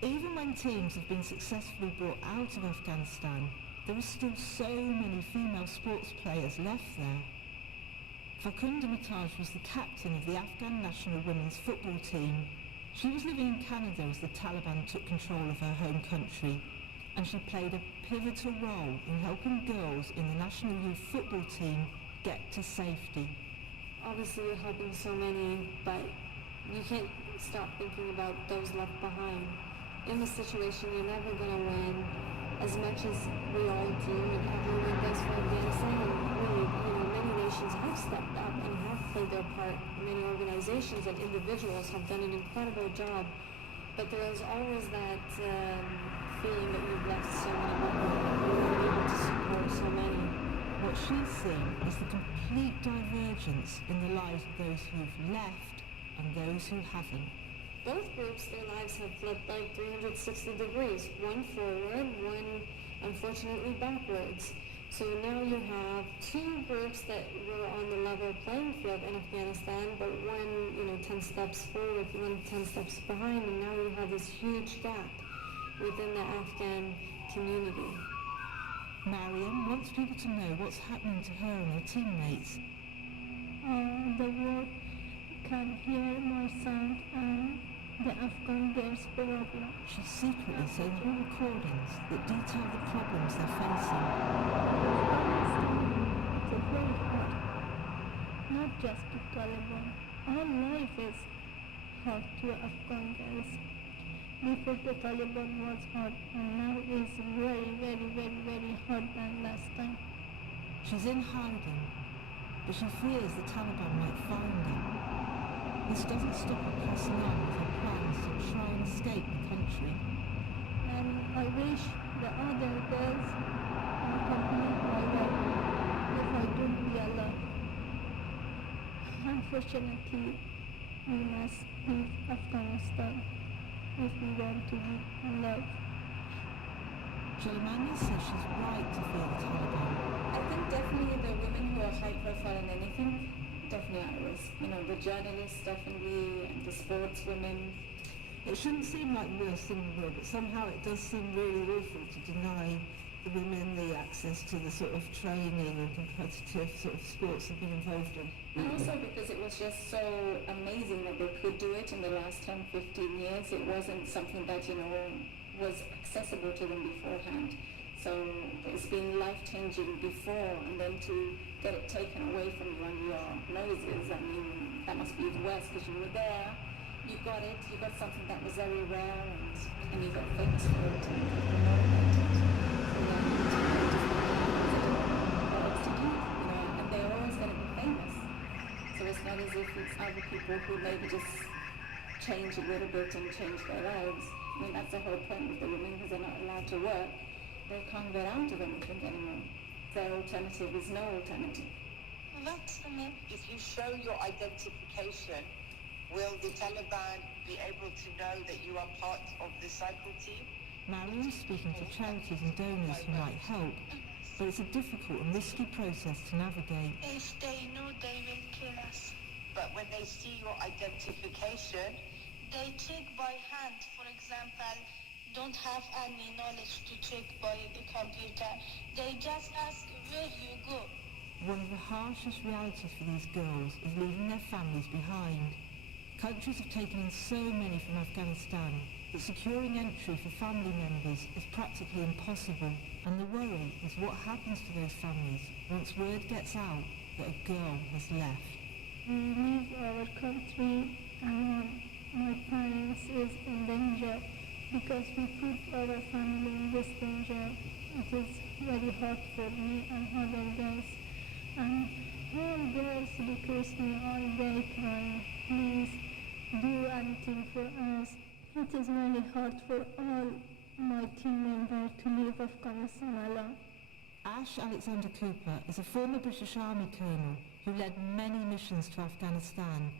Even when teams have been successfully brought out of Afghanistan, there are still so many female sports players left there. Farkhunda Mitaj was the captain of the Afghan national women's football team. She was living in Canada as the Taliban took control of her home country, and she played a pivotal role in helping girls in the national youth football team get to safety. Obviously you're helping so many, but you can't stop thinking about those left behind. In this situation, you're never going to win as much as we all do and everyone does for Afghanistan. Really, many nations have stepped up and have played their part. Many organizations and individuals have done an incredible job, but there is always that feeling that you've left so many behind. You're not able to support so many. What she's seen is the complete divergence in the lives of those who've left and those who haven't. Both groups, their lives have flipped like 360 degrees, one forward, one unfortunately backwards. So now you have two groups that were on the level playing field in Afghanistan, but one, 10 steps forward, one 10 steps behind, and now you have this huge gap within the Afghan community. Mariam wants people to know what's happening to her and her teammates. The world can hear my sound and the Afghan girls' problem. She's secretly sending recordings that detail the problems they're facing. It's a very hard, not just to Taliban. Our life is hard to Afghan girls. Before the Taliban was hard, and now it's very, very, very, very hard than last time. She's in hiding, but she fears the Taliban might find her. This doesn't stop her pressing on with her plans to try and escape the country. And I wish the other girls accompanied my way if I don't be alone. Unfortunately, we must leave Afghanistan if we want to be alive. Jaimania says she's right to fear the Taliban. I think definitely the women who are high profile in anything definitely at risk. The journalists definitely, and the sportswomen. It shouldn't seem like the worst thing in the world, but somehow it does seem really awful to deny the women the access to the sort of training and competitive sort of sports they've been involved in. And also because it was just so amazing that they could do it in the last 10, 15 years. It wasn't something that, was accessible to them beforehand. So it's been life-changing before, and then to get it taken away from you under your noses, I mean, that must be even worse because you were there, you got it, you got something that was very rare, and you got famous for it. And they're always going to be famous. So it's not as if it's other people who maybe just change a little bit and change their lives. I mean, that's the whole point with the women, because they're not allowed to work. They can't get out of anything anymore. Their alternative is no alternative. What's the myth? If you show your identification, will the Taliban be able to know that you are part of the cycle team? Mariam's speaking to charities and donors who might help, but it's a difficult and risky process to navigate. If they know, they will kill us. But when they see your identification, they check by hand. For example, don't have any knowledge to check by the computer. They just ask where you go. One of the harshest realities for these girls is leaving their families behind. Countries have taken in so many from Afghanistan that securing entry for family members is practically impossible. And the worry is what happens to those families once word gets out that a girl has left. We leave our country and my parents is in danger because we put our family in this danger. It is very hard for me and other girls. And all girls request me all day crying, please do anything for us. It is very hard for all my team members to leave Afghanistan alone. Ash Alexander Cooper is a former British Army colonel who led many missions to Afghanistan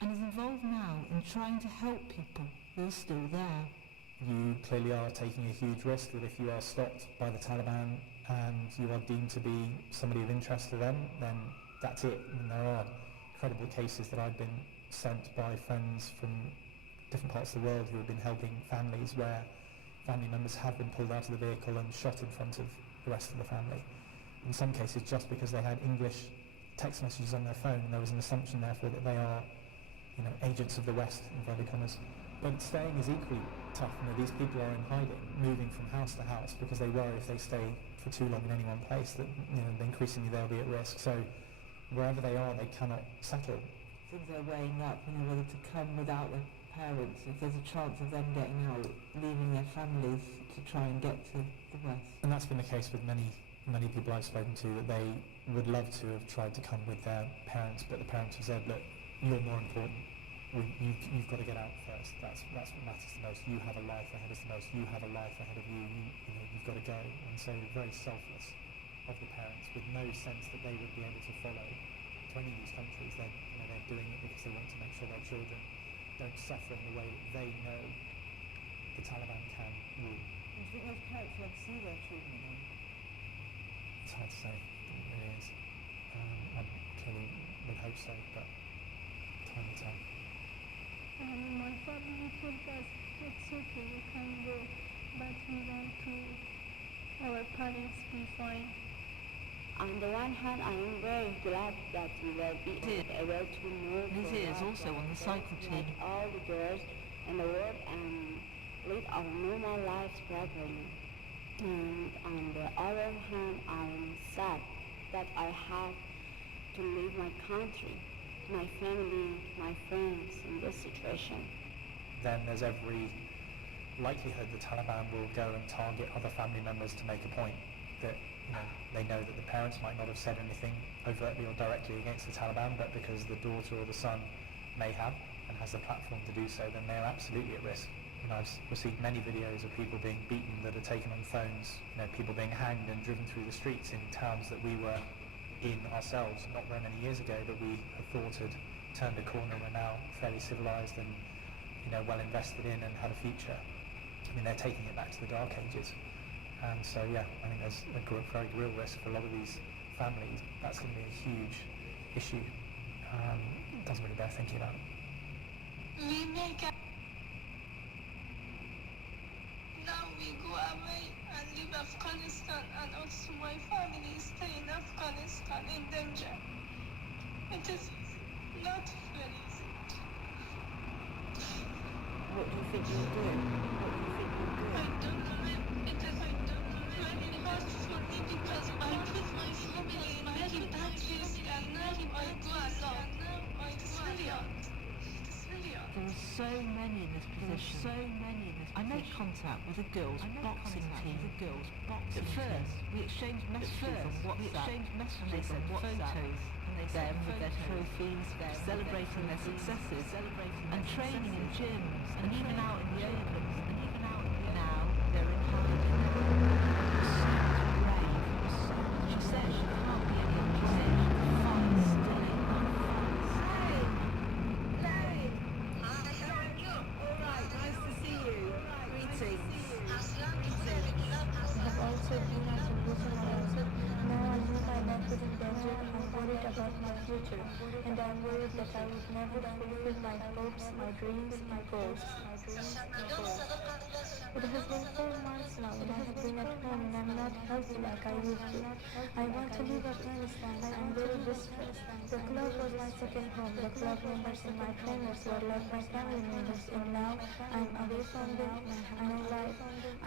and is involved now in trying to help people who are still there. You clearly are taking a huge risk that if you are stopped by the Taliban and you are deemed to be somebody of interest to them, then that's it. And there are incredible cases that I've been sent by friends from different parts of the world who have been helping families where family members have been pulled out of the vehicle and shot in front of the rest of the family. In some cases just because they had English text messages on their phone, and there was an assumption therefore that they are agents of the West, inverted commas. But staying is equally tough. These people are in hiding, moving from house to house because they worry if they stay for too long in any one place that increasingly they'll be at risk. So wherever they are, they cannot settle. Things they're weighing up, whether to come without their parents, if there's a chance of them getting out, leaving their families to try and get to the West. And that's been the case with many people I've spoken to, that they would love to have tried to come with their parents, but the parents have said, look, you're more important. You've got to get out first. That's what matters the most. You have a life ahead of the most. You have a life ahead of you. You've got to go. And so very selfless. of the parents with no sense that they would be able to follow to any of these countries. They're doing it because they want to make sure their children don't suffer in the way that they know the Taliban can rule. Do you think those parents want to see their children again? It's hard to say, it really is. I clearly would hope so, but time will tell. My family told us it's okay, we can go, but we want to our parents be fine. On the one hand, I am very glad that we will be able to move. Liz is also on the cycle team. Like all the girls in the world and live our normal lives properly. And on the other hand, I am sad that I have to leave my country, my family, my friends in this situation. Then there's every likelihood the Taliban will go and target other family members to make a point that they know that the parents might not have said anything overtly or directly against the Taliban, but because the daughter or the son may have and has the platform to do so, then they're absolutely at risk. I've received many videos of people being beaten that are taken on phones, people being hanged and driven through the streets in towns that we were in ourselves not very many years ago, that we had thought had turned a corner and are now fairly civilized and well invested in and had a future. They're taking it back to the dark ages. And so, I think there's a very real risk for a lot of these families. That's going to be a huge issue. Doesn't really bear thinking about. Now we go away and leave Afghanistan, and also my family stay in Afghanistan in danger. It is not very easy. What do you think you'll do? I don't know. It is very hard for me because I put my family in very bad risk, and now I go alone. It is really hard. There are so many in this position. I made contact with the girls' boxing team. At first, we exchanged messages on WhatsApp. They sent photos, them with their trophies, celebrating their successes, and training in gyms, and even out in the open. Now they're in hiding. She said she can't be any other. She said she can find stay. I have also been at a losing mindset. Now I know my life is in danger and I'm worried about my future. And I'm worried that I would never fulfill my hopes, my dreams, my goals. It has been 4 months now and I have been at home and I'm not healthy like I used to. I want to leave Afghanistan. I'm very distressed. The club was my second home. The club members and my trainers were like my family members, and now I'm away from them and I lie.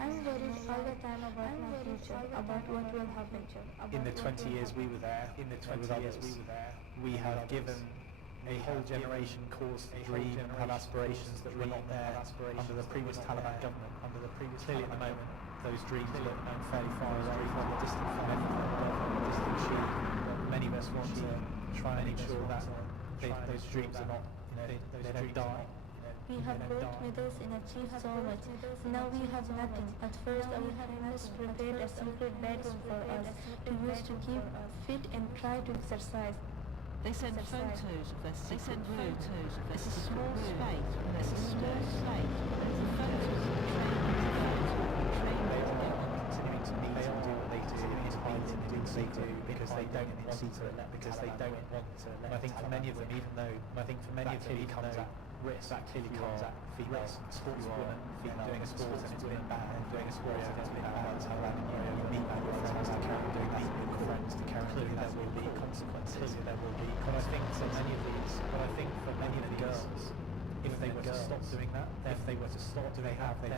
I'm worried all the time about my future, about what will happen. In the 20 years we were there, we have given a whole generation cause to dream and have aspirations that were not there under the previous Taliban government. Clearly at the moment, those dreams look fairly far away, from a distant from everything, a distant sheet. Many of us want to try and ensure that those dreams are not, they don't die. We have gold medals and achieved so much. Now we have nothing. At first, our parents prepared a secret bedroom for us to use to keep fit and try to exercise. They send photos of their secret room. There's a small space. There's a photos of the Continuing to meet and do what they do, because they don't want to. And I think for many of them, even though risk, that clearly comes at female sportswoman, doing a sport and it's been bad, you meet your friends to carry on doing that, clearly there will be consequences. But I think for many of the girls, if they were to stop doing that, they've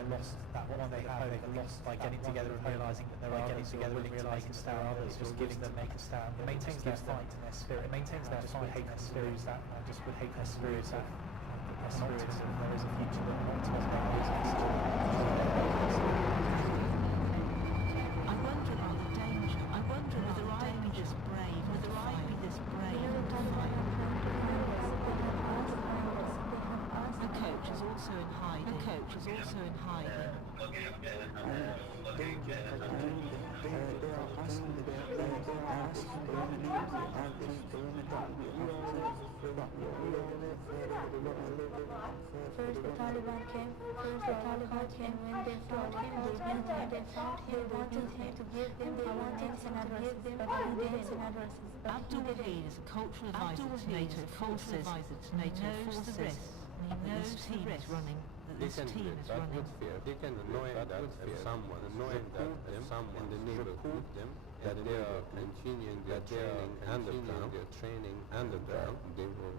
lost that one they've lost by getting together and realising that there are getting together and realising that there are others, just giving them make a stand. It maintains their fight and their spirit. It maintains their fight and their spirit. I just would hate their spirit of there is a future that not I wonder about the danger. I wonder whether I'd be this brave, The coach is also in hiding. First the Taliban came. When they found him, they wanted him to give them names and addresses, but he didn't. Abdul Wahid is a cultural advisor to NATO forces. He knows the risks. He knows the risks running. They can do it, but with fear. They can knowing that if someone in the neighborhood them that they are continuing their training underground, they will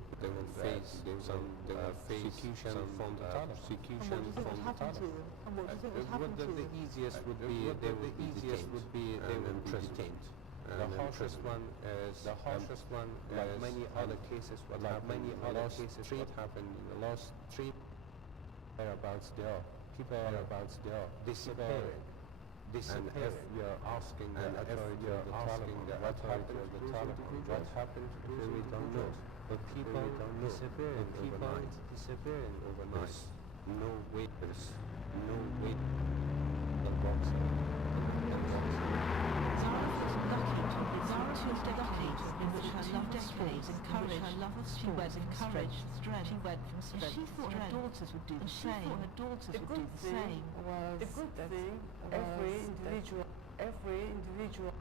face some persecution from the Taliban. The easiest would be they will be detained. The harshest one is like many other cases. What happened in the last three whereabouts they are. People are disappearing. And if we are asking the authority of the Taliban, what happened, we don't know. But people disappearing overnight. There's no way. The box. Zara was lucky in which her love decades encouraged her love of sport, encouraged strength. She went from strength. She thought her daughters would do the same. The good thing was every individual.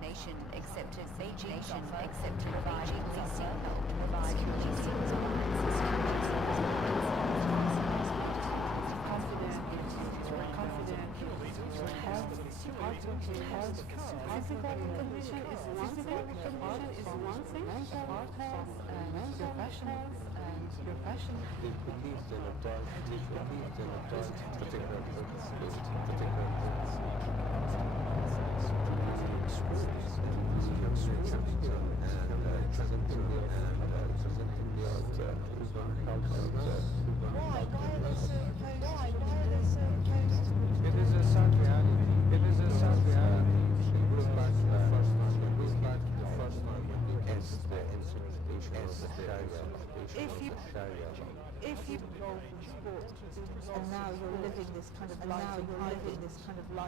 Nation accepted Beijing leasing Physical condition is one thing, mental health and your passion. They believed in a dark, particular It is a sad reality. Look back to the first one when we against the interpretation of the Sharia law. If you go from sport and now you're living this kind of life,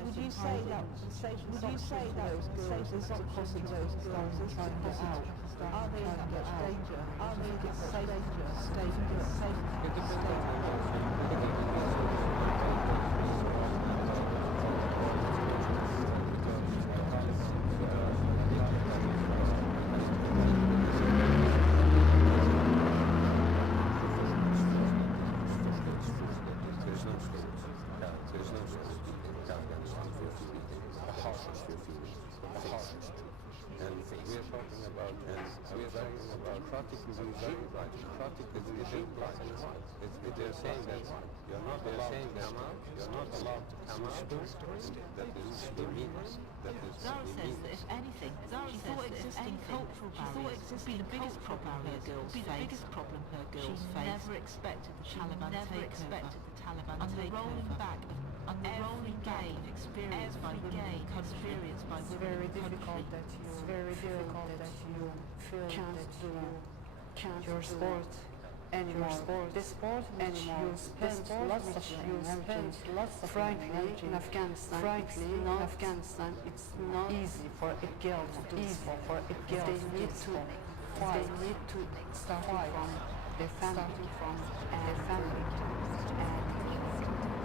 would you say that those girls is not possible those girls is trying to get out? Are they in that much danger? Are they in that safe danger? It depends on they're saying that you're not allowed to come out. That is the meanness. Zara says that if anything, she thought existing cultural barriers would be the biggest problem her girls faced. She never expected the Taliban takeover. And the rolling back of every gain experienced by women in the country. It's very difficult that you feel can't your sport anymore. The sport anymore. You spend lots of frankly in Afghanistan it's not easy for a girl to do sport. They need to start from their family and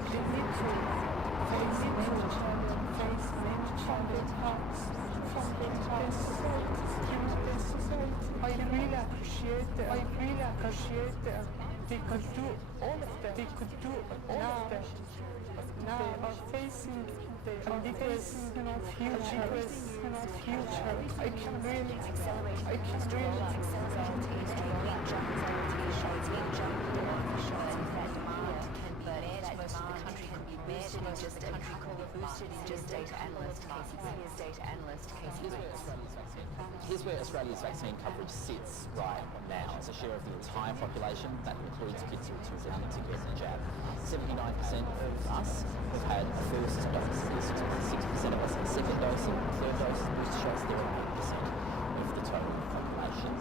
they need to face many challenges from their society. I really appreciate them. They could do all of them. Now they are facing future. I can really Here's where Australia's vaccine coverage sits right now. As a share of the entire population, that includes kids who are too young to get the jab. 79% of us have had a first dose. 6% of us had a second dose, and third dose booster shots, they're at 8% of the total population.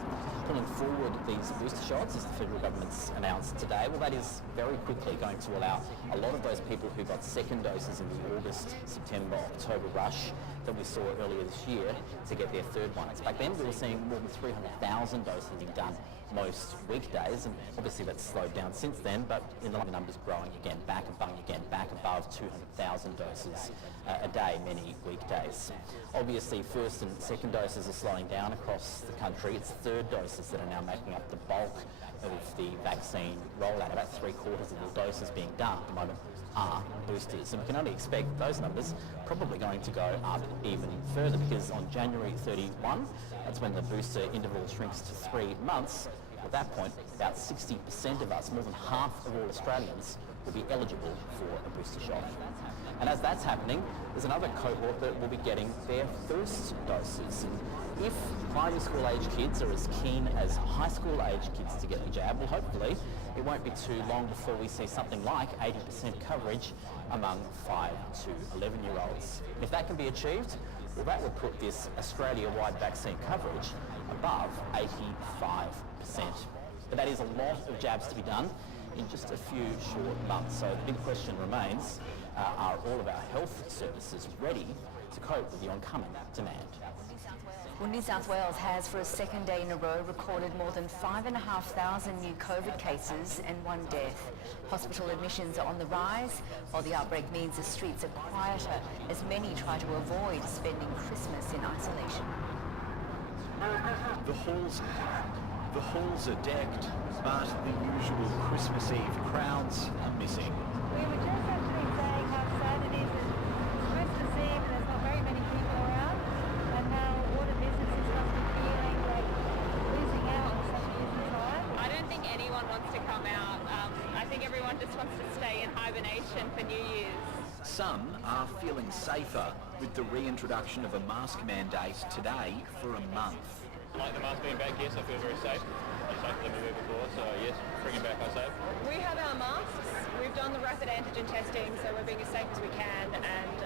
Pulling forward these booster shots, as the federal government's announced today, well, that is very quickly going to allow a lot of those people who got second doses in the August, September, October rush that we saw earlier this year to get their third ones. Back then, we were seeing more than 300,000 doses being done most weekdays, and obviously that's slowed down since then, but in the numbers growing again, back above 200,000 doses a day, many weekdays. Obviously, first and second doses are slowing down across the country. It's third doses that are now making up the bulk of the vaccine rollout. About 3/4 of the doses being done at the moment are boosters, and we can only expect those numbers probably going to go up even further, because on January 31, that's when the booster interval shrinks to 3 months. At that point, about 60% of us, more than half of all Australians, will be eligible for a booster shot. And as that's happening, there's another cohort that will be getting their first doses. And if primary school age kids are as keen as high school age kids to get the jab, well, hopefully it won't be too long before we see something like 80% coverage among 5 to 11-year-olds. If that can be achieved, well, that would put this Australia-wide vaccine coverage above 85%. But that is a lot of jabs to be done in just a few short months. So the big question remains, are all of our health services ready to cope with the oncoming demand? Well, New South Wales has, for a second day in a row, recorded more than 5,500 new COVID cases and 1 death. Hospital admissions are on the rise, while the outbreak means the streets are quieter as many try to avoid spending Christmas in isolation. The halls are decked, but the usual Christmas Eve crowds are missing. We were just actually saying how sad it is that it's Christmas Eve and there's not very many people around, and how all the businesses must be feeling like losing out on such a busy time. I don't think anyone wants to come out. I think everyone just wants to stay in hibernation for New Year's. Some are feeling safer with the reintroduction of a mask mandate today for a month. Like the mask being back, yes, I feel very safe. Much safer than we were before, so yes, bringing back our safe. We have our masks. We've done the rapid antigen testing, so we're being as safe as we can and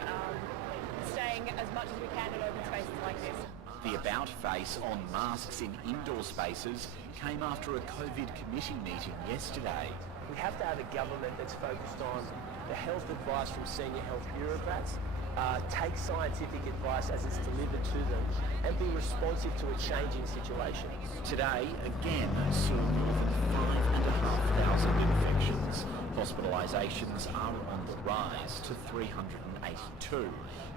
staying as much as we can in open spaces like this. The about face on masks in indoor spaces came after a COVID committee meeting yesterday. We have to have a government that's focused on the health advice from senior health bureaucrats, take scientific advice as it's delivered to them, and be responsive to a changing situation. Today, again, saw more than 5,500 infections. Hospitalisations are on the rise to 382.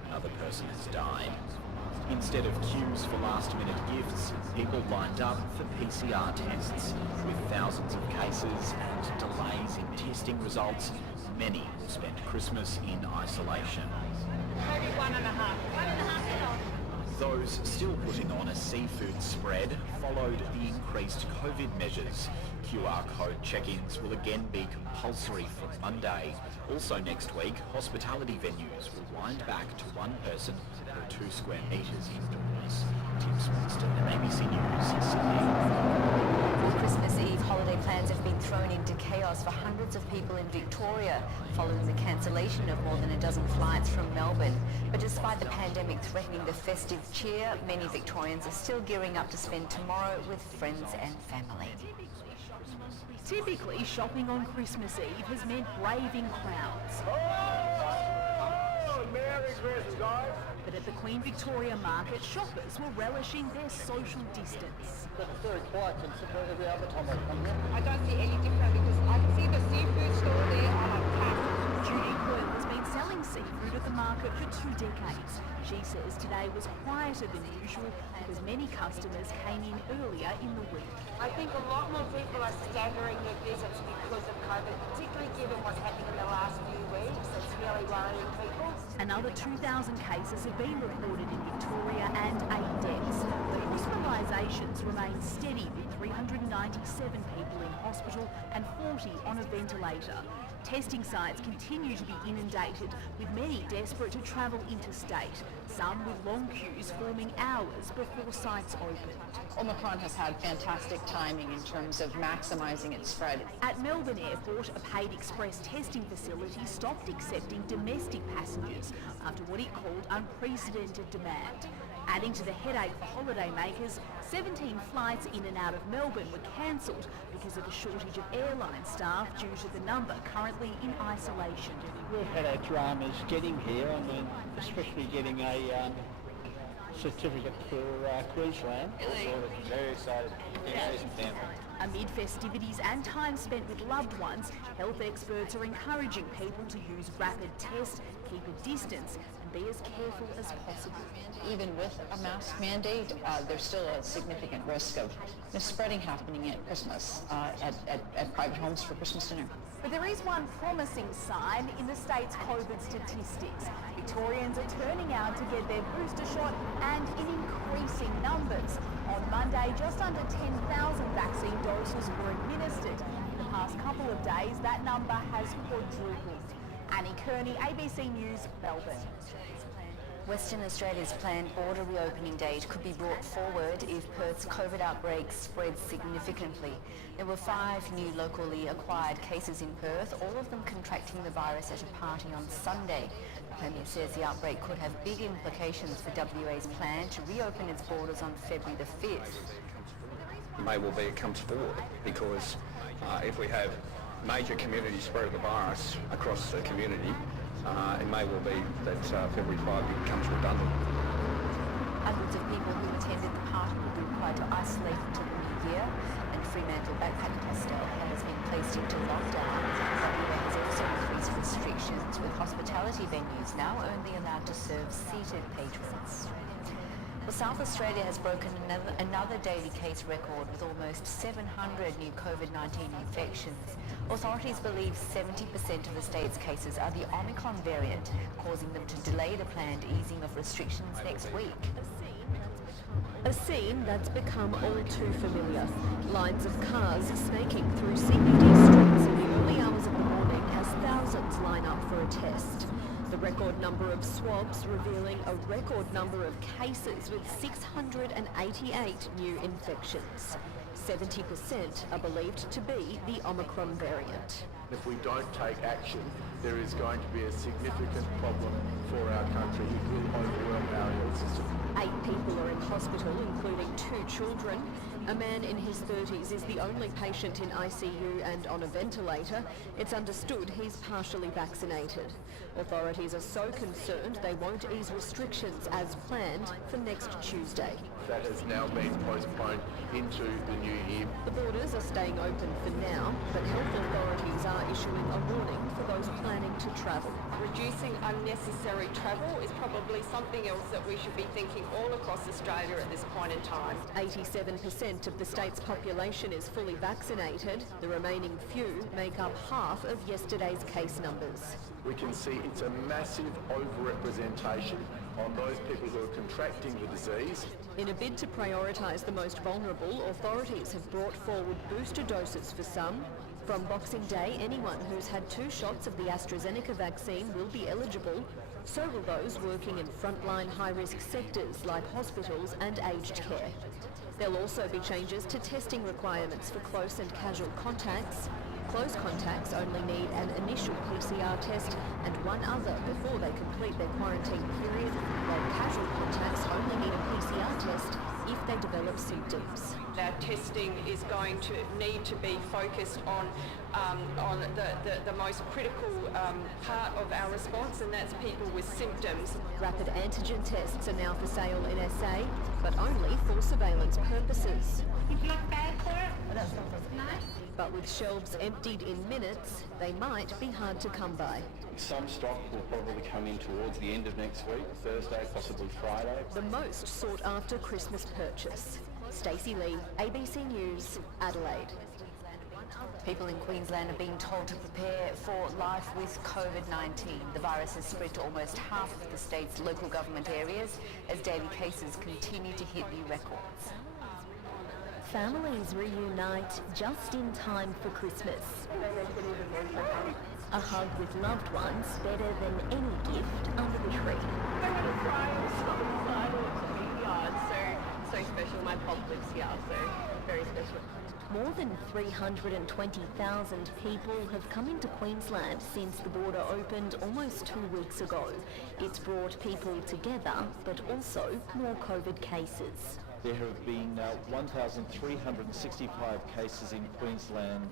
Another person has died. Instead of queues for last-minute gifts, people lined up for PCR tests. With thousands of cases and delays in testing results, many will spend Christmas in isolation. Maybe 1.5. Those still putting on a seafood spread followed the increased COVID measures. QR code check-ins will again be compulsory from Monday. Also next week, hospitality venues will wind back to 1 person per 2 square metres indoors. Tim Swanston, ABC News, Sydney. Christmas Eve holiday plans have been thrown into chaos for hundreds of people in Victoria following the cancellation of more than a dozen flights from Melbourne. But despite the pandemic threatening the festive cheer, many Victorians are still gearing up to spend tomorrow with friends and family. Typically, shopping on Christmas Eve has meant braving crowds. Oh, Merry Christmas, guys! But at the Queen Victoria Market, shoppers were relishing their social distance. It's very quiet compared to every other time I come here. I don't see any different because I can see the seafood store there on a pack. Judy Quill has been selling seafood at the market for 2 decades. She says today was quieter than usual because many customers came in earlier in the week. I think a lot more people are staggering their visits because of COVID, particularly given what's happening in the last few weeks. It's really worrying people. Another 2,000 cases have been reported in Victoria and 8 deaths. But hospitalisations remain steady with 397 people in hospital and 40 on a ventilator. Testing sites continue to be inundated, with many desperate to travel interstate, some with long queues forming hours before sites opened. Omicron has had fantastic timing in terms of maximising its spread. At Melbourne Airport, a paid express testing facility stopped accepting domestic passengers after what it called unprecedented demand. Adding to the headache for holidaymakers, 17 flights in and out of Melbourne were cancelled because of a shortage of airline staff due to the number currently in isolation. We've had our dramas getting here, and then especially getting a certificate for Queensland. Very excited. Amid festivities and time spent with loved ones, health experts are encouraging people to use rapid tests, keep a distance and be as careful as possible. Even with a mask mandate, there's still a significant risk of spreading happening at Christmas, at private homes for Christmas dinner. But there is one promising sign in the state's COVID statistics. Victorians are turning out to get their booster shot and in increasing numbers. On Monday, just under 10,000 vaccine doses were administered. In the past couple of days, that number has quadrupled. Annie Kearney, ABC News, Melbourne. Western Australia's planned border reopening date could be brought forward if Perth's COVID outbreak spreads significantly. There were 5 new locally acquired cases in Perth, all of them contracting the virus at a party on Sunday. The Premier says the outbreak could have big implications for WA's plan to reopen its borders on February the 5th. May well be it comes forward because if we have major community spread of the virus across the community, it may well be that February 5 becomes redundant. Hundreds of people who attended the party will be required to isolate until the new year, and Fremantle backpacker Castell has been placed into lockdown. WA has also increased restrictions, with hospitality venues now only allowed to serve seated patrons. Well, South Australia has broken another daily case record with almost 700 new COVID-19 infections. Authorities believe 70% of the state's cases are the Omicron variant, causing them to delay the planned easing of restrictions next week. A scene that's become all too familiar. Lines of cars snaking through CBD streets in the early hours of the morning as thousands line up for a test. The record number of swabs revealing a record number of cases with 688 new infections. 70% are believed to be the Omicron variant. If we don't take action, there is going to be a significant problem for our country. It will overwhelm our health system. 8 people are in hospital, including 2 children. A man in his 30s is the only patient in ICU and on a ventilator. It's understood he's partially vaccinated. Authorities are so concerned they won't ease restrictions as planned for next Tuesday. That has now been postponed into the new year. The borders are staying open for now, but health authorities are issuing a warning for those planning to travel. Reducing unnecessary travel is probably something else that we should be thinking all across Australia at this point in time. 87% of the state's population is fully vaccinated. The remaining few make up half of yesterday's case numbers. We can see it's a massive overrepresentation on those people who are contracting the disease. In a bid to prioritise the most vulnerable, authorities have brought forward booster doses for some. From Boxing Day, anyone who's had 2 shots of the AstraZeneca vaccine will be eligible. So will those working in frontline high-risk sectors like hospitals and aged care. There'll also be changes to testing requirements for close and casual contacts. Close contacts only need an initial PCR test and one other before they complete their quarantine period, while casual contacts only need a PCR test if they develop symptoms. Our testing is going to need to be focused on the most critical part of our response, and that's people with symptoms. Rapid antigen tests are now for sale in SA, but only for surveillance purposes. But with shelves emptied in minutes, they might be hard to come by. Some stock will probably come in towards the end of next week, Thursday, possibly Friday. The most sought after Christmas purchase. Stacey Lee, ABC News, Adelaide. People in Queensland are being told to prepare for life with COVID-19. The virus has spread to almost half of the state's local government areas as daily cases continue to hit new records. Families reunite just in time for Christmas. A hug with loved ones better than any gift under the tree. They had a cry outside of the yard, so special. My pop lives here, so very special. More than 320,000 people have come into Queensland since the border opened almost 2 weeks ago. It's brought people together, but also more COVID cases. There have been 1,365 cases in Queensland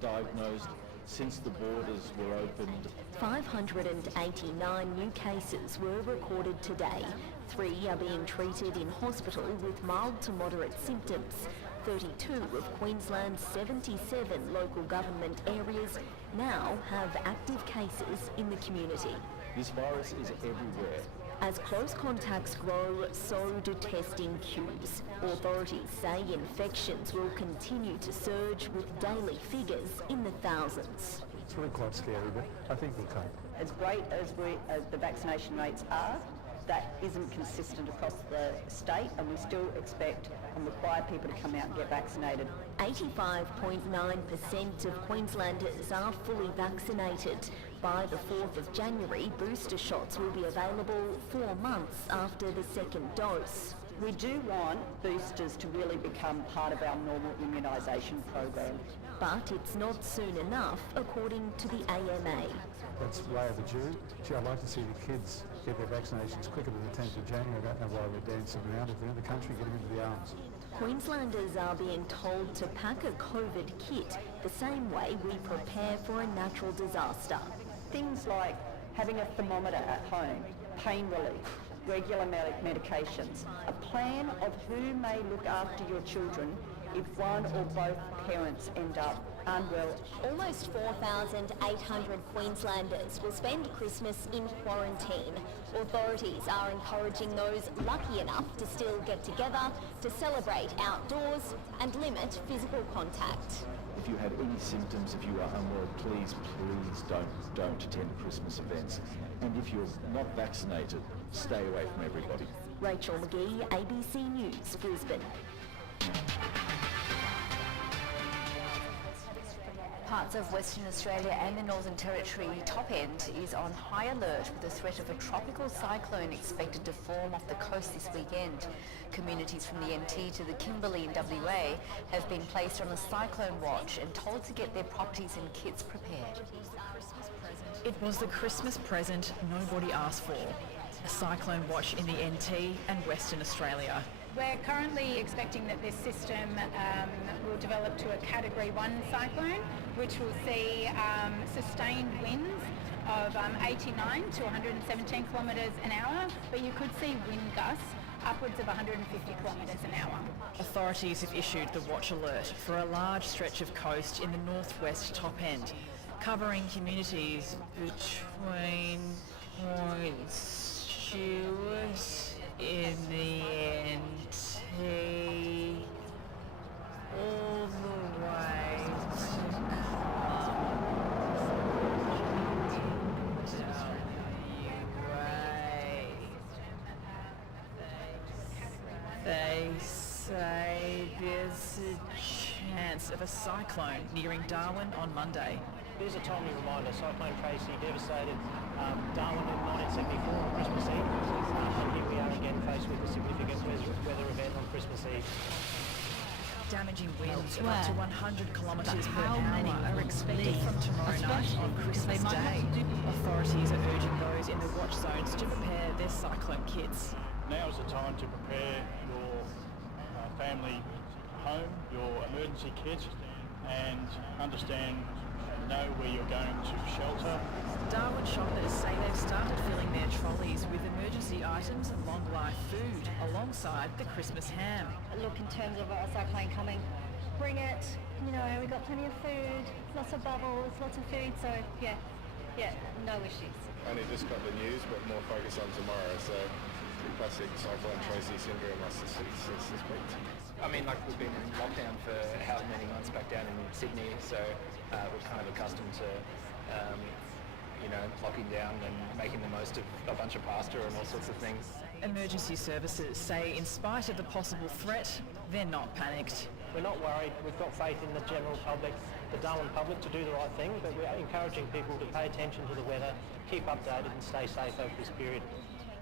diagnosed since the borders were opened. 589 new cases were recorded today. 3 are being treated in hospital with mild to moderate symptoms. 32 of Queensland's 77 local government areas now have active cases in the community. This virus is everywhere. As close contacts grow, so do testing queues. Authorities say infections will continue to surge with daily figures in the thousands. It's really quite scary, but I think we'll cope. As great as the vaccination rates are, that isn't consistent across the state, and we still expect and require people to come out and get vaccinated. 85.9% of Queenslanders are fully vaccinated. By the 4th of January, booster shots will be available 4 months after the second dose. We do want boosters to really become part of our normal immunisation program. But it's not soon enough, according to the AMA. That's way overdue. Gee, I'd like to see the kids get their vaccinations quicker than the 10th of January. I don't know why we're dancing around if they're in the country, get them into the arms. Queenslanders are being told to pack a COVID kit the same way we prepare for a natural disaster. Things like having a thermometer at home, pain relief, regular medications, a plan of who may look after your children if one or both parents end up unwell. Almost 4,800 Queenslanders will spend Christmas in quarantine. Authorities are encouraging those lucky enough to still get together to celebrate outdoors and limit physical contact. If you have any symptoms, if you are unwell, please don't attend Christmas events. And if you're not vaccinated, stay away from everybody. Rachel McGee, ABC News, Brisbane. Parts of Western Australia and the Northern Territory top end is on high alert with the threat of a tropical cyclone expected to form off the coast this weekend. Communities from the NT to the Kimberley in WA have been placed on a cyclone watch and told to get their properties and kits prepared. It was the Christmas present nobody asked for. A cyclone watch in the NT and Western Australia. We're currently expecting that this system will develop to a Category 1 cyclone, which will see sustained winds of 89 to 117 kilometres an hour, but you could see wind gusts upwards of 150 kilometres an hour. Authorities have issued the watch alert for a large stretch of coast in the northwest top end, covering communities between Point Stewart in the NT all the way to They say there's a chance of a cyclone nearing Darwin on Monday. Here's a timely reminder, Cyclone Tracy devastated Darwin in 1974 on Christmas Eve, and here we are again faced with a significant weather event on Christmas Eve. Damaging winds of up to 100 kilometres per hour are expected from tomorrow night on Christmas Day. Authorities are urging those in the watch zones to prepare their cyclone kits. Now is the time to prepare your family home, your emergency kit, and know where you're going to shelter. Darwin shoppers say they've started filling their trolleys with emergency items and long-life food alongside the Christmas ham. Look, in terms of a cyclone coming, bring it. You know, we've got plenty of food, lots of bubbles, lots of food, so yeah, no issues. Only just got the news, but more focus on tomorrow, so classic Cyclone Tracy syndrome, I suspect. I mean, like, we've been in lockdown for how many months back down in Sydney, so we're kind of accustomed to, locking down and making the most of a bunch of pasta and all sorts of things. Emergency services say in spite of the possible threat, they're not panicked. We're not worried. We've got faith in the general public, the Darwin public, to do the right thing, but we're encouraging people to pay attention to the weather, keep updated and stay safe over this period.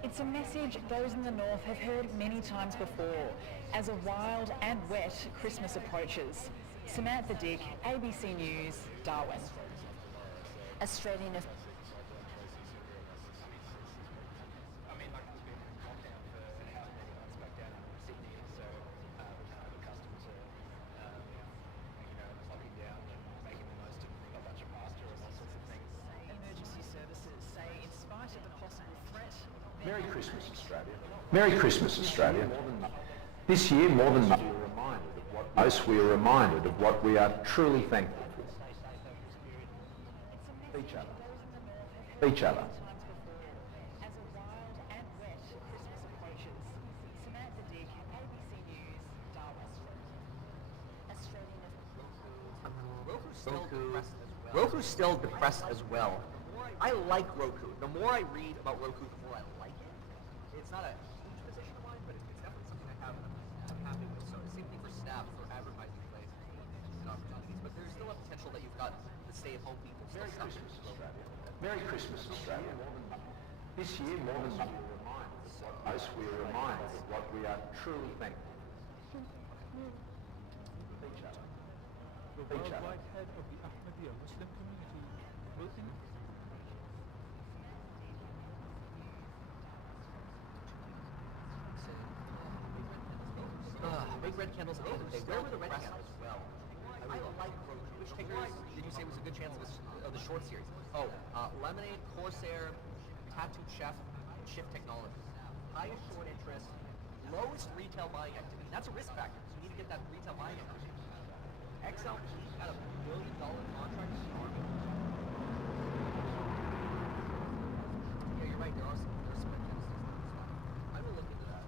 It's a message those in the north have heard many times before as a wild and wet Christmas approaches. Samantha Dick, ABC News, Darwin. Australian Emergency services say in spite of the possible threat... Merry Christmas, Australia. Merry Christmas, Australia. This year, more than most, we are reminded of what we are truly thankful for. Each other. Each other. As a wild and wet Christmas approaches, Samantha Dick, ABC News, Darwin. Roku's still depressed as well. I like Roku. The more I read about Roku, the more I like it. It's not a huge position of mine, but it's definitely something I'm happy with. So same thing for Snap, for advertising plays and opportunities. But there's still a potential that you've got the stay-at-home people. Merry Christmas, Australia. Merry Christmas, Australia. This year, more than most, we are reminded of what we are truly thankful for. Each other. The worldwide head of the Ahmadiyya Muslim community will Big red candles at the end of the day. Where were the red candles? Well, I like Roku. Which takers did you say was a good chance of the short series? Oh, Lemonade, Corsair, Tattooed Chef, and Shift Technologies. Highest short interest, lowest retail buying activity. That's a risk factor. So you need to get that retail buying activity. XLP got a $1 billion contract with the Army. Yeah, you're right. There are some red candles. I will look into that.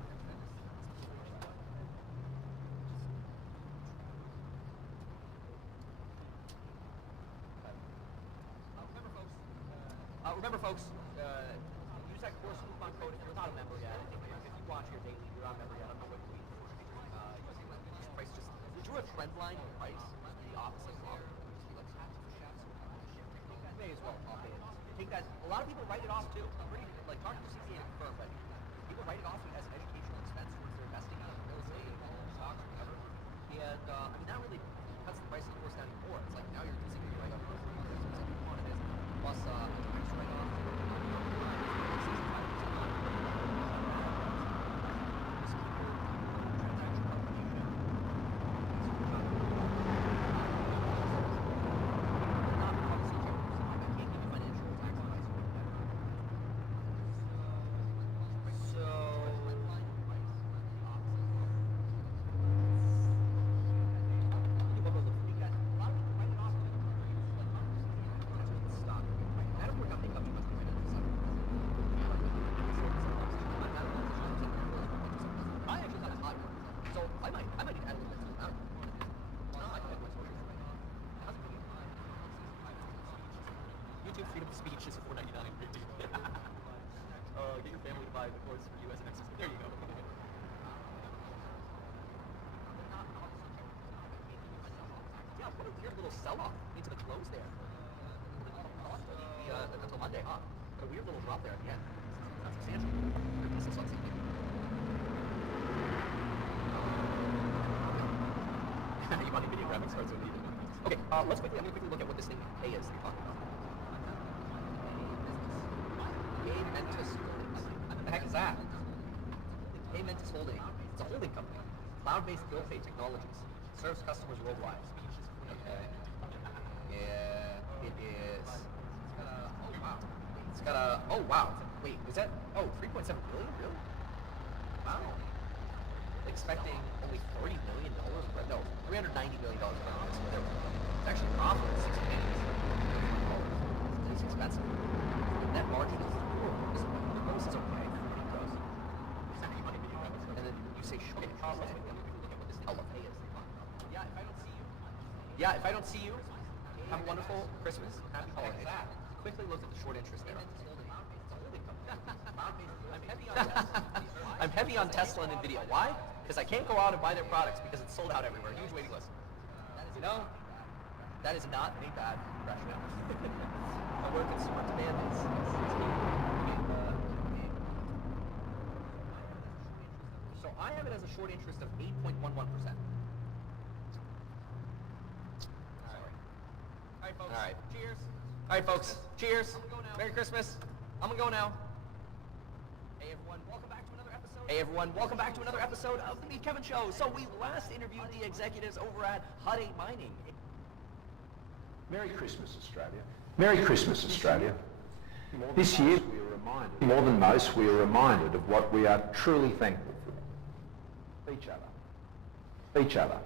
Remember, folks, use that course coupon code if you're not a member yet. If you watch here daily, you're not a member yet. I don't know what week using price. Just drew a trend line in price, the opposite of just be like you may as well pop in. Take that. A lot of people write it off too. Pretty like talking to CCA to confirm, but people write it off as an educational expense towards their investing in real estate, stocks, or whatever. And I mean that really cuts the price of the course down even more. It's like now you're considering right up on it is. Plus, right off. YouTube freedom of speech is $4.99. Get your family to buy the course for US and access. There you go. Yeah, what a weird little sell-off into the close there. Until Monday, huh? A weird little drop there at the end. That's substantial. You want video graphics cards with even. Okay, I'm gonna quickly look at what this thing A is you're talking about. Paymentus Holdings. What the heck is that? Paymentus Holdings. It's a holding company. Cloud-based bill pay technologies. Serves customers worldwide. Okay. Yeah, it is. It's got a, oh wow. Wait, is that, oh, 3.7 billion? Really? Wow. Expecting only $40 million? No, $390 million in revenue. So it's actually profitable. 6 pennies. It's expensive. Net margin is gross is okay. And then you say short. Let's look at what this LFA is. Yeah, if I don't see you, have a wonderful Christmas. Happy holidays. Quickly look at the short interest there. I'm heavy on Tesla and Nvidia. Why? Because I can't go out and buy their products because it's sold out everywhere. Huge waiting list. You know, that is not a bad rationale. Where consumer demand is. So I have it as a short interest of 8.11%. right, folks. All right. Cheers. All right, folks. Cheers. Merry Christmas. I'm gonna go now. Hey everyone, welcome back to another episode. Hey everyone, welcome back to another episode of the Meet Kevin Show. So we last interviewed the executives over at Hut 8 Mining. Merry Christmas, Australia. Merry Christmas, Australia. This year, we are reminded, more than most, we are reminded of what we are truly thankful for. Each other. Each other.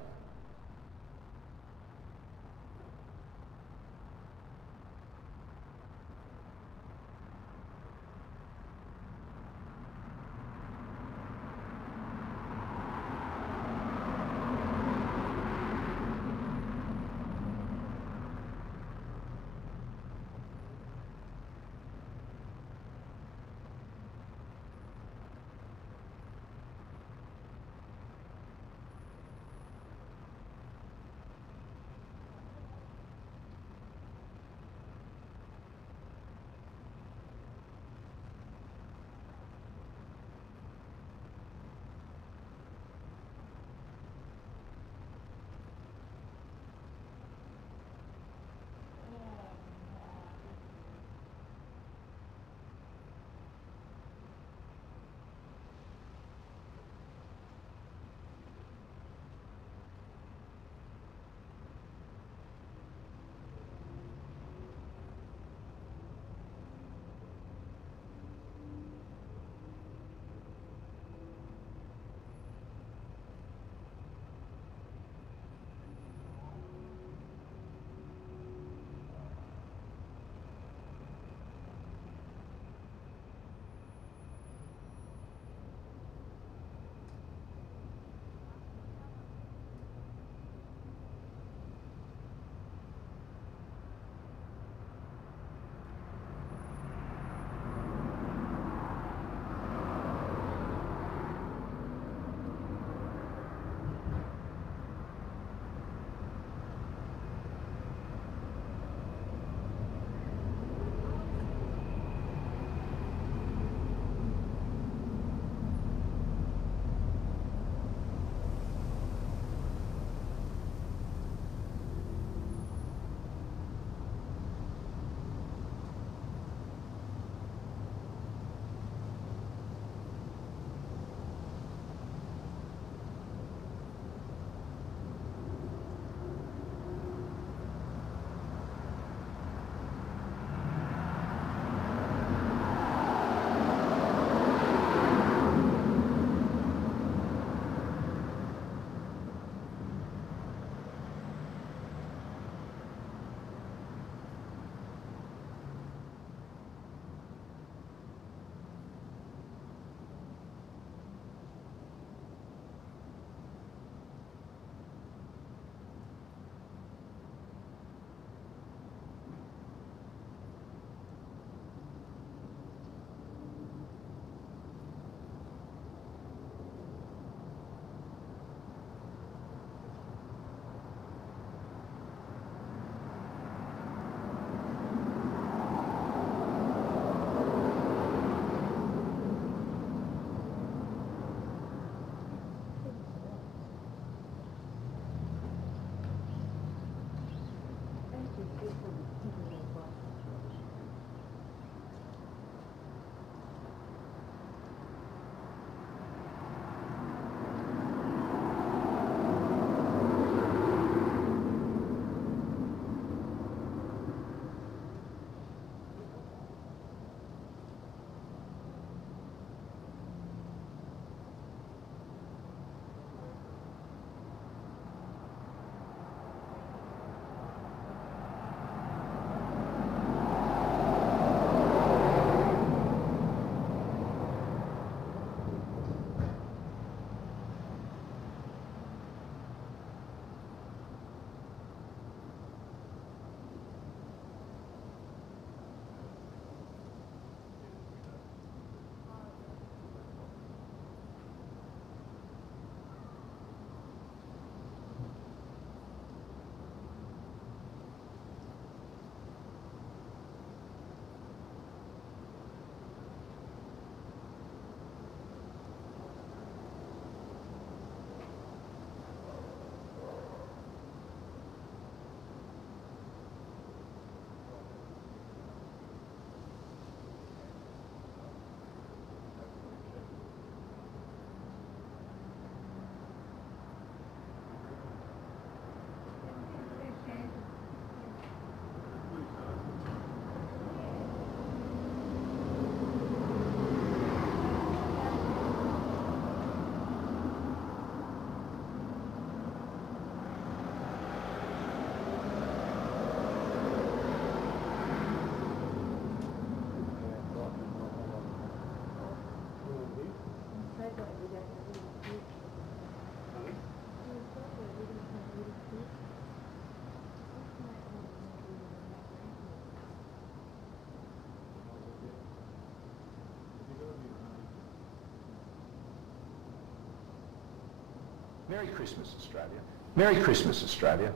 Merry Christmas, Australia. Merry Christmas, Australia.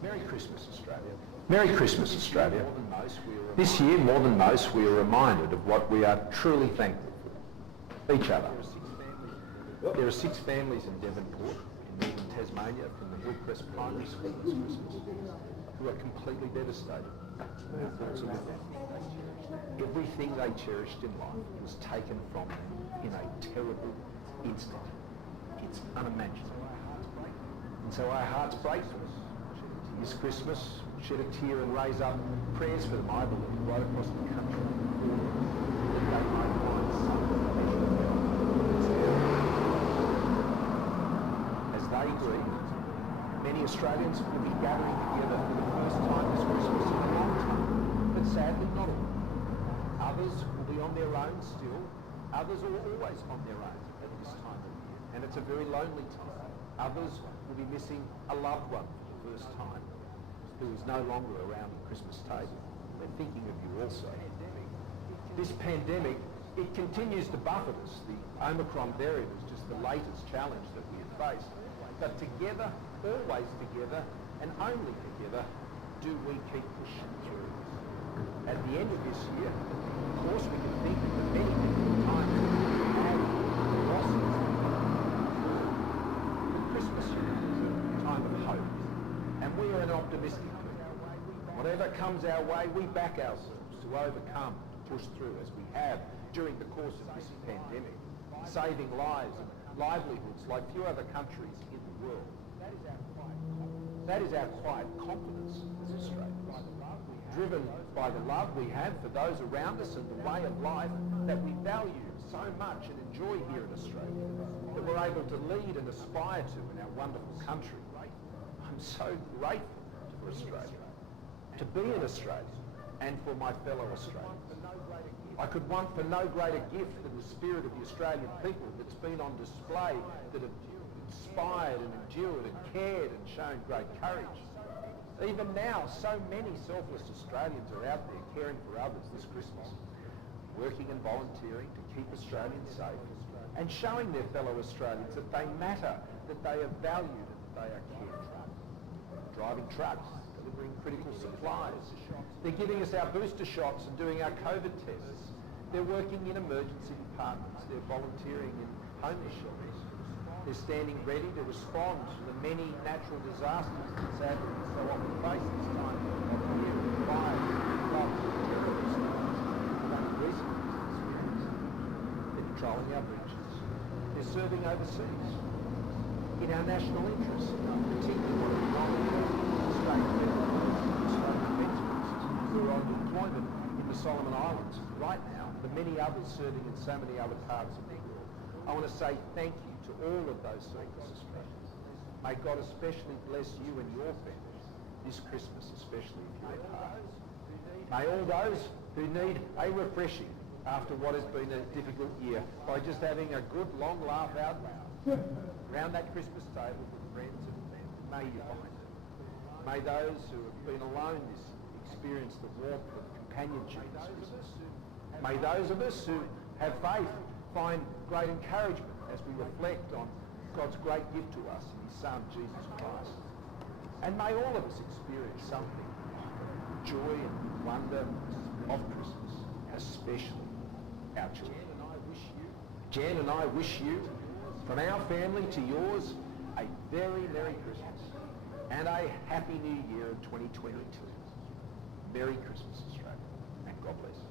Merry Christmas, Australia. Merry Christmas, Australia. This year, more than most, we are reminded of what we are truly thankful for. Each other. There are 6 families in Devonport, in northern Tasmania, from the Hillcrest Primary School this Christmas, who are completely devastated. Our thoughts are with them. Everything they cherished in life was taken from them in a terrible instant. It's unimaginable. And so our hearts break for us. This Christmas, shed a tear and raise up prayers for them, I believe, right across the country. As they grieve, many Australians will be gathering together for the first time this Christmas in a long time, but sadly not all. Others will be on their own still, others are always on their own at this time of year, and it's a very lonely time. Others will be missing a loved one for the first time, who is no longer around the Christmas table. We're thinking of you also. This pandemic, it continues to buffet us. The Omicron variant is just the latest challenge that we have faced. But together, always together, and only together, do we keep pushing through this. At the end of this year, of course, we can think of the many difficult times that we have losses. But Christmas is a time of hope. And we are an optimistic people. Whatever comes our way, we back ourselves to overcome, to push through as we have during the course of this pandemic, saving lives and livelihoods like few other countries in the world. That is our quiet confidence as Australians, driven by the love we have for those around us and the way of life that we value so much and enjoy here in Australia, that we're able to lead and aspire to in our wonderful country. I'm so grateful for Australia, to be an Australian, and for my fellow Australians. I could want for no greater gift than the spirit of the Australian people that's been on display, that have inspired and endured and cared and shown great courage. Even now, so many selfless Australians are out there caring for others this Christmas, working and volunteering to keep Australians safe and showing their fellow Australians that they matter, that they are valued and that they are cared for. Driving trucks, delivering critical supplies. They're giving us our booster shots and doing our COVID tests. They're working in emergency departments. They're volunteering in homeless shelters. They're standing ready to respond to the many natural disasters that sadly we so often face this time of year. Fires, floods, terrorist attacks. Recently, they're patrolling our beaches. They're serving overseas. In our national interest, particularly employment in the Solomon Islands right now, the many others serving in so many other parts of the world. I want to say thank you to all of those service Australians. May God especially bless you and your families this Christmas, especially if you're at heart. May all those who need a refreshing after what has been a difficult year by just having a good long laugh out loud around that Christmas table with friends and family, may you find it. May those who have been alone experience the warmth of companionship this Christmas. May those of us who have faith find great encouragement as we reflect on God's great gift to us in his Son, Jesus Christ. And may all of us experience something, joy and wonder of Christmas, especially our children. Jan and I wish you, from our family to yours, a very Merry Christmas and a Happy New Year in 2022. Merry Christmas, Australia, and God bless.